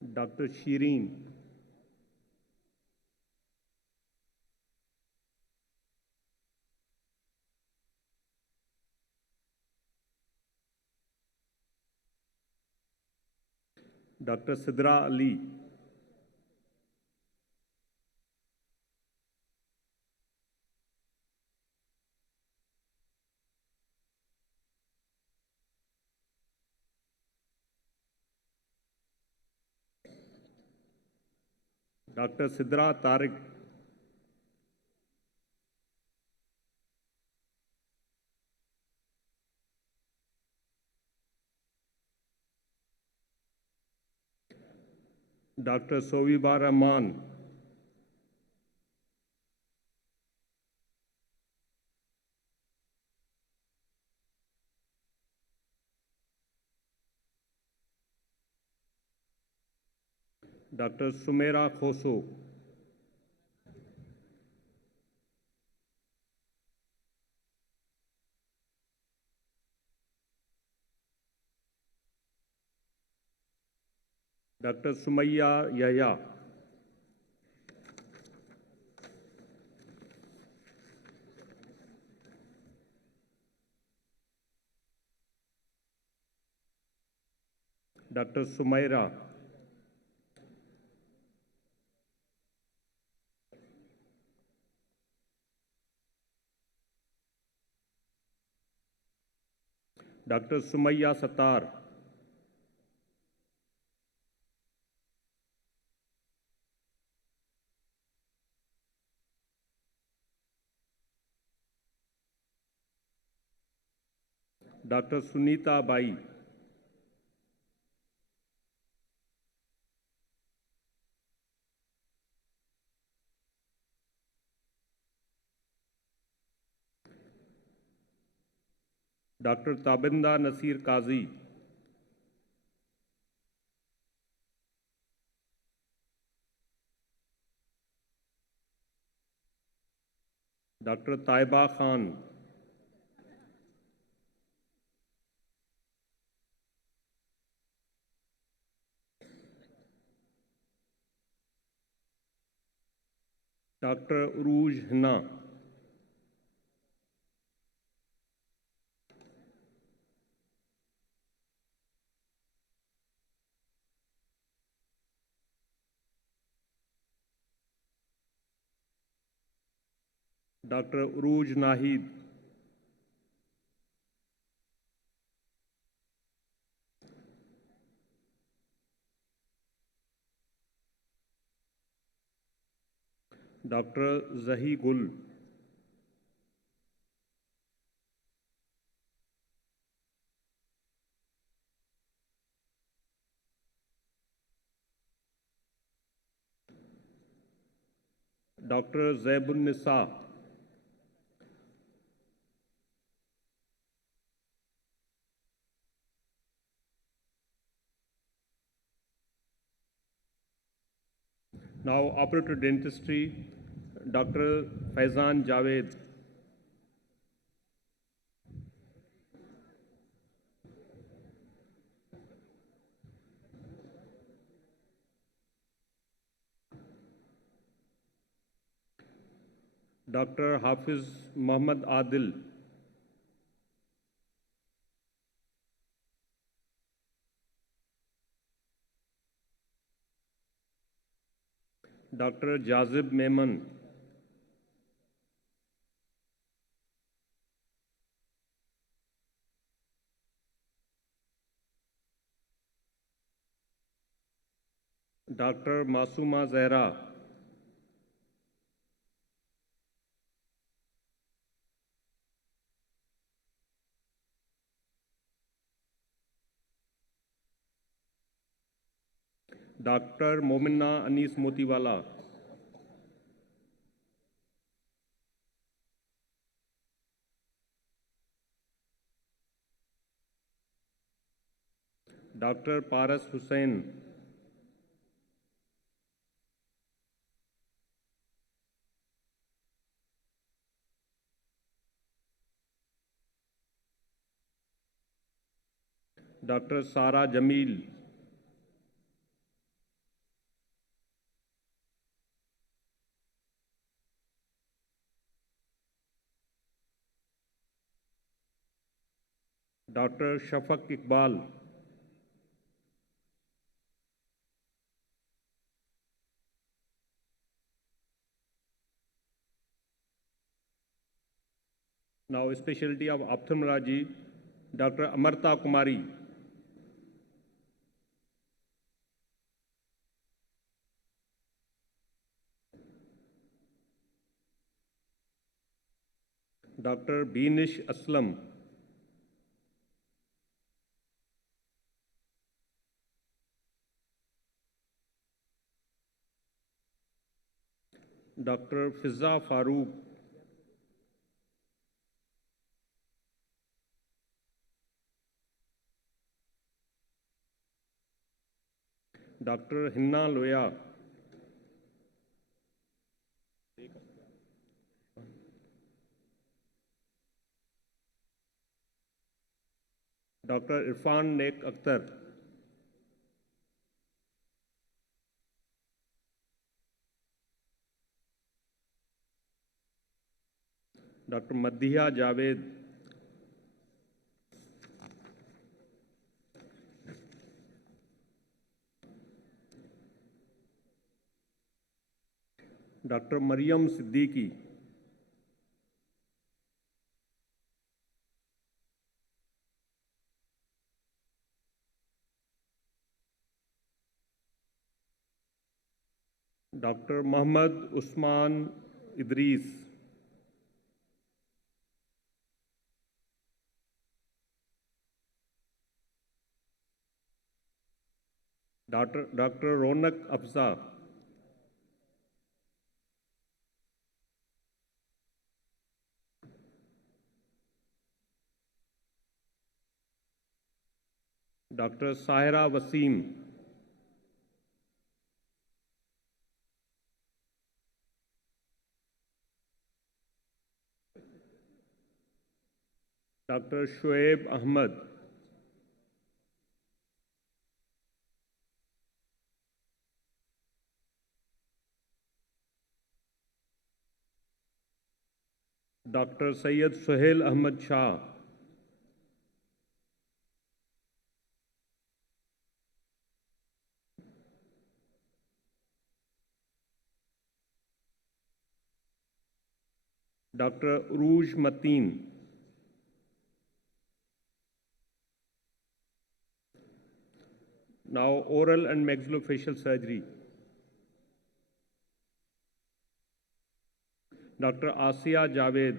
Dr. Shireen, Dr. Sidra Ali, Dr. Sidra Tariq, Dr. Soviba Rahman, Dr. Sumaira Khoso, Dr. Sumaya Yahya, Dr. Sumaira, Dr. Sumaya Satar, Dr. Sunita Bai, Dr. Tabinda Nasir Qazi, Dr. Taiba Khan, Dr. Uruj Hina, Dr. Uruj Nahid, Dr. Zahi Gul, Dr. Zaibun Nisa, now operator dentistry, Dr. Faizan Javed, Dr. Hafiz Muhammad Adil, Dr. Jazib Memon, Dr. Masuma Zehra, Dr. Momina Anis Motiwala, Dr. Paras Hussain, Dr. Sara Jamil, Dr. Shafaq Iqbal, now specialty of ophthalmology, Dr. Amarta Kumari, Dr. Beenish Aslam, Dr. Fizza Farooq, Dr. Hinna Loya, Dr. Irfan Nek Akhtar, Dr. Madhiya Javed, Dr. Mariam Siddiqui, Dr. Muhammad Usman Idris, Dr. Ronak Afza, Dr. Sahira Wasim, Dr. Shoaib Ahmed, Dr. Syed Suhail Ahmad Shah, Dr. Uruj Mateen, now oral and maxillofacial surgery. Dr. Asiya Javed,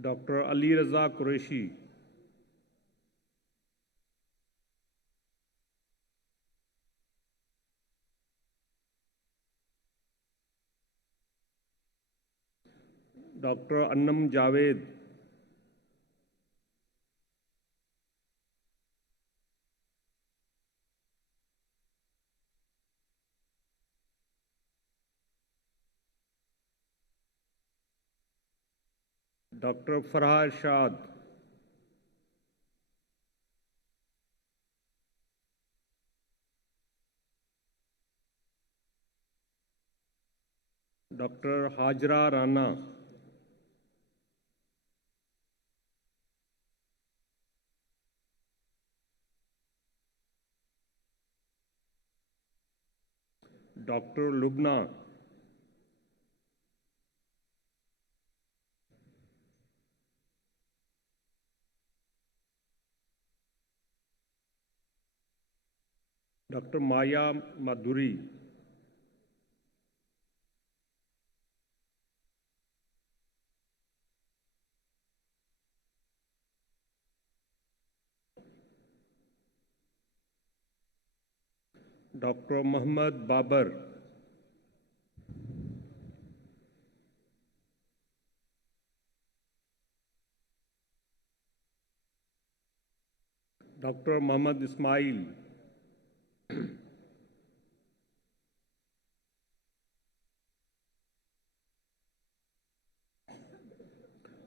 Dr. Ali Raza Qureshi, Dr. Annam Javed, Dr. Farah Irshad, Dr. Hajra Rana, Dr. Lubna, Dr. Maya Madhuri, Dr. Muhammad Babar, Dr. Muhammad Ismail,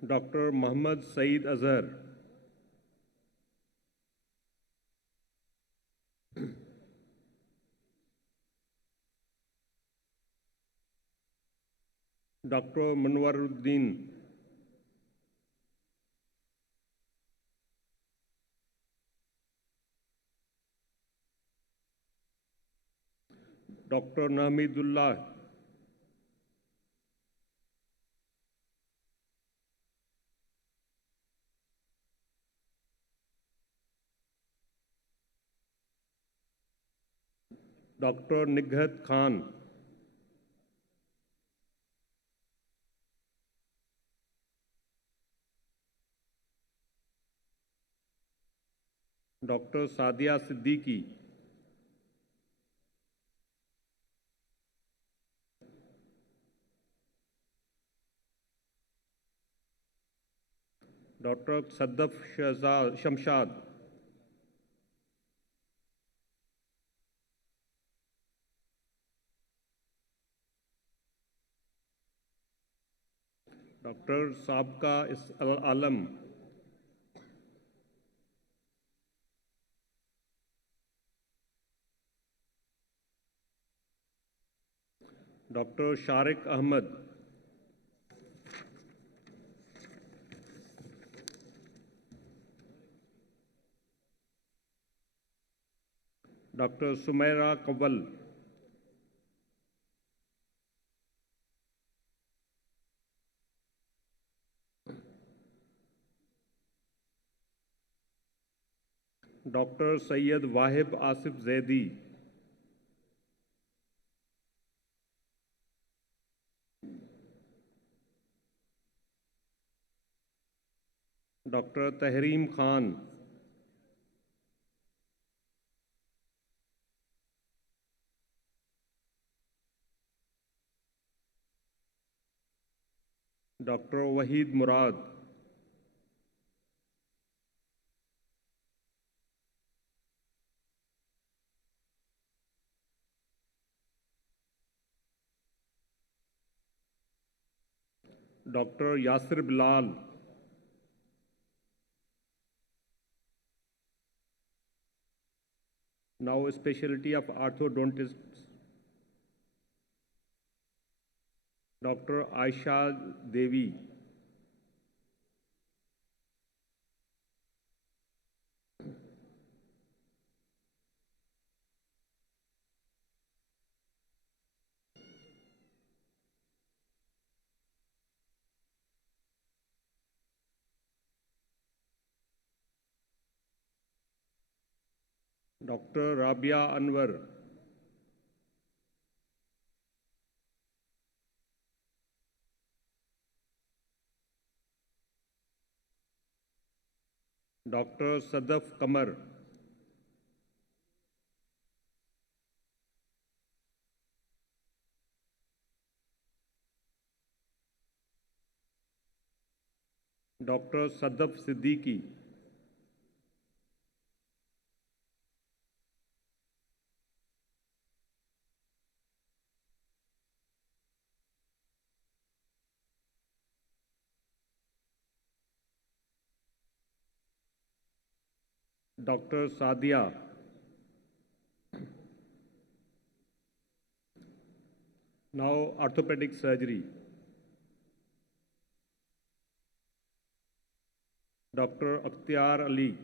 Dr. Muhammad Saeed Azhar, Dr. Manwaruddin, Dr. Nahmidullah, Dr. Nighat Khan, Dr. Sadia Siddiqui, Dr. Saddaf Shamshad, Dr. Sabka Alam, Dr. Sharik Ahmed, Dr. Sumaira Kawal, Dr. Sayyid Wahib Asif Zaidi, Dr. Tahreem Khan, Dr. Wahid Murad, Dr. Yasir Bilal, Now, specialty of orthodontist, Dr. Aisha Devi. Dr. Rabia Anwar. Dr. Sadaf Kamar. Dr. Sadaf Siddiqui. Dr. Sadia. Now, orthopedic surgery. Dr. Akhtiar Ali.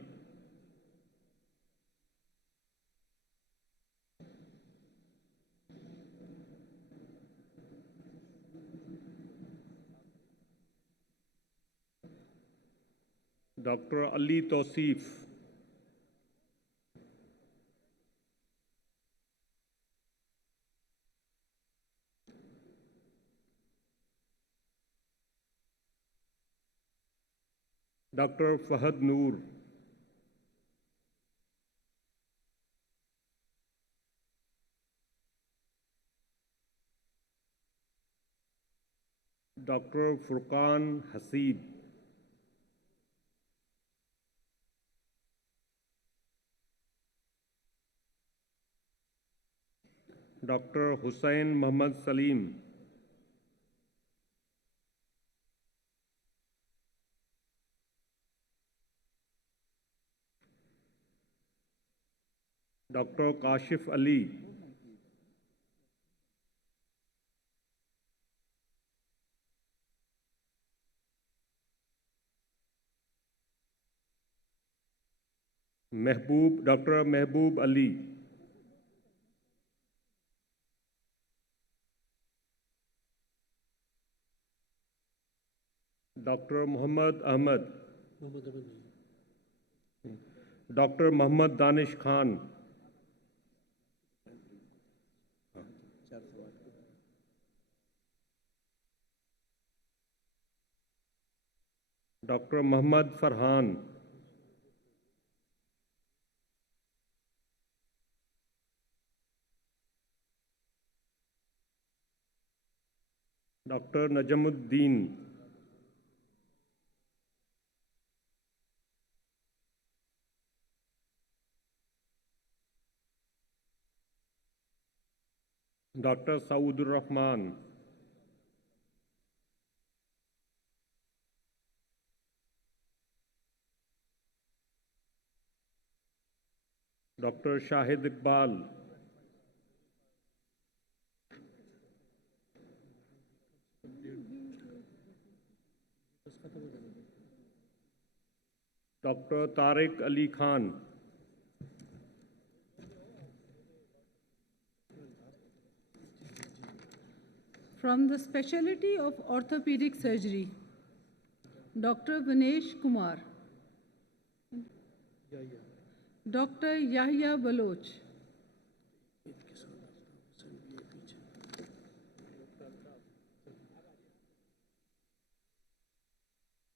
Dr. Ali Tosif. Dr. Fahad Noor. Dr. Furqan Hasib. Dr. Hussain Muhammad Salim. Dr. Kashif Ali. Dr. Mehboob Ali. Dr. Muhammad Ahmad. Dr. Muhammad Danish Khan. Dr. Muhammad Farhan. Dr. Najamuddin. Dr. Saudur Rahman. Dr. Shahid Iqbal. Dr. Tariq Ali Khan. From the specialty of orthopedic surgery, Dr. Vinesh Kumar. Dr. Yahya Baloch.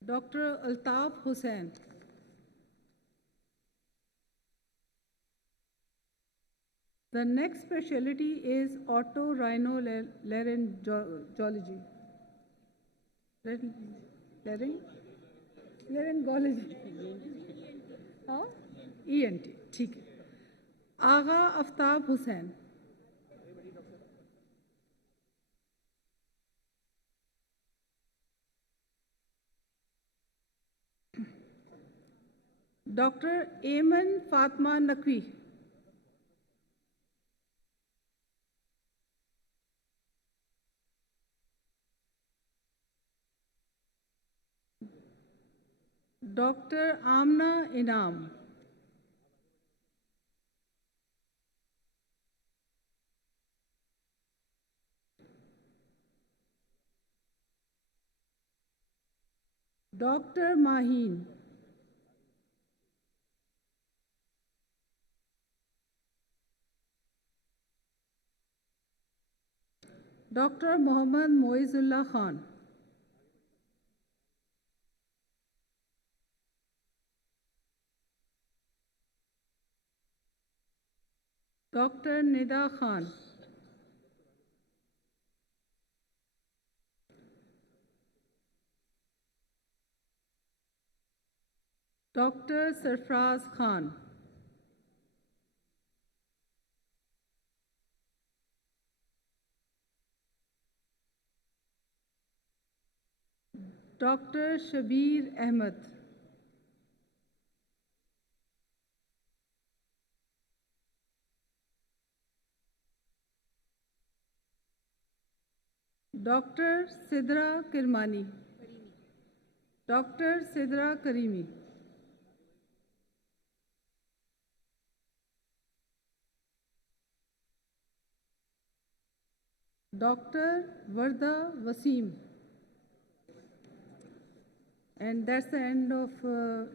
Dr. Altaf Hussain. The next specialty is otorhinolaryngology. Laryngology. हाँ? ENT, ठीक है. आगा Aftab Hussain. Dr. Ayman Fatma Naqvi. Dr. Amna Inam. Dr. Mahin. Dr. Muhammad Moizullah Khan. Dr. Nida Khan. Dr. Sarfraz Khan. Dr. Shabir Ahmed. Dr. Sidra Kirmani. Dr. Sidra Karimi. Dr. Varda Wasim. And that's the end of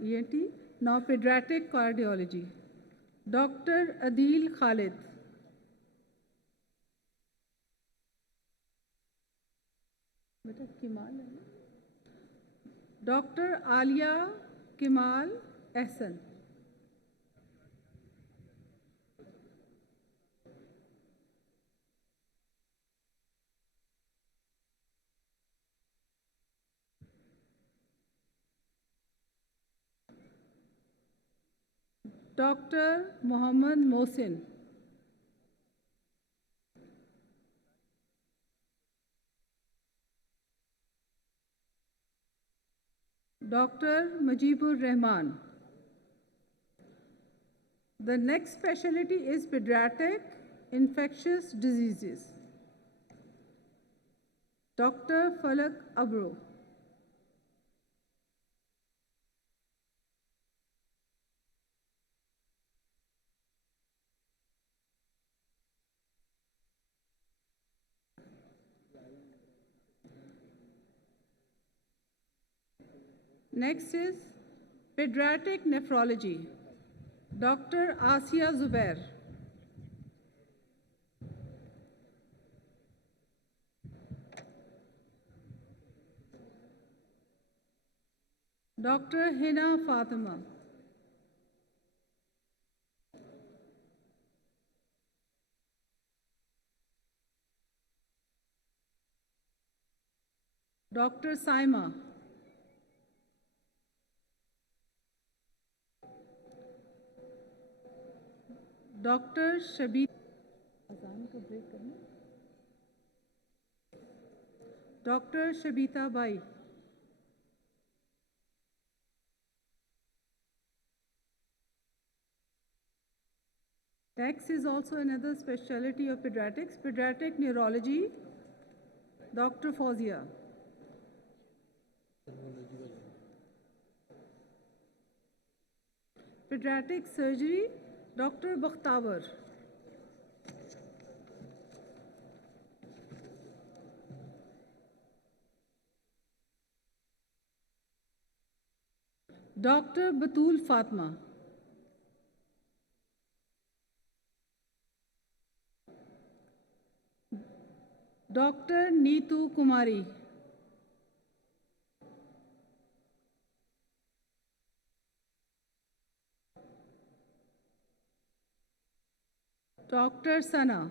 ENT. Now pediatric cardiology. Dr. Adil Khalid. Dr. Alia Kemal Ehsan. Dr. Muhammad Mohsin. Dr. Mujibur Rahman. The next specialty is pediatric infectious diseases. Dr. Falak Abro. Next is pediatric nephrology. Dr. Asia Zubair. Dr. Hina Fatima. Dr. Saima. Dr. Shabita. Dr. Shabita Bai. Next is also another specialty of pediatrics, pediatric neurology, Dr. Fauzia. Pediatric surgery, Dr. Bakhtawar. Dr. Batul Fatma. Dr. Neetu Kumari. Dr. Sana.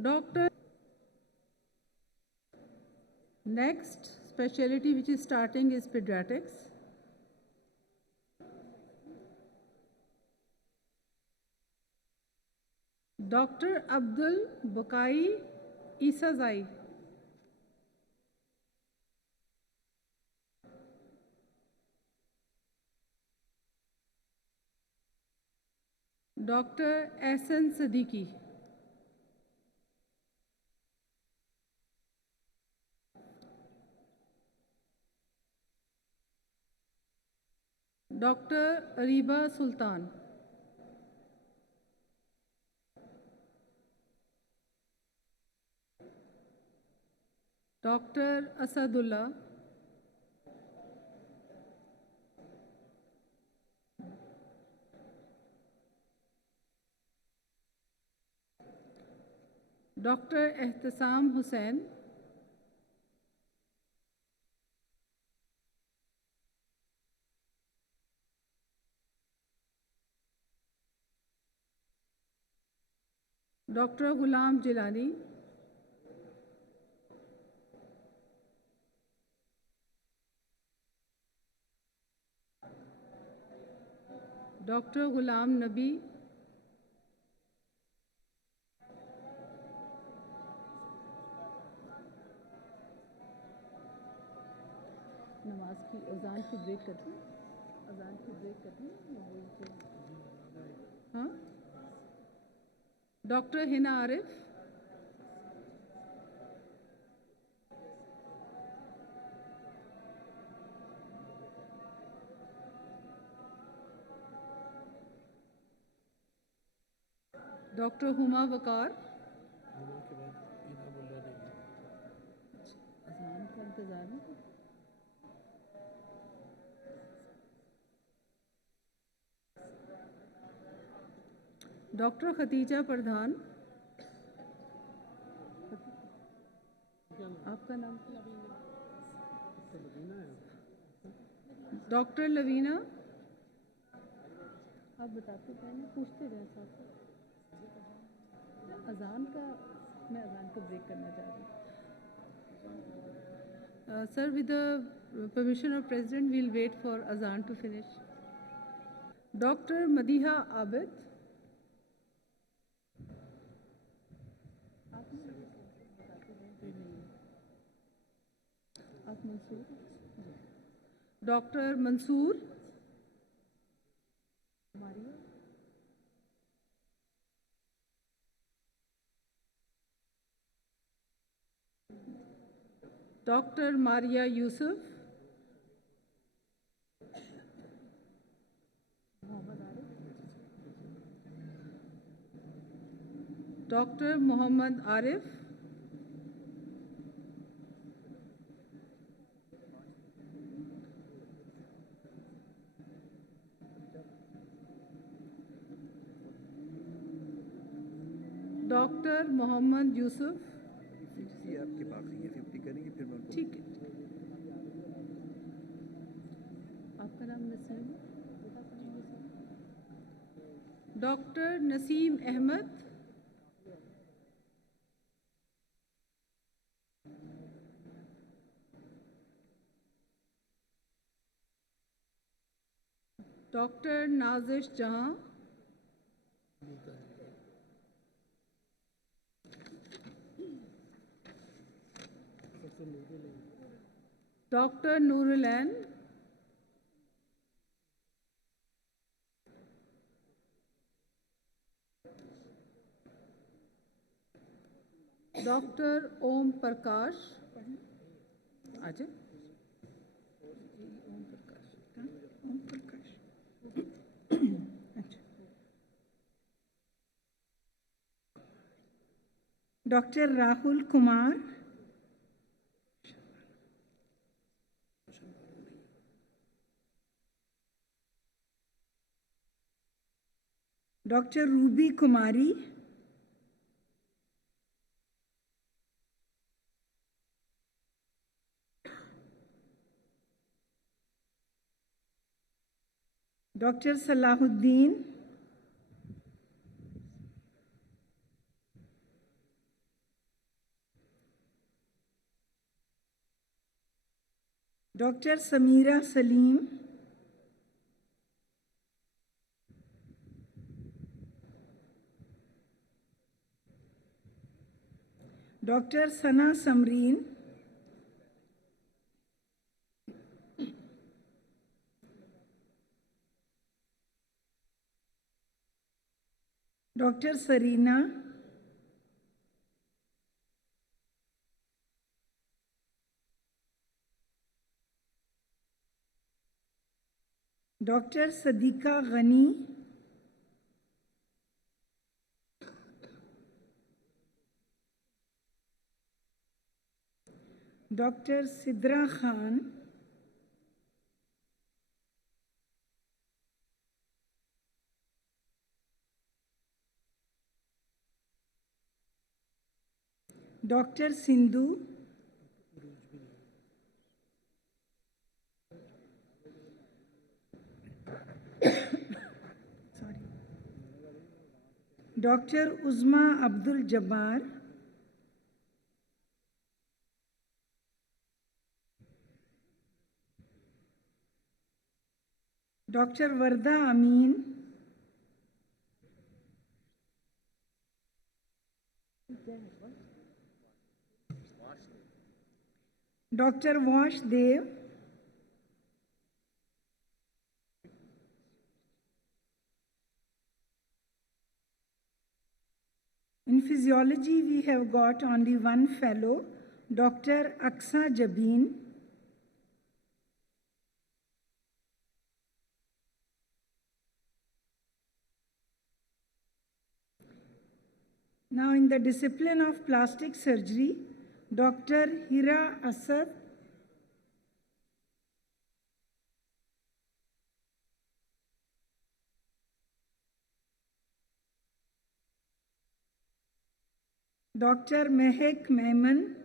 Dr. Next specialty which is starting is pediatrics. Dr. Abdul Bakai Isazai. Dr. Ehsan Siddiqui. Dr. Ariba Sultan. Dr. Asadullah. Dr. Ehtisam Hussain. Dr. Ghulam Jilani. Dr. Ghulam Nabi. नमाज की अजान की break करती हूँ अजान की break करती हूँ हाँ डॉक्टर हिना आरिफ डॉक्टर हुमा वकार अजान का इंतजार नहीं डॉक्टर खतीजा प्रधान आपका नाम डॉक्टर लवीना आप बताते पहले पूछते जाए साथ अजान का मैं अजान को ब्रेक करना चाह रही हूँ sir with the permission of president will wait for azaan to finish doctor Madiha Abid doctor Mansoor doctor Maria Yousuf doctor Mohammad Arif doctor Mohammad Yousuf ये आपके बाकी है 50 करेंगे फिर मैं ठीक है आपका नाम Naseem doctor Naseem Ahmed doctor Nazish Jahan doctor Noorulain doctor Om Prakash आज Om Prakash doctor Rahul Kumar doctor Ruby Kumari doctor Salahuddin doctor Sameera Saleem doctor Sana Samreen doctor Sarina Dr. Sadiqa Ghani, Dr. Sidra Khan, Dr. Sindhu, Dr. Uzma Abdul Jabbar, Dr. Varda Amin, Dr. Vash Dev, in physiology, we have got only one fellow, Dr. Aksa Jabin. Now, in the discipline of plastic surgery, Dr. Hira Asad, Dr. Mehek Mehman,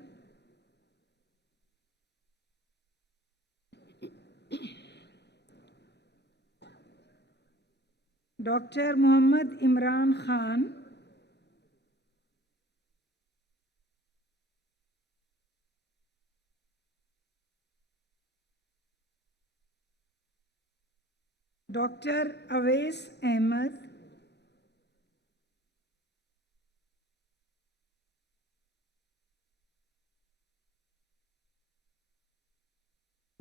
Dr. Muhammad Imran Khan, Dr. Awais Ahmed,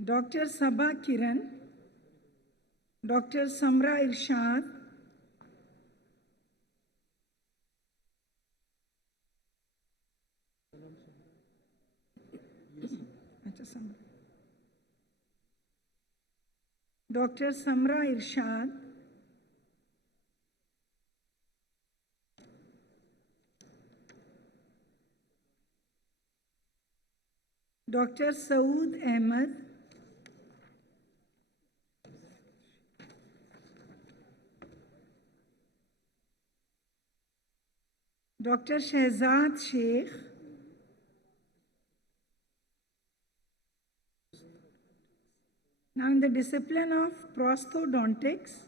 Dr. Sabha Kiran, Dr. Samra Irshad, Dr. Samra Irshad, Dr. Saud Ahmed, Dr. Shehzad Sheikh, now in the discipline of prosthodontics,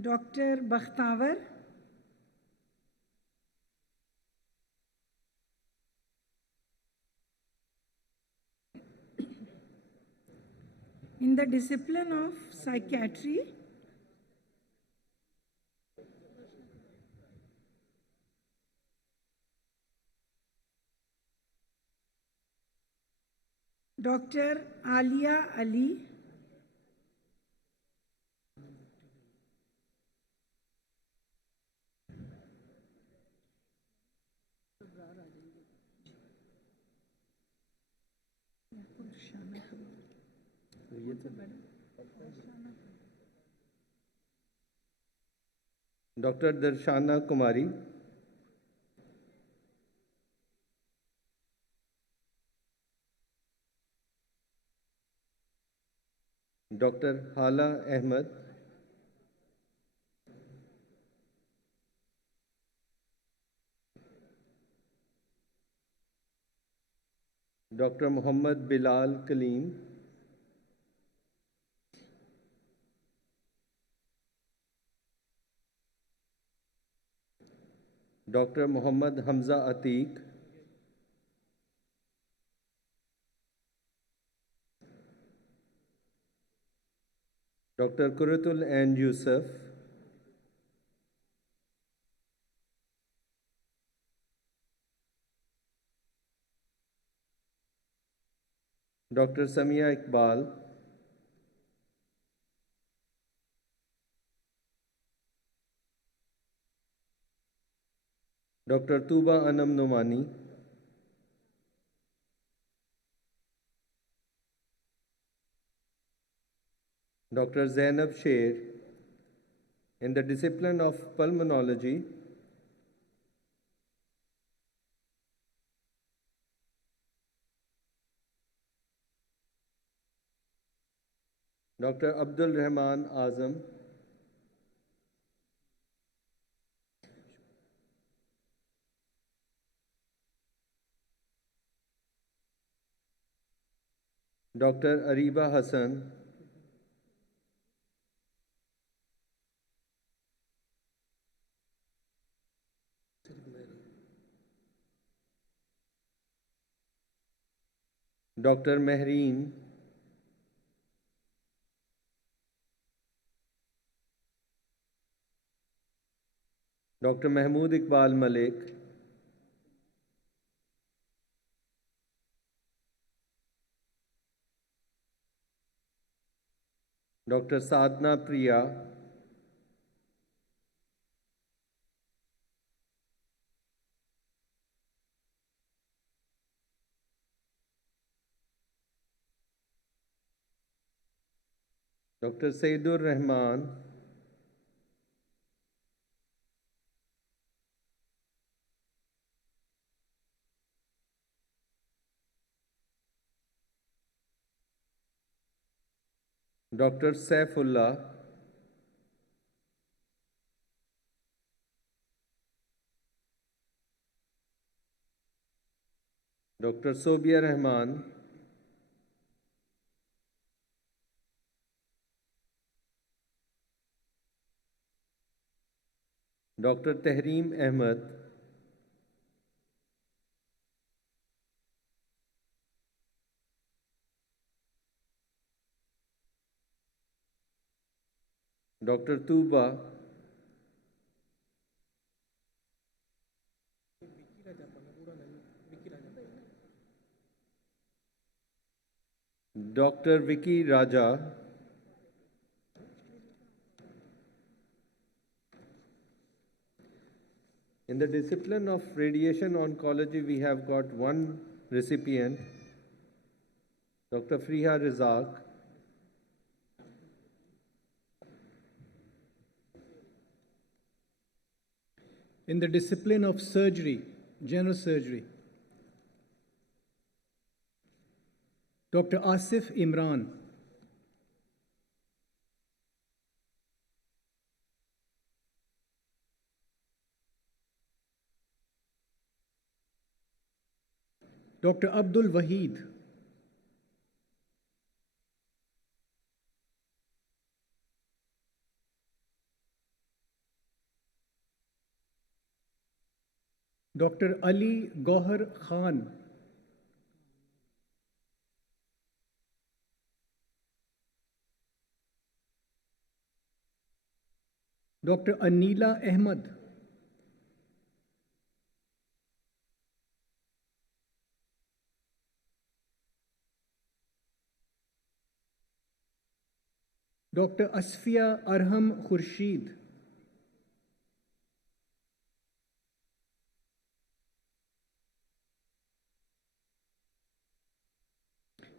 Dr. Bakhtawar, in the discipline of psychiatry, Dr. Alia Ali, Dr. Darshana Kumari, Dr. Hala Ahmed, Dr. Muhammad Bilal Kaleem, Dr. Muhammad Hamza Atiq, Dr. Quratul Ain Yusuf, Dr. Samia Iqbal, Dr. Tuba Anam Nomani, Dr. Zainab Sher. In the discipline of pulmonology, Dr. Abdul Rahman Azam. Dr. Ariba Hassan. Dr. Mehreen. Dr. Mahmood Iqbal Malik. Dr. Sadhna Priya. Dr. Saidur Rahman. Dr. Saifullah. Dr. Sobia Rahman. Dr. Tehreem Ahmed. Dr. Tuba. Dr. Vicky Raja. In the discipline of radiation oncology, we have got one recipient, Dr. Friha Rizak. In the discipline of surgery, general surgery, Dr. Asif Imran. Dr. Abdul Wahid. Dr. Ali Gohar Khan. Dr. Anila Ahmed. Dr. Asfia Arham Khurshid.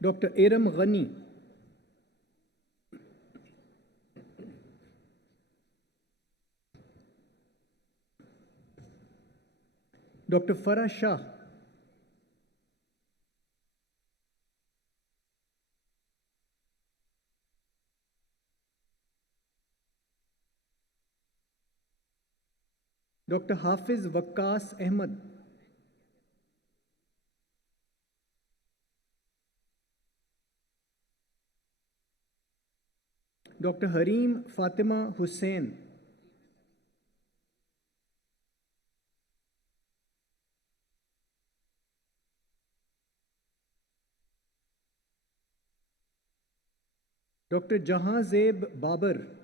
Dr. Eram Ghani. Dr. Farah Shah. Dr. Hafiz Waqas Ahmed. Dr. Harim Fatima Hussain. Dr. Jahazeb Babar.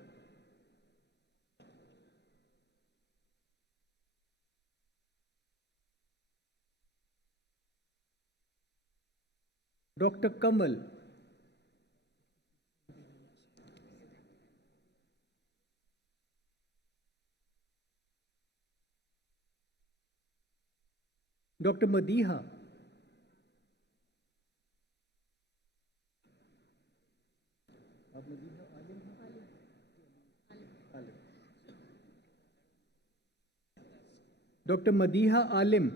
Dr. Kamal. Dr. Madiha. आप मदीहा आ जाएं। Dr. Madiha Alim.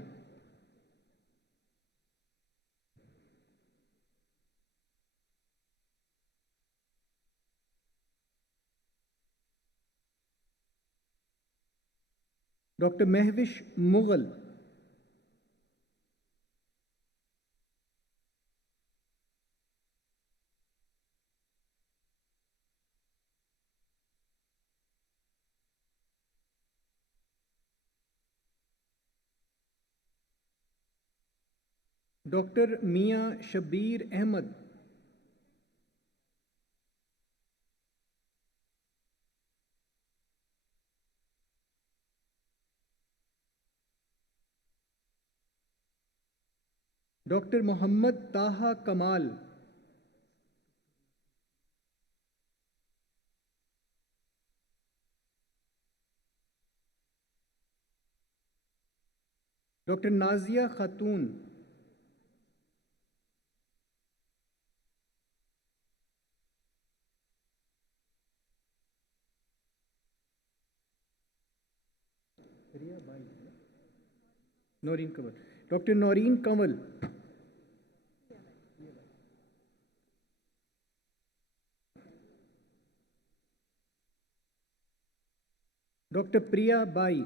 Dr. Mehwish Mughal. Dr. Mia Shabir Ahmed. Dr. Muhammad Taha Kamal. Dr. Nazia Khatun. Noreen Kamal. Dr. Noreen Kamal. Dr. Priya Bai.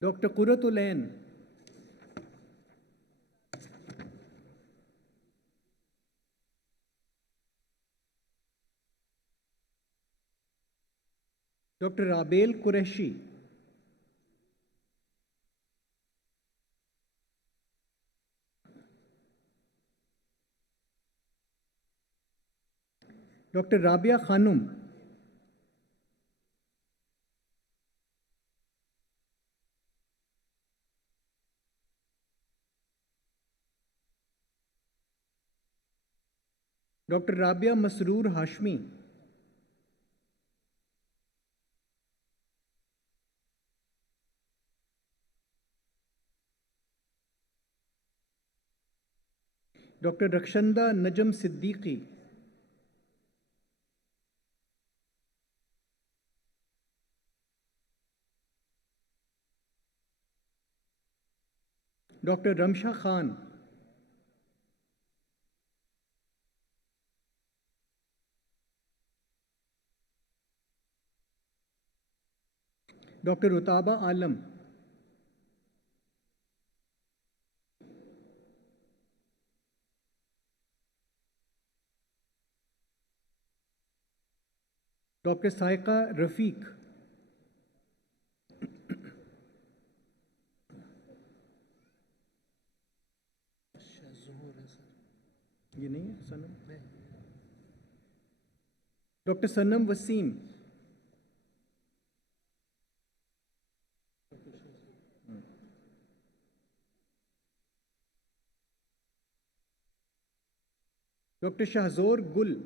Dr. Quratulain. Dr. Abel Qureshi. Dr. Rabia Khanum. Dr. Rabia Masroor Hashmi. Dr. Rakshanda Najam Siddiqui. Dr. Ramsha Khan. Dr. Utaba Alam. Dr. Saika Rafiq. ये नहीं है सनम? Dr. Sanam Wasim. Dr. Shahzor Gul.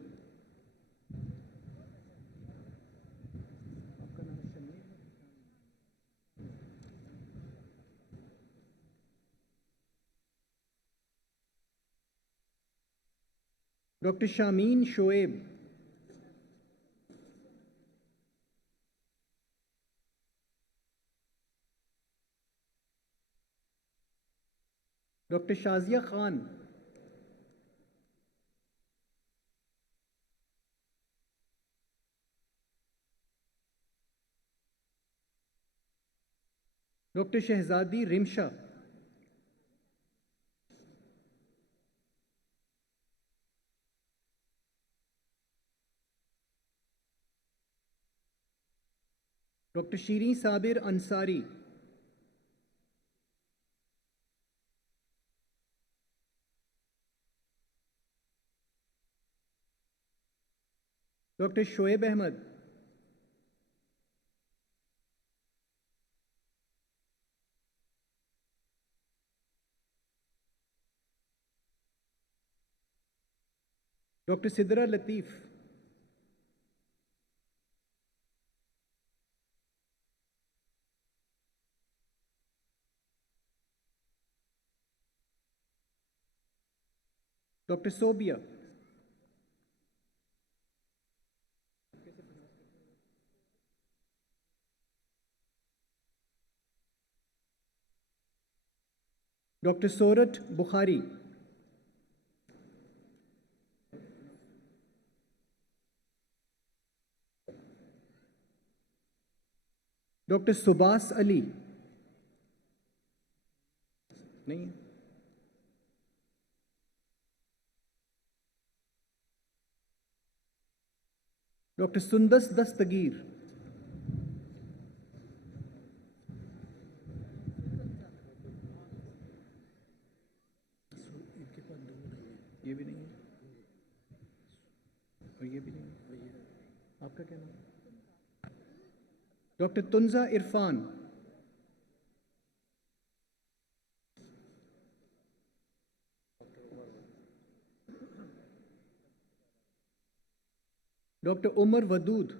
Dr. Shameen Shoaib. Dr. Shazia Khan. Dr. Shehzadi Rimsha. Dr. Shireen Sabir Ansari. Dr. Shoaib Ahmed. Dr. Sidra Latif. Dr. Sobia. Dr. Sorat Bukhari. Dr. Subhas Ali. नहीं Dr. Sundas Dastagir. ये भी नहीं है और ये भी नहीं है आपका क्या नाम doctor Tunza Irfan doctor Umar Wadood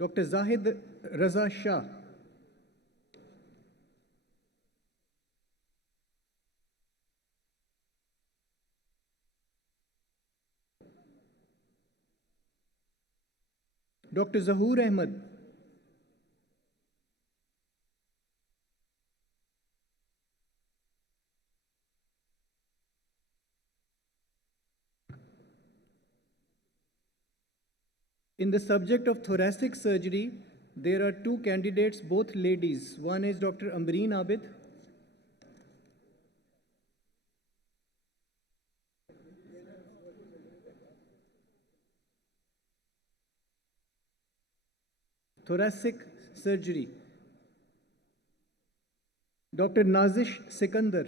doctor Zahid Raza Shah doctor Zahoor Ahmed In the subject of thoracic surgery, there are two candidates, both ladies. One is Dr. Ambreen Abid. Thoracic surgery. Dr. Nazish Sikandar.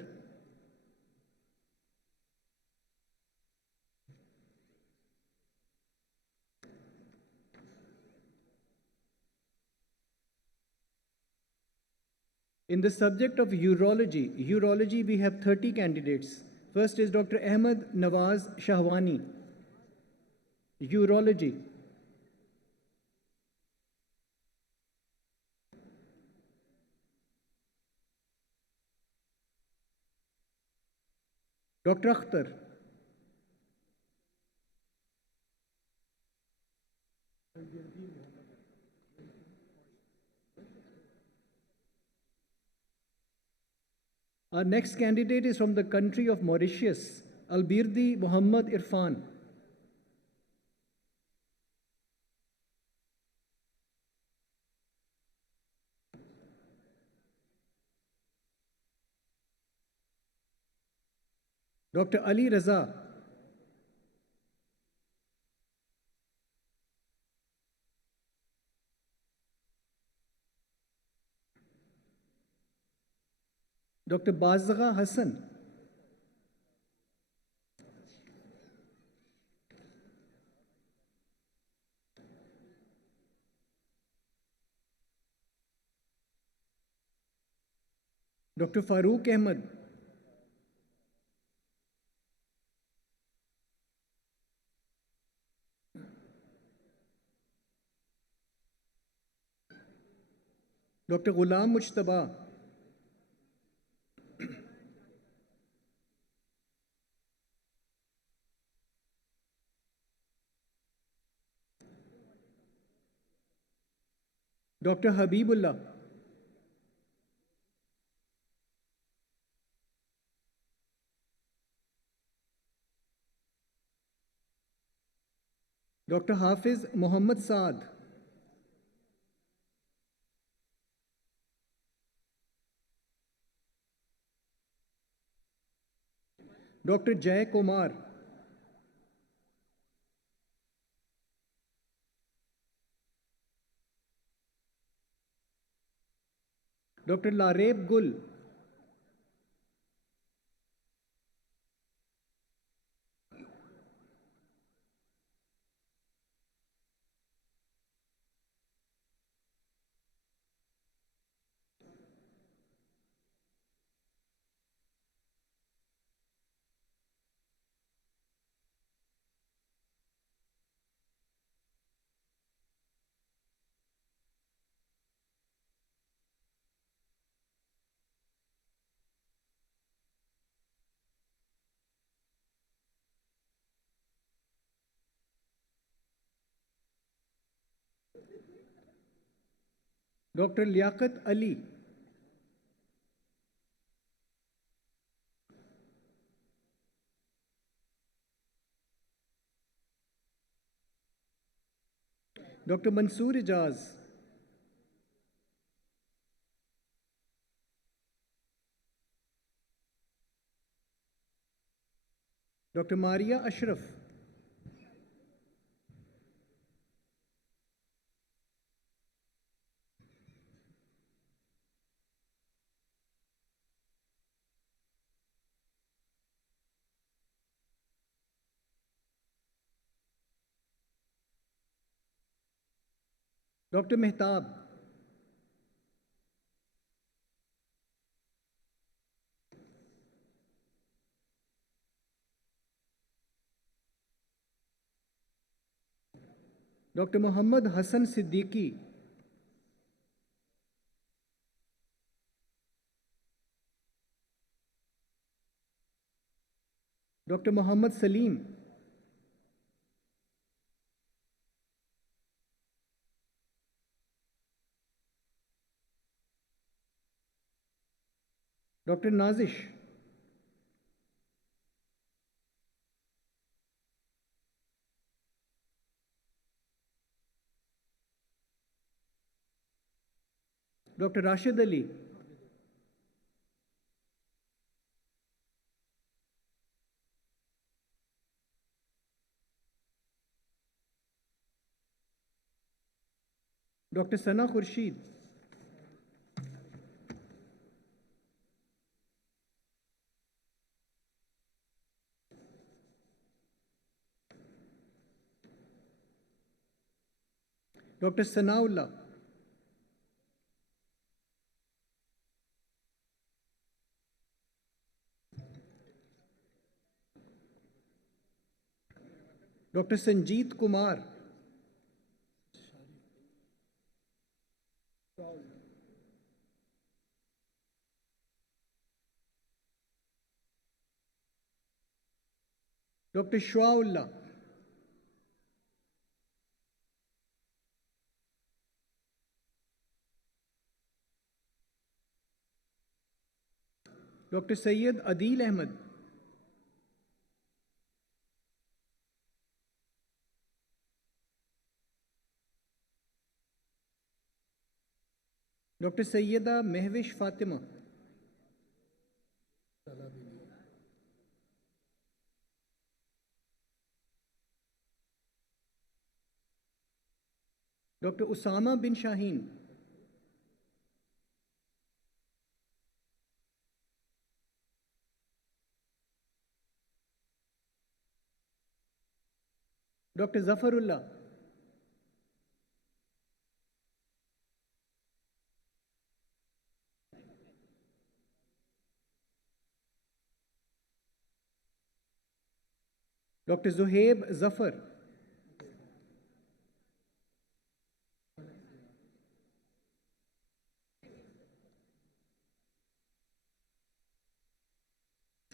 In the subject of urology we have 30 candidates. First is Dr. Ahmed Nawaz Shahwani, urology. Dr. Akhtar. Our next candidate is from the country of Mauritius, Albirdi Muhammad Irfan. Dr. Ali Raza. Dr. Bazgha Hassan. Dr. Farooq Ahmed. Dr. Ghulam Mujtaba. Dr. Habibullah. Dr. Hafiz Muhammad Saad. Dr. Jay Kumar. Dr. Lareb Gul. Dr. Liaquat Ali. Dr. Mansoor Ijaz. Dr. Maria Ashraf. Dr. Mehtab. Dr. Muhammad Hassan Siddiqui. Dr. Muhammad Salim. Dr. Nazish. Dr. Rashid Ali. Dr. Sana Khurshid. Dr. Sanaullah. Dr. Sanjeet Kumar. Dr. Shuaullah. Dr. Syed Adil Ahmed. Dr. Sayyida Mehwish Fatima. Dr. Usama bin Shaheen. Dr. Zafarullah. Dr. Zuhaib Zafar.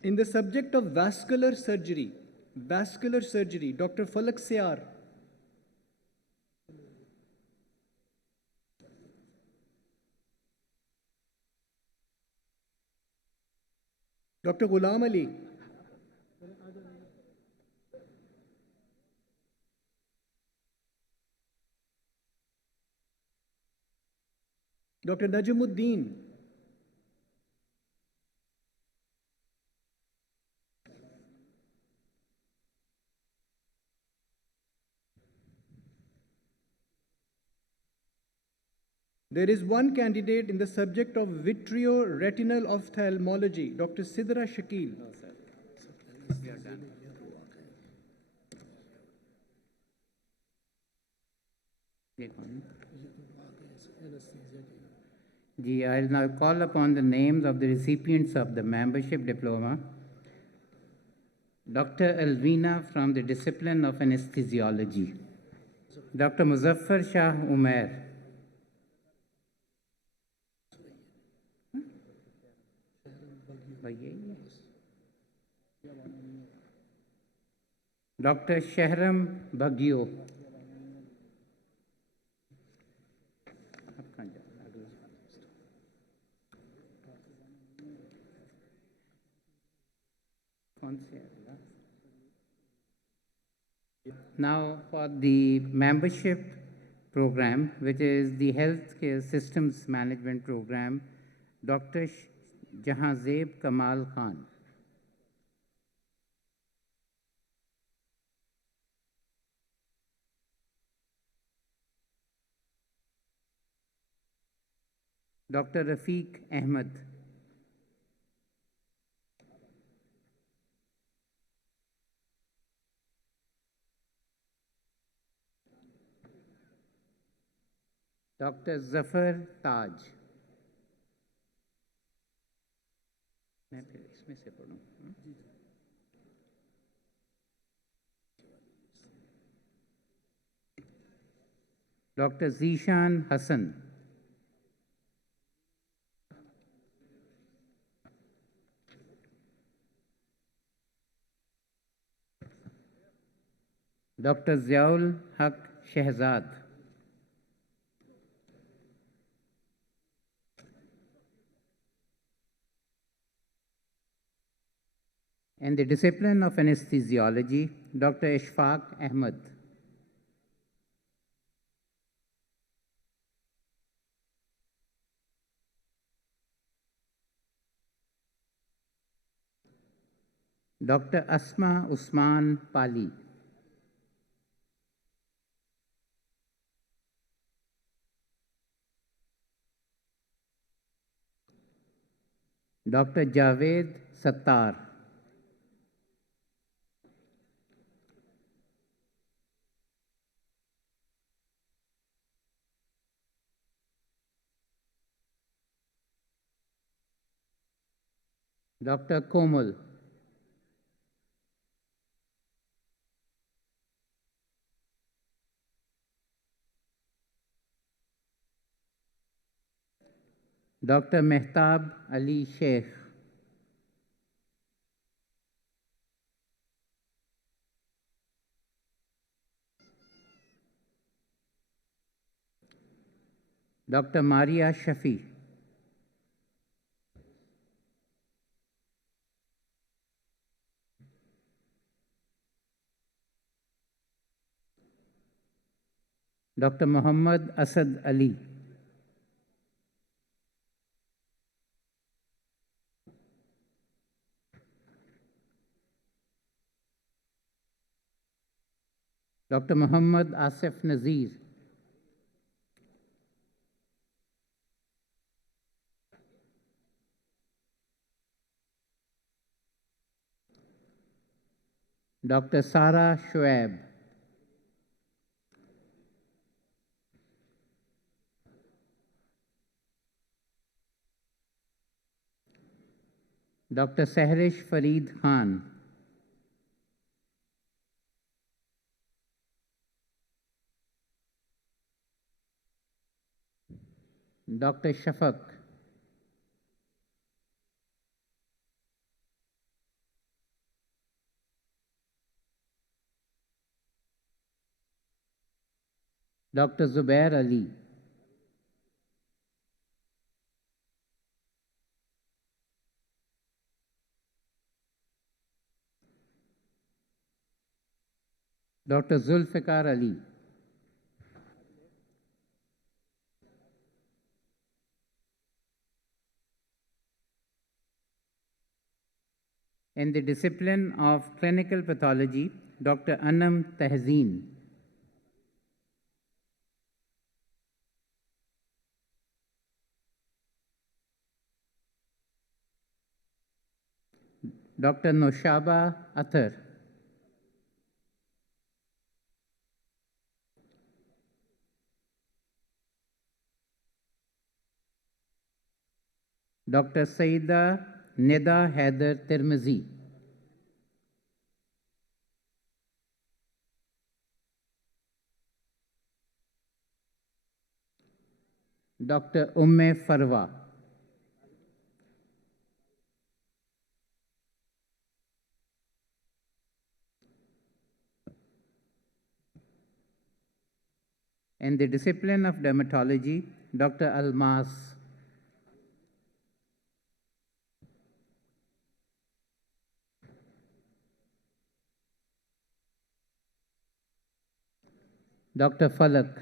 In the subject of vascular surgery, Dr. Falak Siar. Dr. Ghulam Ali. Dr. Najimuddin. There is one candidate in the subject of vitreoretinal ophthalmology, Dr. Sidra Shakil. No, sir. We are done. I'll now call upon the names of the recipients of the membership diploma. Dr. Alvina from the discipline of anesthesiology. Dr. Muzaffar Shah Umair. Dr. Shahram Bagio. Now for the membership program, which is the Healthcare Systems Management Program, Dr. Jahazeb Kamal Khan. Dr. Rafiq Ahmed. Dr. Zafar Taj. मैं फिर इसमें से पढ़ूं. Dr. Zishan Hassan. Dr. Ziaul Haq Shehzad. In the discipline of anesthesiology, Dr. Ishfaq Ahmed. Dr. Asma Usman Pali. Dr. Javed Sattar. Dr. Komal. Dr. Mehtab Ali Sheikh. Dr. Maria Shafi. Dr. Muhammad Asad Ali. Dr. Muhammad Asif Nazir. Dr. Sarah Shoaib. Dr. Sehrish Fareed Khan. Dr. Shafaq. Dr. Zubair Ali. Dr. Zulfikar Ali. In the discipline of clinical pathology, Dr. Anam Tehzeen. Dr. Noshaba Athar. Dr. Saida Nida Haider Tirmizi. Dr. Umme Farwa. In the discipline of dermatology, Dr. Almas. Dr. Falak.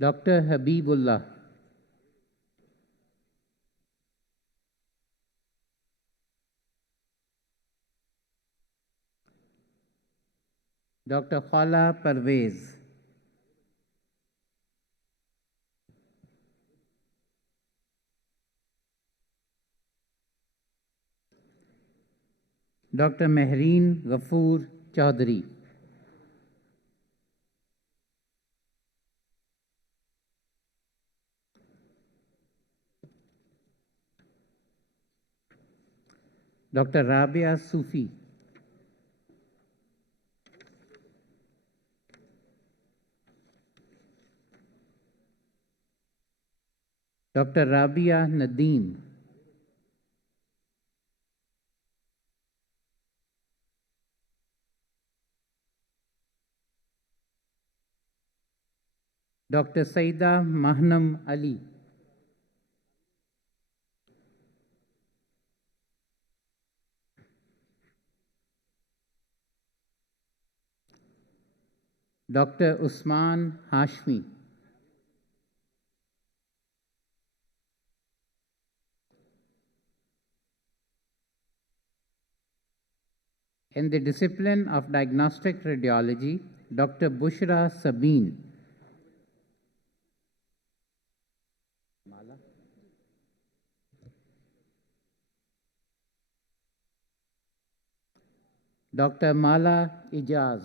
Dr. Habibullah. Dr. Khala Parvez. Dr. Mehreen Ghafoor Chaudhary. Dr. Rabia Sufi. Dr. Rabia Nadeem. Dr. Saida Mahnam Ali. Dr. Usman Hashmi. In the discipline of diagnostic radiology, Dr. Bushra Sabeen. Dr. Mala Ijaz.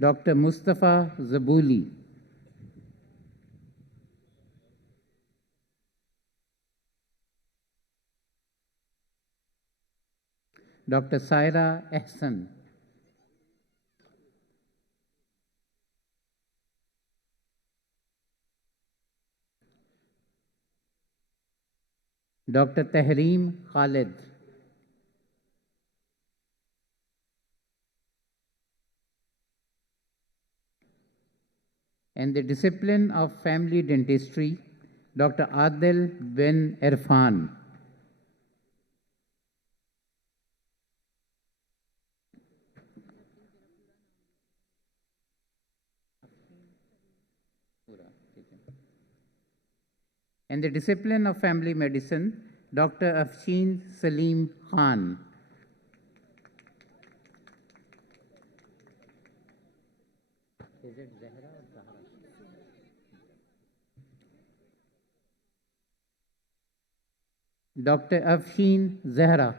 Dr. Mustafa Zabuli. Dr. Saira Ehsan. Dr. Tahreem Khalid. In the discipline of family dentistry, Dr. Adil bin Irfan. In the discipline of family medicine, Dr. Afshin Salim Khan. Is it Zahra or Zahra? Dr. Afshin Zahra.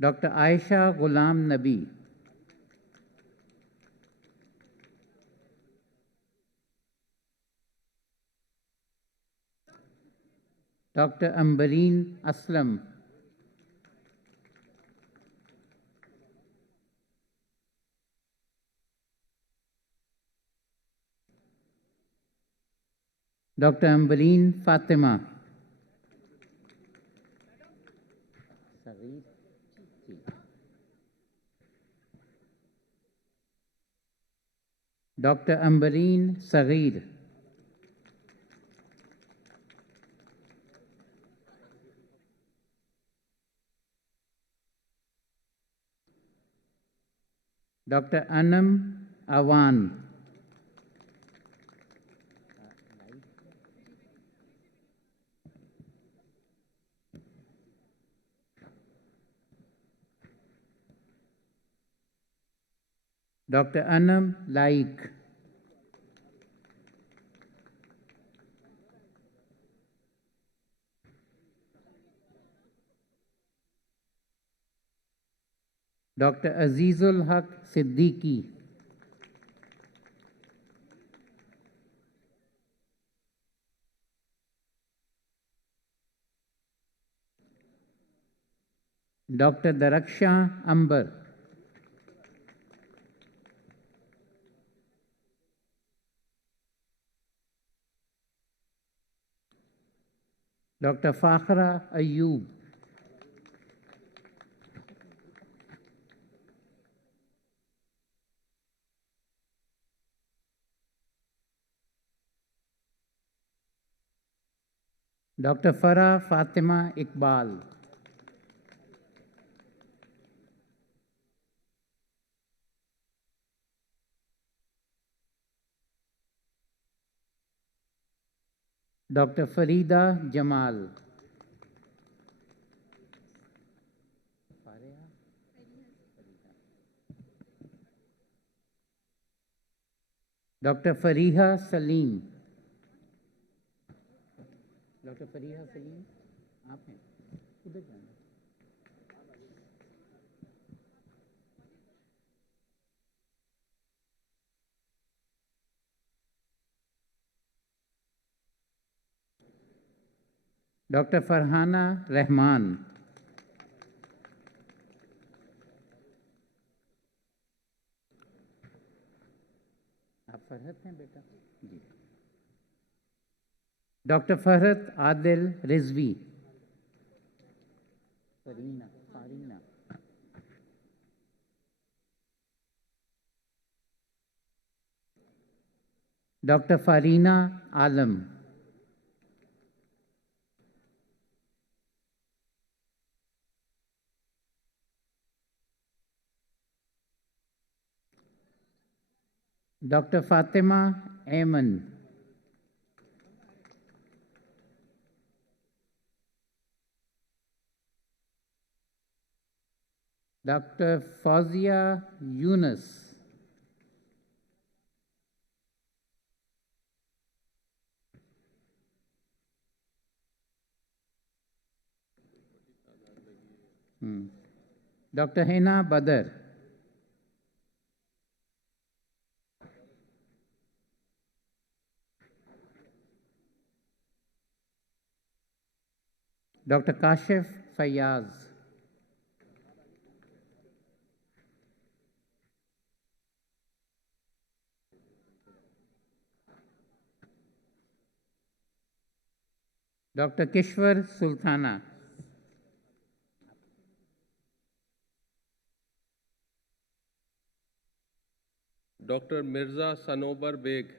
Dr. Aisha Ghulam Nabi. Dr. Ambareen Aslam. Dr. Ambareen Fatima. Dr. Ambareen Saghir. Dr. Anam Awan. Dr. Anam Laik. Dr. Azizul Haq Siddiqui. Dr. Daraksha Ambar. Dr. Fakhra Ayub. Dr. Farah Fatima Iqbal. Dr. Farida Jamal. Dr. Fariha Salim. Dr. Fariha Salim, आप हैं उधर जाना. Dr. Farhana Rahman. आप फरहत हैं बेटा जी. Dr. Farhat Adil Rizvi. Farina. Dr. Farina Alam. Dr. Fatima Ayman. Dr. Fazia Yunus. Dr. Hena Badar. Dr. Kashif Fayaz. Dr. Kishwar Sultana. Dr. Mirza Sanobar Beg.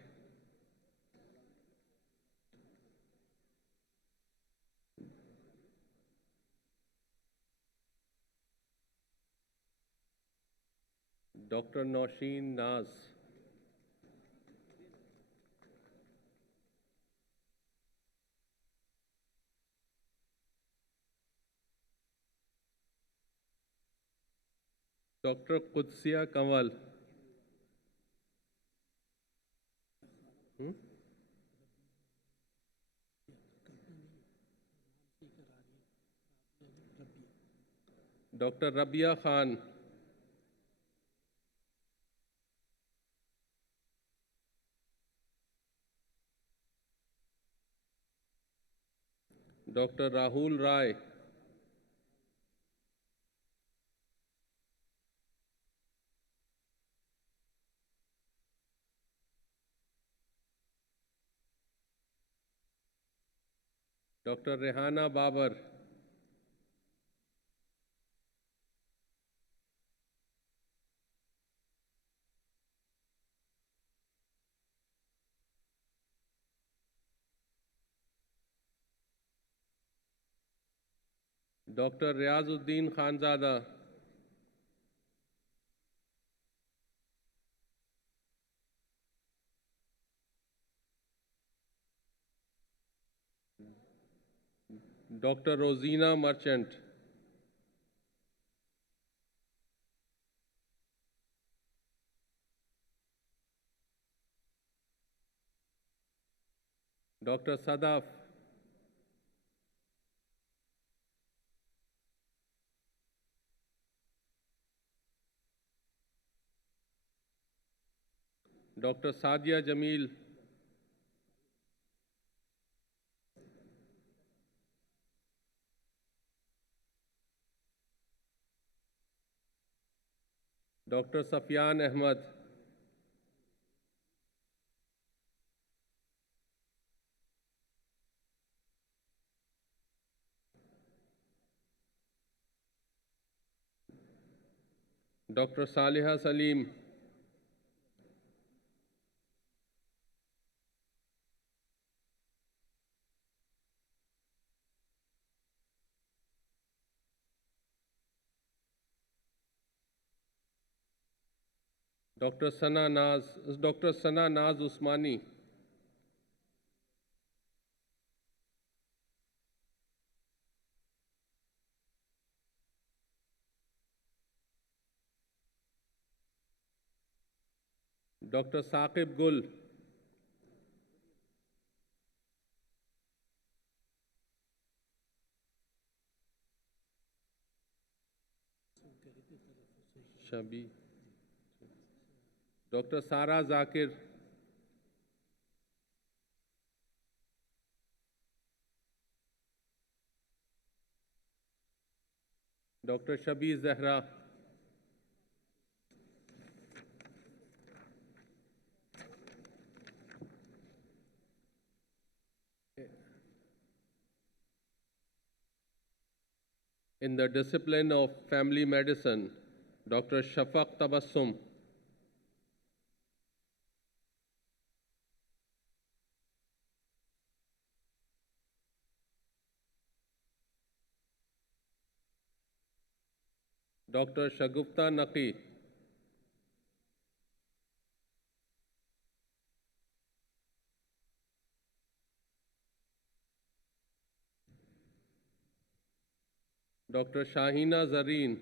Dr. Nausheen Naz. Dr. Qudsiya Kanwal. Dr. Rabia Khan. Dr. Rahul Rai. Dr. Rehana Babar. Dr. Riazuddin Khanzada. Dr. Rosina Merchant. Dr. Sadaf. Dr. Sadia Jamil. Dr. Safian Ahmad. Dr. Saliha Salim, Dr. Sana Naz Usmani, Dr. Saqib Gul, Shabi, Dr. Sara Zakir, Dr. Shabi Zahra, in the discipline of family medicine, Dr. Shafaq Tabassum, Dr. Shagufta Naqi, Dr. Shahina Zareen,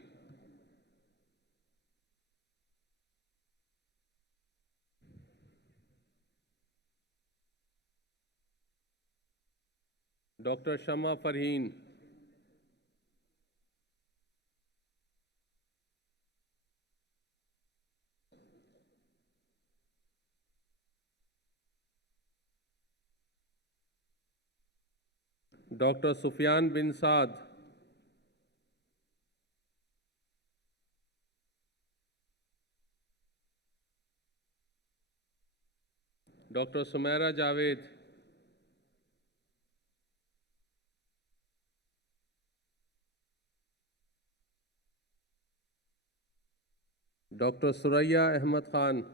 Dr. Shama Farheen, Dr. Sufyan bin Saad, Dr. Sumaira Javed, Dr. Suraya Ahmad Khan,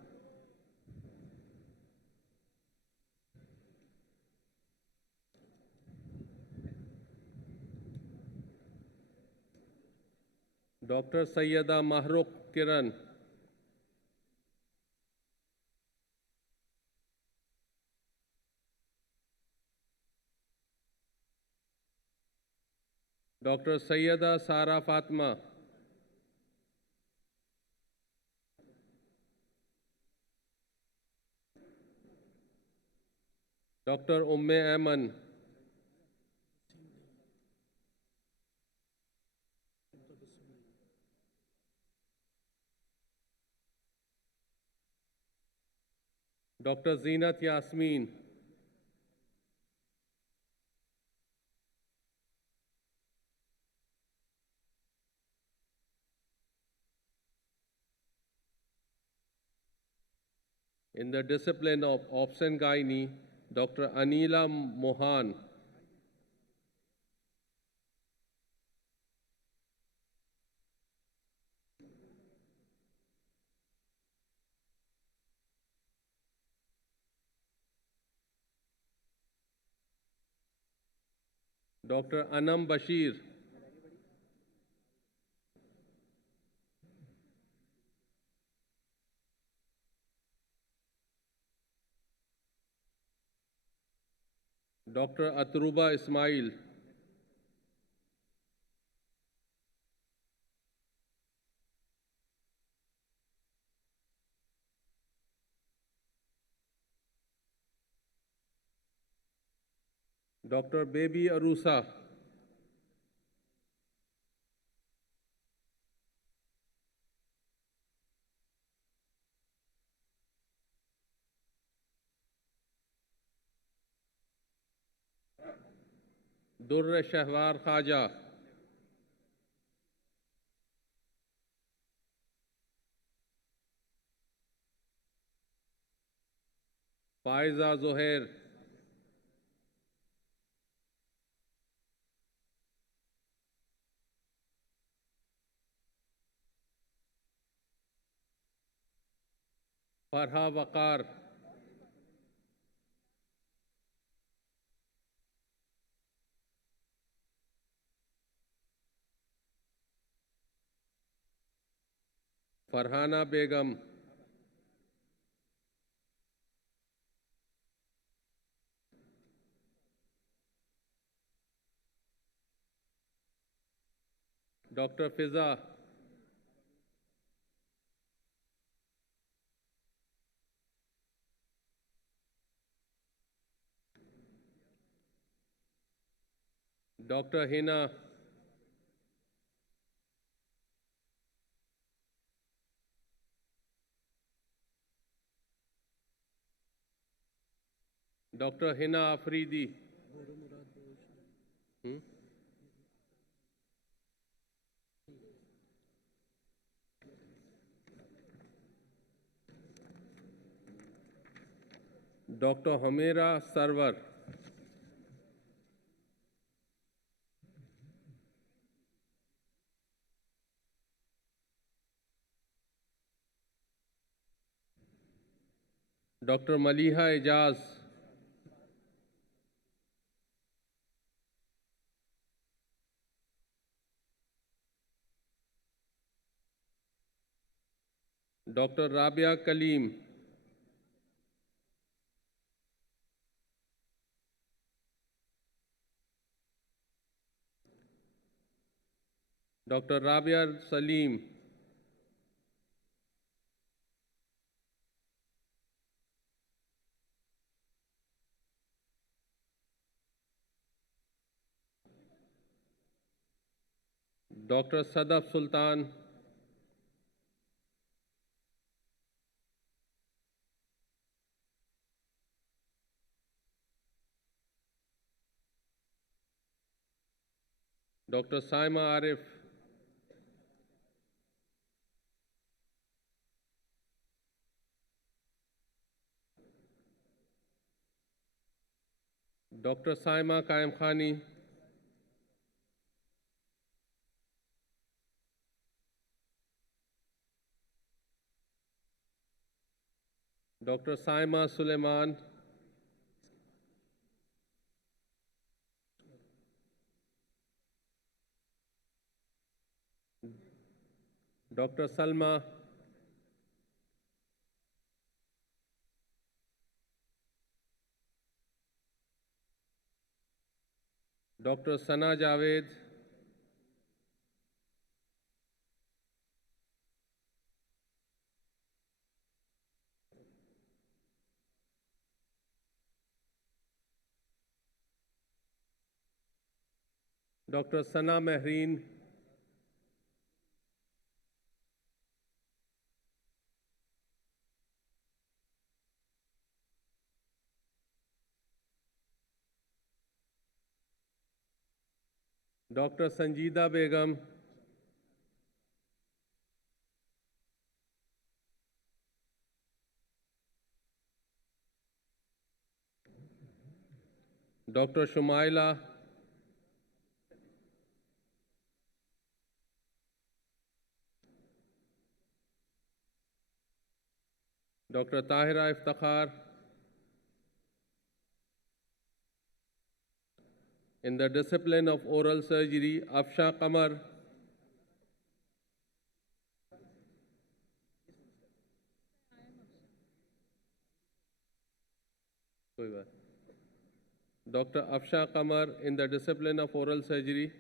Dr. Sayyida Mahrukh Kiran, Dr. Sayyida Sara Fatma, Dr. Umme Ayman, Dr. Zeenat Yasmeen, in the discipline of Obs and Gynae, Dr. Anila Mohan, Dr. Anam Bashir, Dr. Atruba Ismail, Dr. Baby Arusa, Durr Shahwar Khaja, Faiza Zohair, Farha Waqar, Farhana Begum, Dr. Fiza, Dr. Hina, Dr. Hina Afridi, Dr. Hamira Sarwar, Dr. Maliha Ijaz, Dr. Rabia Kaleem, Dr. Rabia Salim, Dr. Sadaf Sultan, Dr. Saima Arif, Dr. Saima Kaim Khani, Dr. Saima Suleiman, Dr. Salma, Dr. Sana Javed, Dr. Sana Mehreen, Dr. Sanjida Begum, Dr. Shumaila, Dr. Tahira Iftikhar, in the discipline of oral surgery, Afsha Qamar, Dr. Afsha Qamar, in the discipline of oral surgery,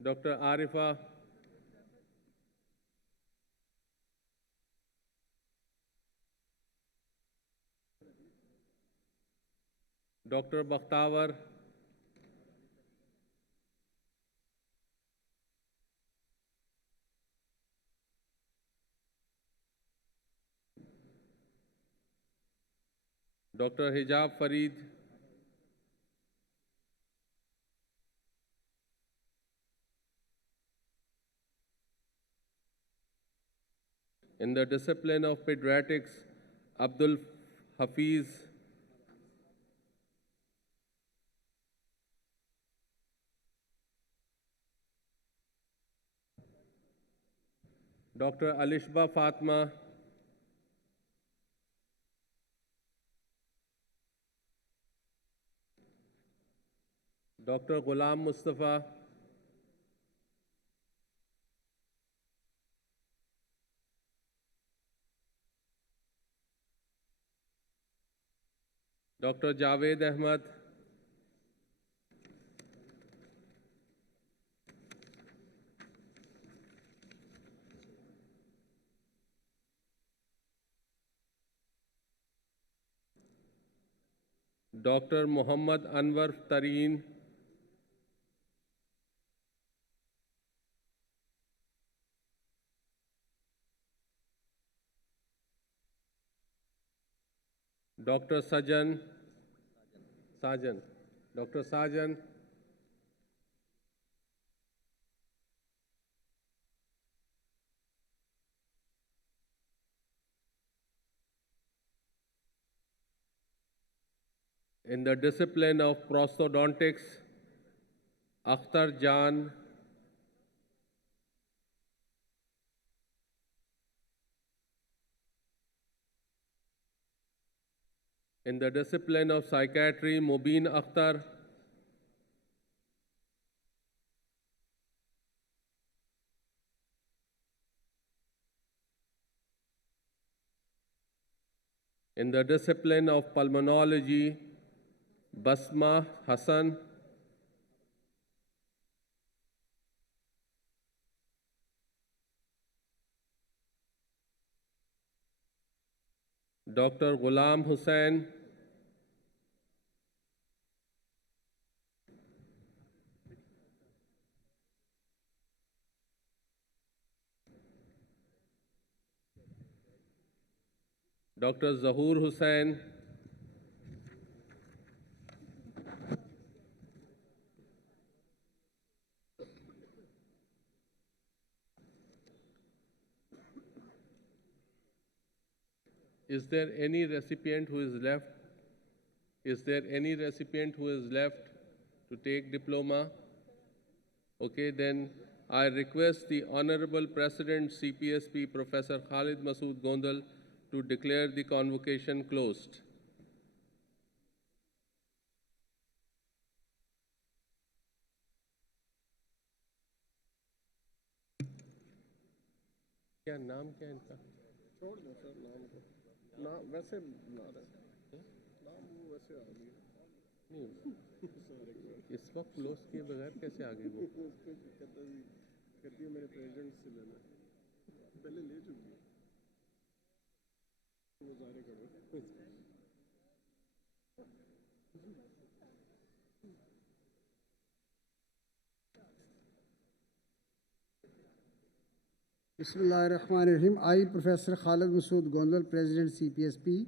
Dr. Arifa, Dr. Bakhtawar, Dr. Hijab Farid, in the discipline of pediatrics, Abdul Hafiz, Dr. Alishba Fatma, Dr. Ghulam Mustafa, Dr. Javed Ahmad, Dr. Muhammad Anwar Tareen, Dr. Sajan, Dr. Sajan, in the discipline of prosthodontics, Akhtar Jan, in the discipline of psychiatry, Mubin Akhtar, in the discipline of pulmonology, Basma Hassan, Dr. Ghulam Hussain, Dr. Zahur Hussain, is there any recipient who is left? Is there any recipient who is left to take diploma? Okay, then I request the Honorable President CPSP Professor Khalid Masood Gondal to declare the convocation closed. क्या नाम क्या इनका? छोड़ दो sir नाम को, नाम वैसे बुला रहे हैं, नाम वो वैसे आ गया नहीं, इस वक्त क्लोज किए बगैर कैसे आगे वो? कहती है मेरे प्रेसिडेंट से लेना, पहले ले चुकी है, मुजाहरे करो। Bismillahirrahmanirrahim. I, Professor Khalid Masood Gondal, President CPSP,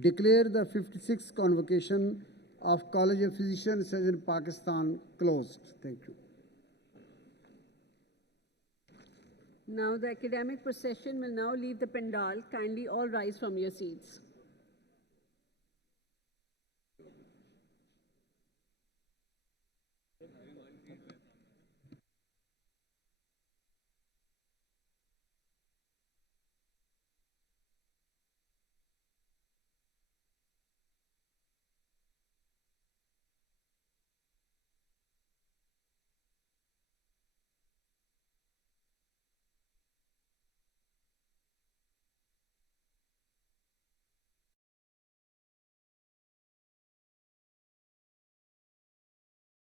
declare the 56th convocation of College of Physicians in Pakistan closed. Thank you. Now the academic procession will now leave the pandal. Kindly all rise from your seats.